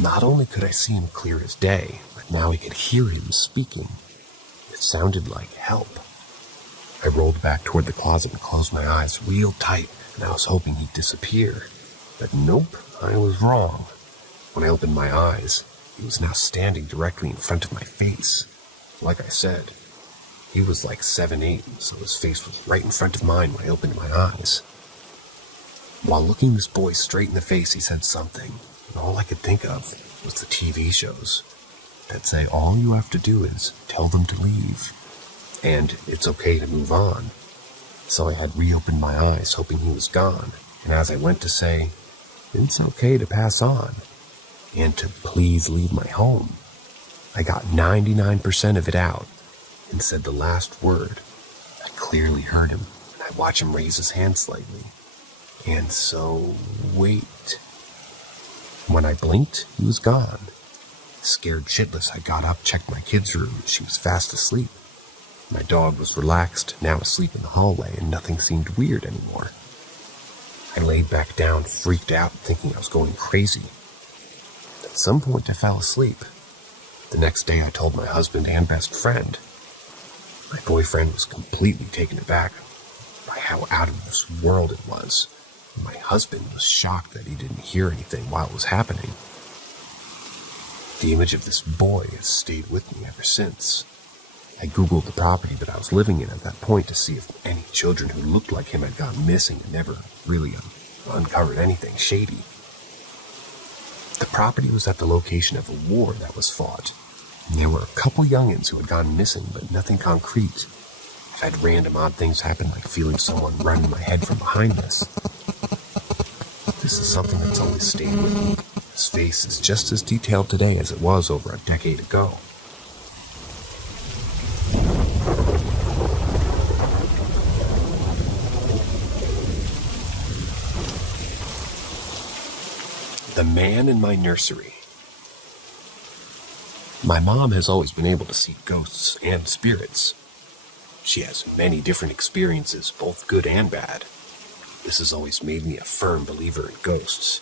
Not only could I see him clear as day, but now I could hear him speaking. It sounded like help. I rolled back toward the closet and closed my eyes real tight, and I was hoping he'd disappear. But nope, I was wrong. When I opened my eyes, he was now standing directly in front of my face. Like I said, he was like 7'8", so his face was right in front of mine when I opened my eyes. While looking this boy straight in the face, he said something, and all I could think of was the TV shows that say all you have to do is tell them to leave, and it's okay to move on. So I had reopened my eyes, hoping he was gone, and as I went to say, it's okay to pass on, and to please leave my home, I got 99% of it out, and said the last word. I clearly heard him, and I watched him raise his hand slightly. And so, wait. When I blinked, he was gone. Scared shitless, I got up, checked my kid's room, and she was fast asleep. My dog was relaxed, now asleep in the hallway, and nothing seemed weird anymore. I laid back down, freaked out, thinking I was going crazy. At some point, I fell asleep. The next day, I told my husband and best friend. My boyfriend was completely taken aback by how out of this world it was. My husband was shocked that he didn't hear anything while it was happening. The image of this boy has stayed with me ever since. I googled the property that I was living in at that point to see if any children who looked like him had gone missing and never really uncovered anything shady. The property was at the location of a war that was fought. And there were a couple youngins who had gone missing, but nothing concrete. I've had random odd things happen, like feeling someone run in my head from behind us. This is something that's always stayed with me. His face is just as detailed today as it was over a decade ago. The man in my nursery. My mom has always been able to see ghosts and spirits. She has many different experiences, both good and bad. This has always made me a firm believer in ghosts.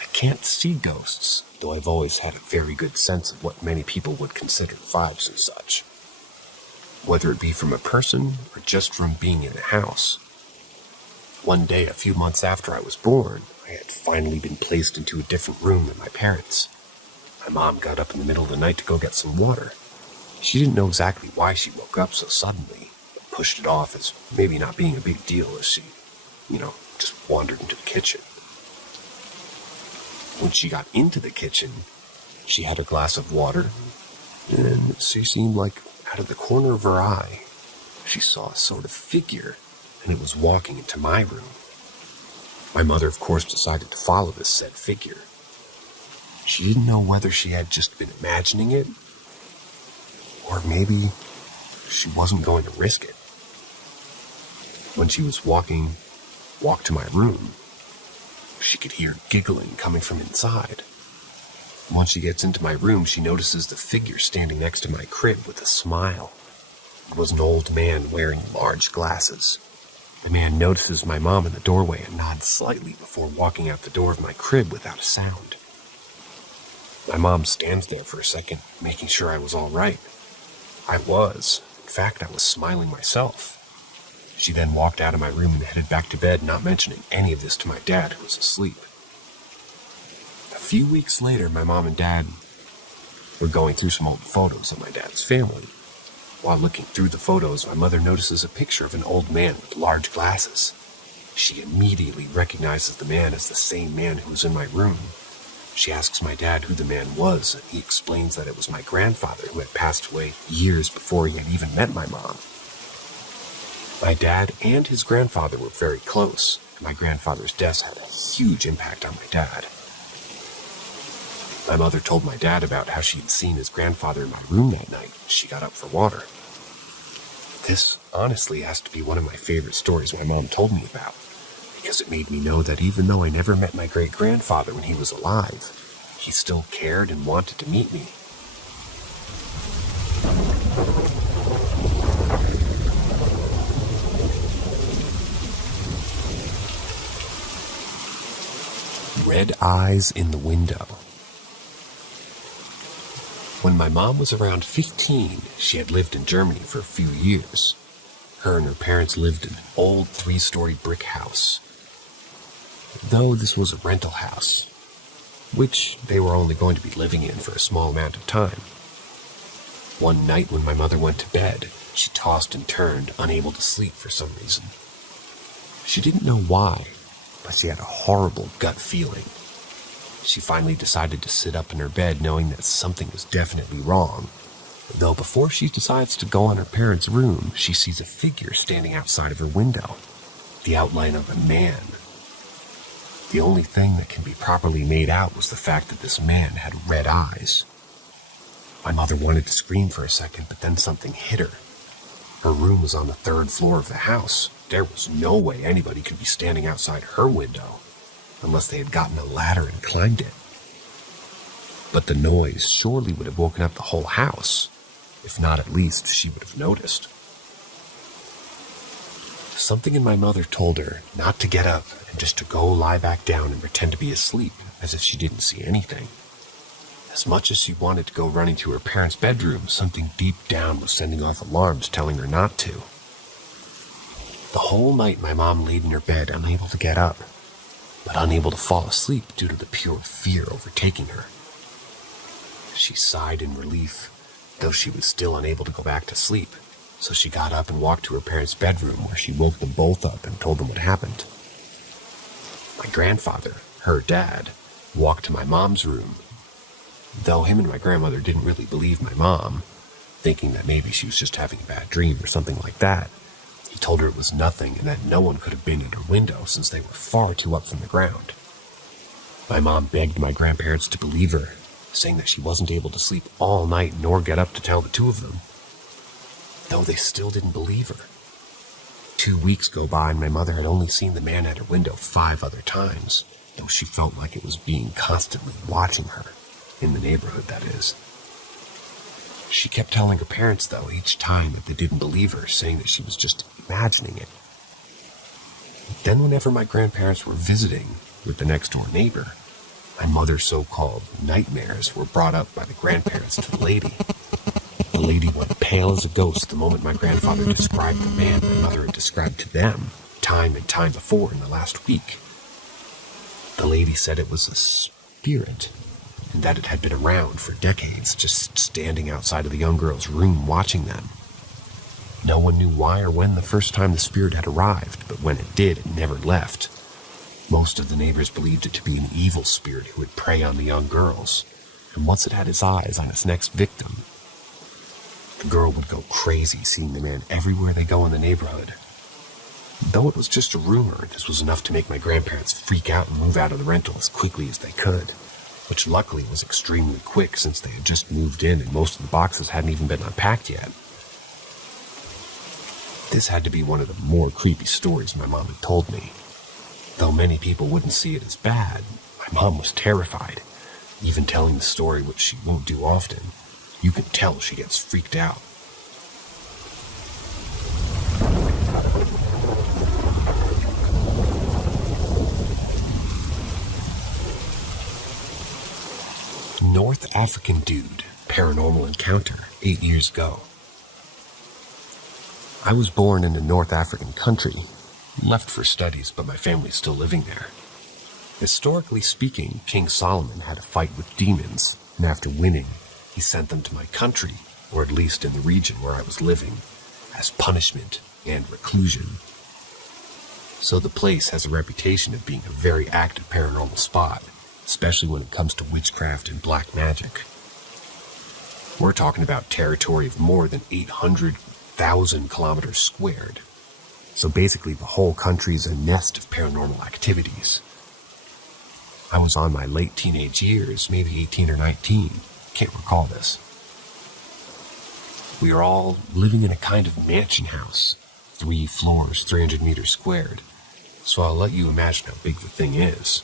I can't see ghosts, though I've always had a very good sense of what many people would consider vibes and such. Whether it be from a person or just from being in a house. One day, a few months after I was born, I had finally been placed into a different room than my parents. My mom got up in the middle of the night to go get some water. She didn't know exactly why she woke up so suddenly, but pushed it off as maybe not being a big deal as she, just wandered into the kitchen. When she got into the kitchen, she had a glass of water, and she seemed like out of the corner of her eye, she saw a sort of figure, and it was walking into my room. My mother, of course, decided to follow this said figure. She didn't know whether she had just been imagining it, or maybe she wasn't going to risk it. When she was walked to my room, she could hear giggling coming from inside. Once she gets into my room, she notices the figure standing next to my crib with a smile. It was an old man wearing large glasses. The man notices my mom in the doorway and nods slightly before walking out the door of my crib without a sound. My mom stands there for a second, making sure I was all right. I was. In fact, I was smiling myself. She then walked out of my room and headed back to bed, not mentioning any of this to my dad, who was asleep. A few weeks later, my mom and dad were going through some old photos of my dad's family. While looking through the photos, my mother notices a picture of an old man with large glasses. She immediately recognizes the man as the same man who was in my room. She asks my dad who the man was, and he explains that it was my grandfather who had passed away years before he had even met my mom. My dad and his grandfather were very close, and my grandfather's death had a huge impact on my dad. My mother told my dad about how she had seen his grandfather in my room that night when she got up for water. This honestly has to be one of my favorite stories my mom told me about, because it made me know that even though I never met my great-grandfather when he was alive, he still cared and wanted to meet me. Red eyes in the window. When my mom was around 15, she had lived in Germany for a few years. Her and her parents lived in an old 3-story brick house. Though this was a rental house, which they were only going to be living in for a small amount of time. One night when my mother went to bed, she tossed and turned, unable to sleep for some reason. She didn't know why, but she had a horrible gut feeling. She finally decided to sit up in her bed knowing that something was definitely wrong. Though before she decides to go in her parents' room, she sees a figure standing outside of her window. The outline of a man. The only thing that can be properly made out was the fact that this man had red eyes. My mother wanted to scream for a second, but then something hit her. Her room was on the 3rd floor of the house. There was no way anybody could be standing outside her window, unless they had gotten a ladder and climbed it. But the noise surely would have woken up the whole house. If not, at least she would have noticed. Something in my mother told her not to get up and just to go lie back down and pretend to be asleep, as if she didn't see anything. As much as she wanted to go running to her parents' bedroom, something deep down was sending off alarms telling her not to. The whole night my mom laid in her bed, unable to get up, but unable to fall asleep due to the pure fear overtaking her. She sighed in relief, though she was still unable to go back to sleep, so she got up and walked to her parents' bedroom, where she woke them both up and told them what happened. My grandfather, her dad, walked to my mom's room. Though him and my grandmother didn't really believe my mom, thinking that maybe she was just having a bad dream or something like that, he told her it was nothing and that no one could have been in her window since they were far too up from the ground. My mom begged my grandparents to believe her, saying that she wasn't able to sleep all night nor get up to tell the two of them. Though they still didn't believe her. 2 weeks go by and my mother had only seen the man at her window 5 other times, though she felt like it was being constantly watching her, in the neighborhood that is. She kept telling her parents, though, each time that they didn't believe her, saying that she was just imagining it. Then whenever my grandparents were visiting with the next-door neighbor, my mother's so-called nightmares were brought up by the grandparents to the lady. The lady went pale as a ghost the moment my grandfather described the man my mother had described to them time and time before in the last week. The lady said it was a spirit, and that it had been around for decades, just standing outside of the young girl's room watching them. No one knew why or when the first time the spirit had arrived, but when it did, it never left. Most of the neighbors believed it to be an evil spirit who would prey on the young girls, and once it had its eyes on its next victim, the girl would go crazy seeing the man everywhere they go in the neighborhood. Though it was just a rumor, this was enough to make my grandparents freak out and move out of the rental as quickly as they could, which luckily was extremely quick since they had just moved in and most of the boxes hadn't even been unpacked yet. This had to be one of the more creepy stories my mom had told me. Though many people wouldn't see it as bad, my mom was terrified. Even telling the story, which she won't do often, you can tell she gets freaked out. North African dude, paranormal encounter, 8 years ago. I was born in a North African country, left for studies, but my family's still living there. Historically speaking, King Solomon had a fight with demons, and after winning, he sent them to my country, or at least in the region where I was living, as punishment and reclusion. So the place has a reputation of being a very active paranormal spot, especially when it comes to witchcraft and black magic. We're talking about territory of more than 800,000 kilometers squared. So basically the whole country is a nest of paranormal activities. I was on my late teenage years, maybe 18 or 19, can't recall this. We are all living in a kind of mansion house, 3 floors, 300 meters squared, so I'll let you imagine how big the thing is.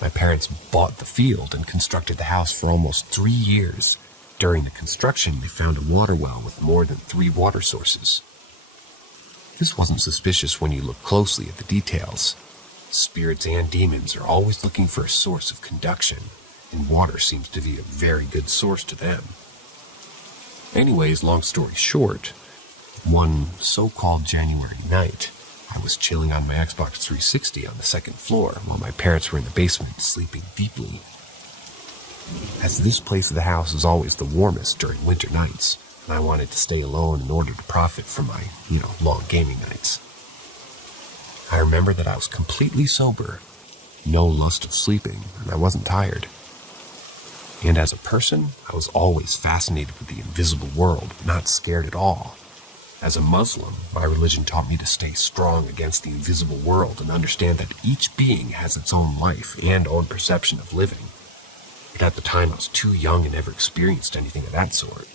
My parents bought the field and constructed the house for almost 3 years. During the construction, they found a water well with more than 3 water sources. This wasn't suspicious when you look closely at the details. Spirits and demons are always looking for a source of conduction, and water seems to be a very good source to them. Anyways, long story short, one so-called January night, I was chilling on my Xbox 360 on the 2nd floor while my parents were in the basement sleeping deeply. As this place of the house is always the warmest during winter nights, and I wanted to stay alone in order to profit from my, long gaming nights. I remember that I was completely sober, no lust of sleeping, and I wasn't tired. And as a person, I was always fascinated with the invisible world, not scared at all. As a Muslim, my religion taught me to stay strong against the invisible world and understand that each being has its own life and own perception of living. But at the time, I was too young and never experienced anything of that sort.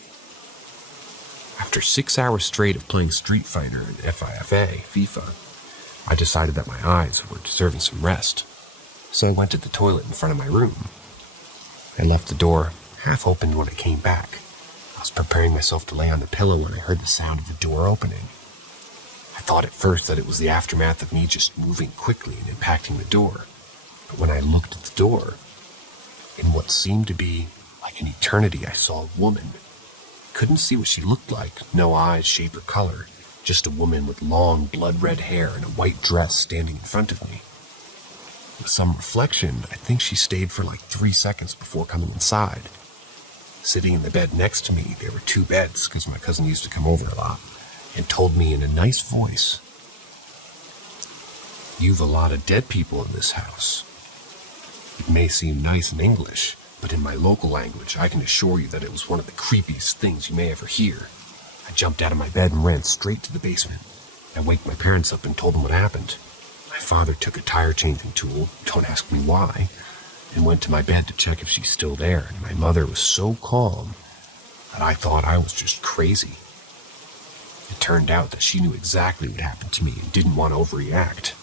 After 6 hours straight of playing Street Fighter and FIFA, I decided that my eyes were deserving some rest. So I went to the toilet in front of my room. I left the door half open when I came back. I was preparing myself to lay on the pillow when I heard the sound of the door opening. I thought at first that it was the aftermath of me just moving quickly and impacting the door. But when I looked at the door, in what seemed to be like an eternity, I saw a woman. Couldn't see what she looked like, no eyes, shape, or color. Just a woman with long, blood-red hair and a white dress standing in front of me. With some reflection, I think she stayed for like 3 seconds before coming inside. Sitting in the bed next to me, there were 2 beds, because my cousin used to come over a lot, and told me in a nice voice, "You've a lot of dead people in this house. It may seem nice in English, but in my local language, I can assure you that it was one of the creepiest things you may ever hear. I jumped out of my bed and ran straight to the basement. I waked my parents up and told them what happened. My father took a tire-changing tool, don't ask me why, and went to my bed to check if she's still there, and my mother was so calm that I thought I was just crazy. It turned out that she knew exactly what happened to me and didn't want to overreact.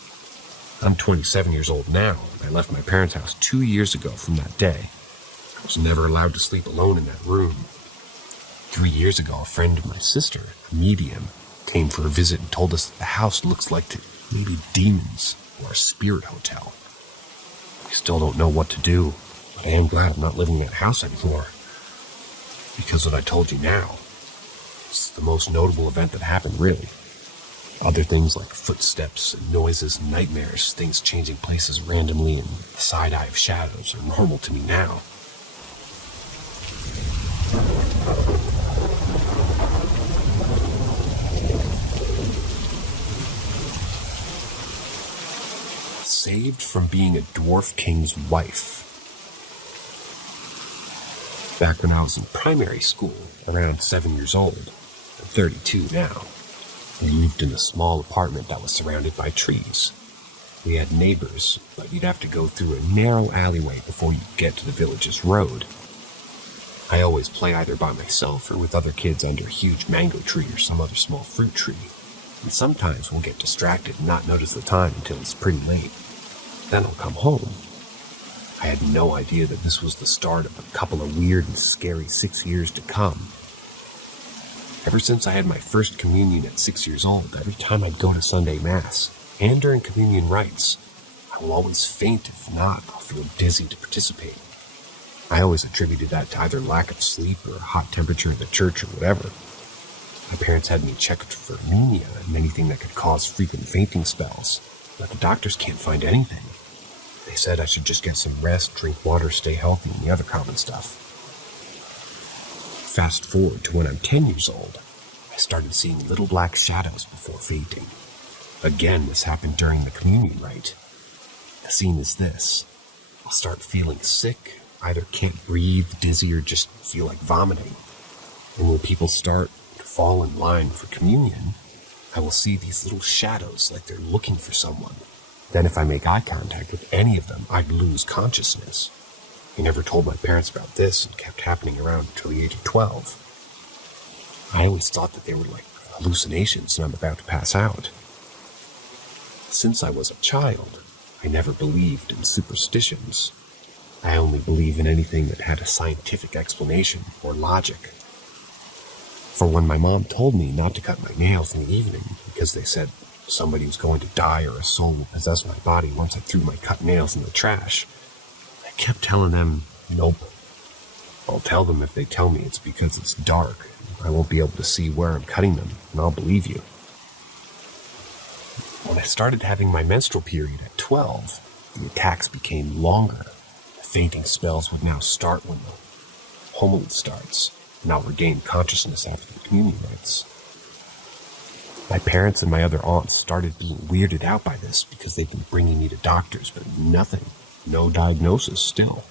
I'm 27 years old now, and I left my parents' house 2 years ago from that day. I was never allowed to sleep alone in that room. 3 years ago, a friend of my sister, a medium, came for a visit and told us that the house looks like maybe demons or a spirit hotel. I still don't know what to do, but I am glad I'm not living in that house anymore. Because what I told you now, it's the most notable event that happened, really. Other things like footsteps and noises and nightmares, things changing places randomly and the side eye of shadows are normal to me now. Saved from being a dwarf king's wife. Back when I was in primary school, around 7 years old, I'm 32 now, we lived in a small apartment that was surrounded by trees. We had neighbors, but you'd have to go through a narrow alleyway before you get to the village's road. I always play either by myself or with other kids under a huge mango tree or some other small fruit tree, and sometimes we'll get distracted and not notice the time until it's pretty late. Then I'll come home. I had no idea that this was the start of a couple of weird and scary 6 years to come. Ever since I had my first communion at 6 years old, every time I'd go to Sunday Mass, and during communion rites, I will always faint. If not, I'll feel dizzy to participate. I always attributed that to either lack of sleep or a hot temperature in the church or whatever. My parents had me checked for anemia and anything that could cause frequent fainting spells, but the doctors can't find anything. They said I should just get some rest, drink water, stay healthy, and the other common stuff. Fast forward to when I'm 10 years old, I started seeing little black shadows before fainting. Again, this happened during the communion rite. The scene is this. I'll start feeling sick, either can't breathe, dizzy, or just feel like vomiting. And when people start to fall in line for communion, I will see these little shadows like they're looking for someone. Then if I make eye contact with any of them, I'd lose consciousness. I never told my parents about this and kept happening around until the age of 12. I always thought that they were like hallucinations and I'm about to pass out. Since I was a child, I never believed in superstitions. I only believe in anything that had a scientific explanation or logic. For when my mom told me not to cut my nails in the evening because they said somebody was going to die or a soul would possess my body once I threw my cut nails in the trash, I kept telling them, nope. I'll tell them if they tell me it's because it's dark. I won't be able to see where I'm cutting them, and I'll believe you. When I started having my menstrual period at 12, the attacks became longer. The fainting spells would now start when the homily starts, and I'll regain consciousness after the communion rites. My parents and my other aunts started being weirded out by this because they'd been bringing me to doctors, but nothing. No diagnosis still.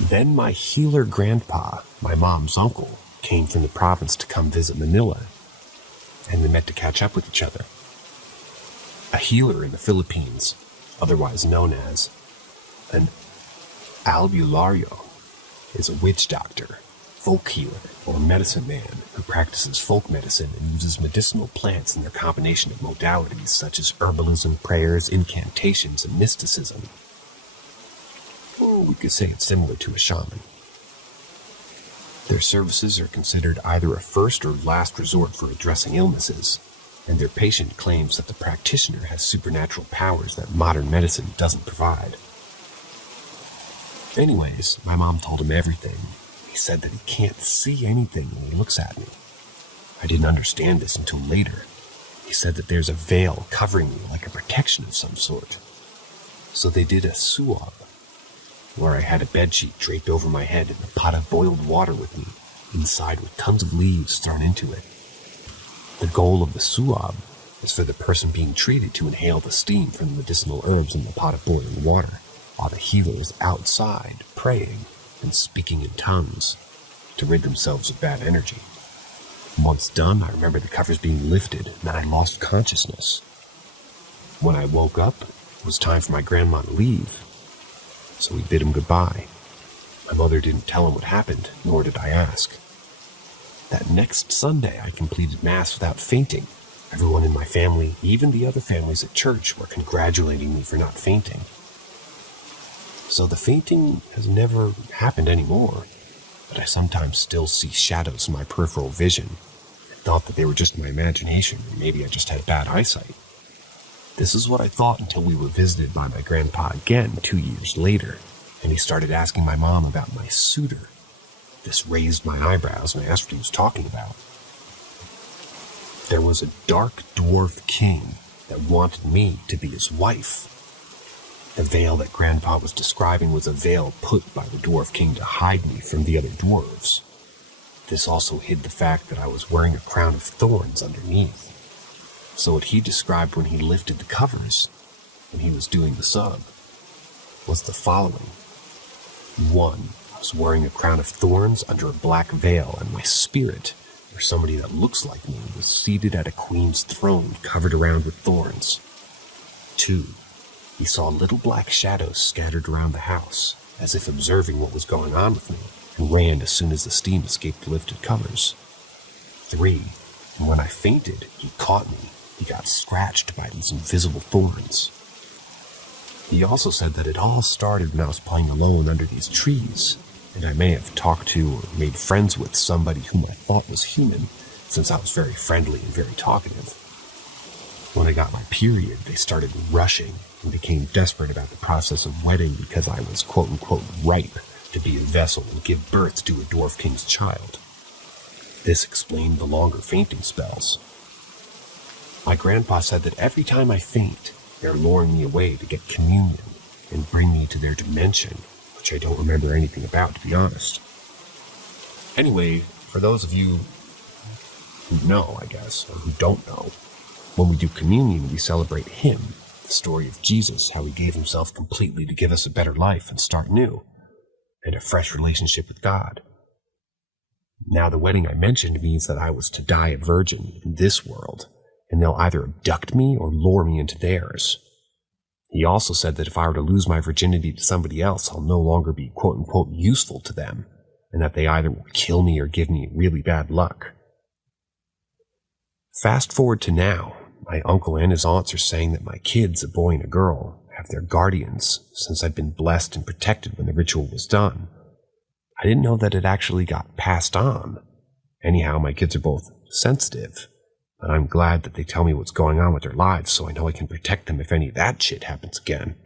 Then my healer grandpa, my mom's uncle, came from the province to come visit Manila, and we met to catch up with each other. A healer in the Philippines, otherwise known as an albulario, is a witch doctor, folk healer, or medicine man who practices folk medicine and uses medicinal plants in their combination of modalities such as herbalism, prayers, incantations, and mysticism. We could say it's similar to a shaman. Their services are considered either a first or last resort for addressing illnesses, and their patient claims that the practitioner has supernatural powers that modern medicine doesn't provide. Anyways, my mom told him everything. He said that he can't see anything when he looks at me. I didn't understand this until later. He said that there's a veil covering me like a protection of some sort. So they did a suab, where I had a bedsheet draped over my head and a pot of boiled water with me, inside with tons of leaves thrown into it. The goal of the suab is for the person being treated to inhale the steam from the medicinal herbs in the pot of boiling water, while the healer is outside praying and speaking in tongues to rid themselves of bad energy. Once done, I remember the covers being lifted, and then I lost consciousness. When I woke up, it was time for my grandma to leave, so we bid him goodbye. My mother didn't tell him what happened, nor did I ask. That next Sunday, I completed Mass without fainting. Everyone in my family, even the other families at church, were congratulating me for not fainting. So the fainting has never happened anymore, but I sometimes still see shadows in my peripheral vision. I thought that they were just my imagination, or maybe I just had bad eyesight. This is what I thought until we were visited by my grandpa again 2 years later, and he started asking my mom about my suitor. This raised my eyebrows, and I asked what he was talking about. There was a dark dwarf king that wanted me to be his wife. The veil that Grandpa was describing was a veil put by the dwarf king to hide me from the other dwarves. This also hid the fact that I was wearing a crown of thorns underneath. So what he described when he lifted the covers, when he was doing the sub, was the following. 1. I was wearing a crown of thorns under a black veil, and my spirit, or somebody that looks like me, was seated at a queen's throne covered around with thorns. 2. He saw little black shadows scattered around the house, as if observing what was going on with me, and ran as soon as the steam escaped the lifted covers. 3. And when I fainted, he caught me. He got scratched by these invisible thorns. He also said that it all started when I was playing alone under these trees, and I may have talked to or made friends with somebody whom I thought was human, since I was very friendly and very talkative. When I got my period, they started rushing and became desperate about the process of wedding because I was quote-unquote ripe to be a vessel and give birth to a dwarf king's child. This explained the longer fainting spells. My grandpa said that every time I faint, they're luring me away to get communion and bring me to their dimension, which I don't remember anything about, to be honest. Anyway, for those of you who know, I guess, or who don't know, when we do communion, we celebrate him, the story of Jesus, how he gave himself completely to give us a better life and start new, and a fresh relationship with God. Now, the wedding I mentioned means that I was to die a virgin in this world, and they'll either abduct me or lure me into theirs. He also said that if I were to lose my virginity to somebody else, I'll no longer be quote-unquote useful to them, and that they either will kill me or give me really bad luck. Fast forward to now, my uncle and his aunts are saying that my kids, a boy and a girl, have their guardians since I've been blessed and protected when the ritual was done. I didn't know that it actually got passed on. Anyhow, my kids are both sensitive, but I'm glad that they tell me what's going on with their lives so I know I can protect them if any of that shit happens again.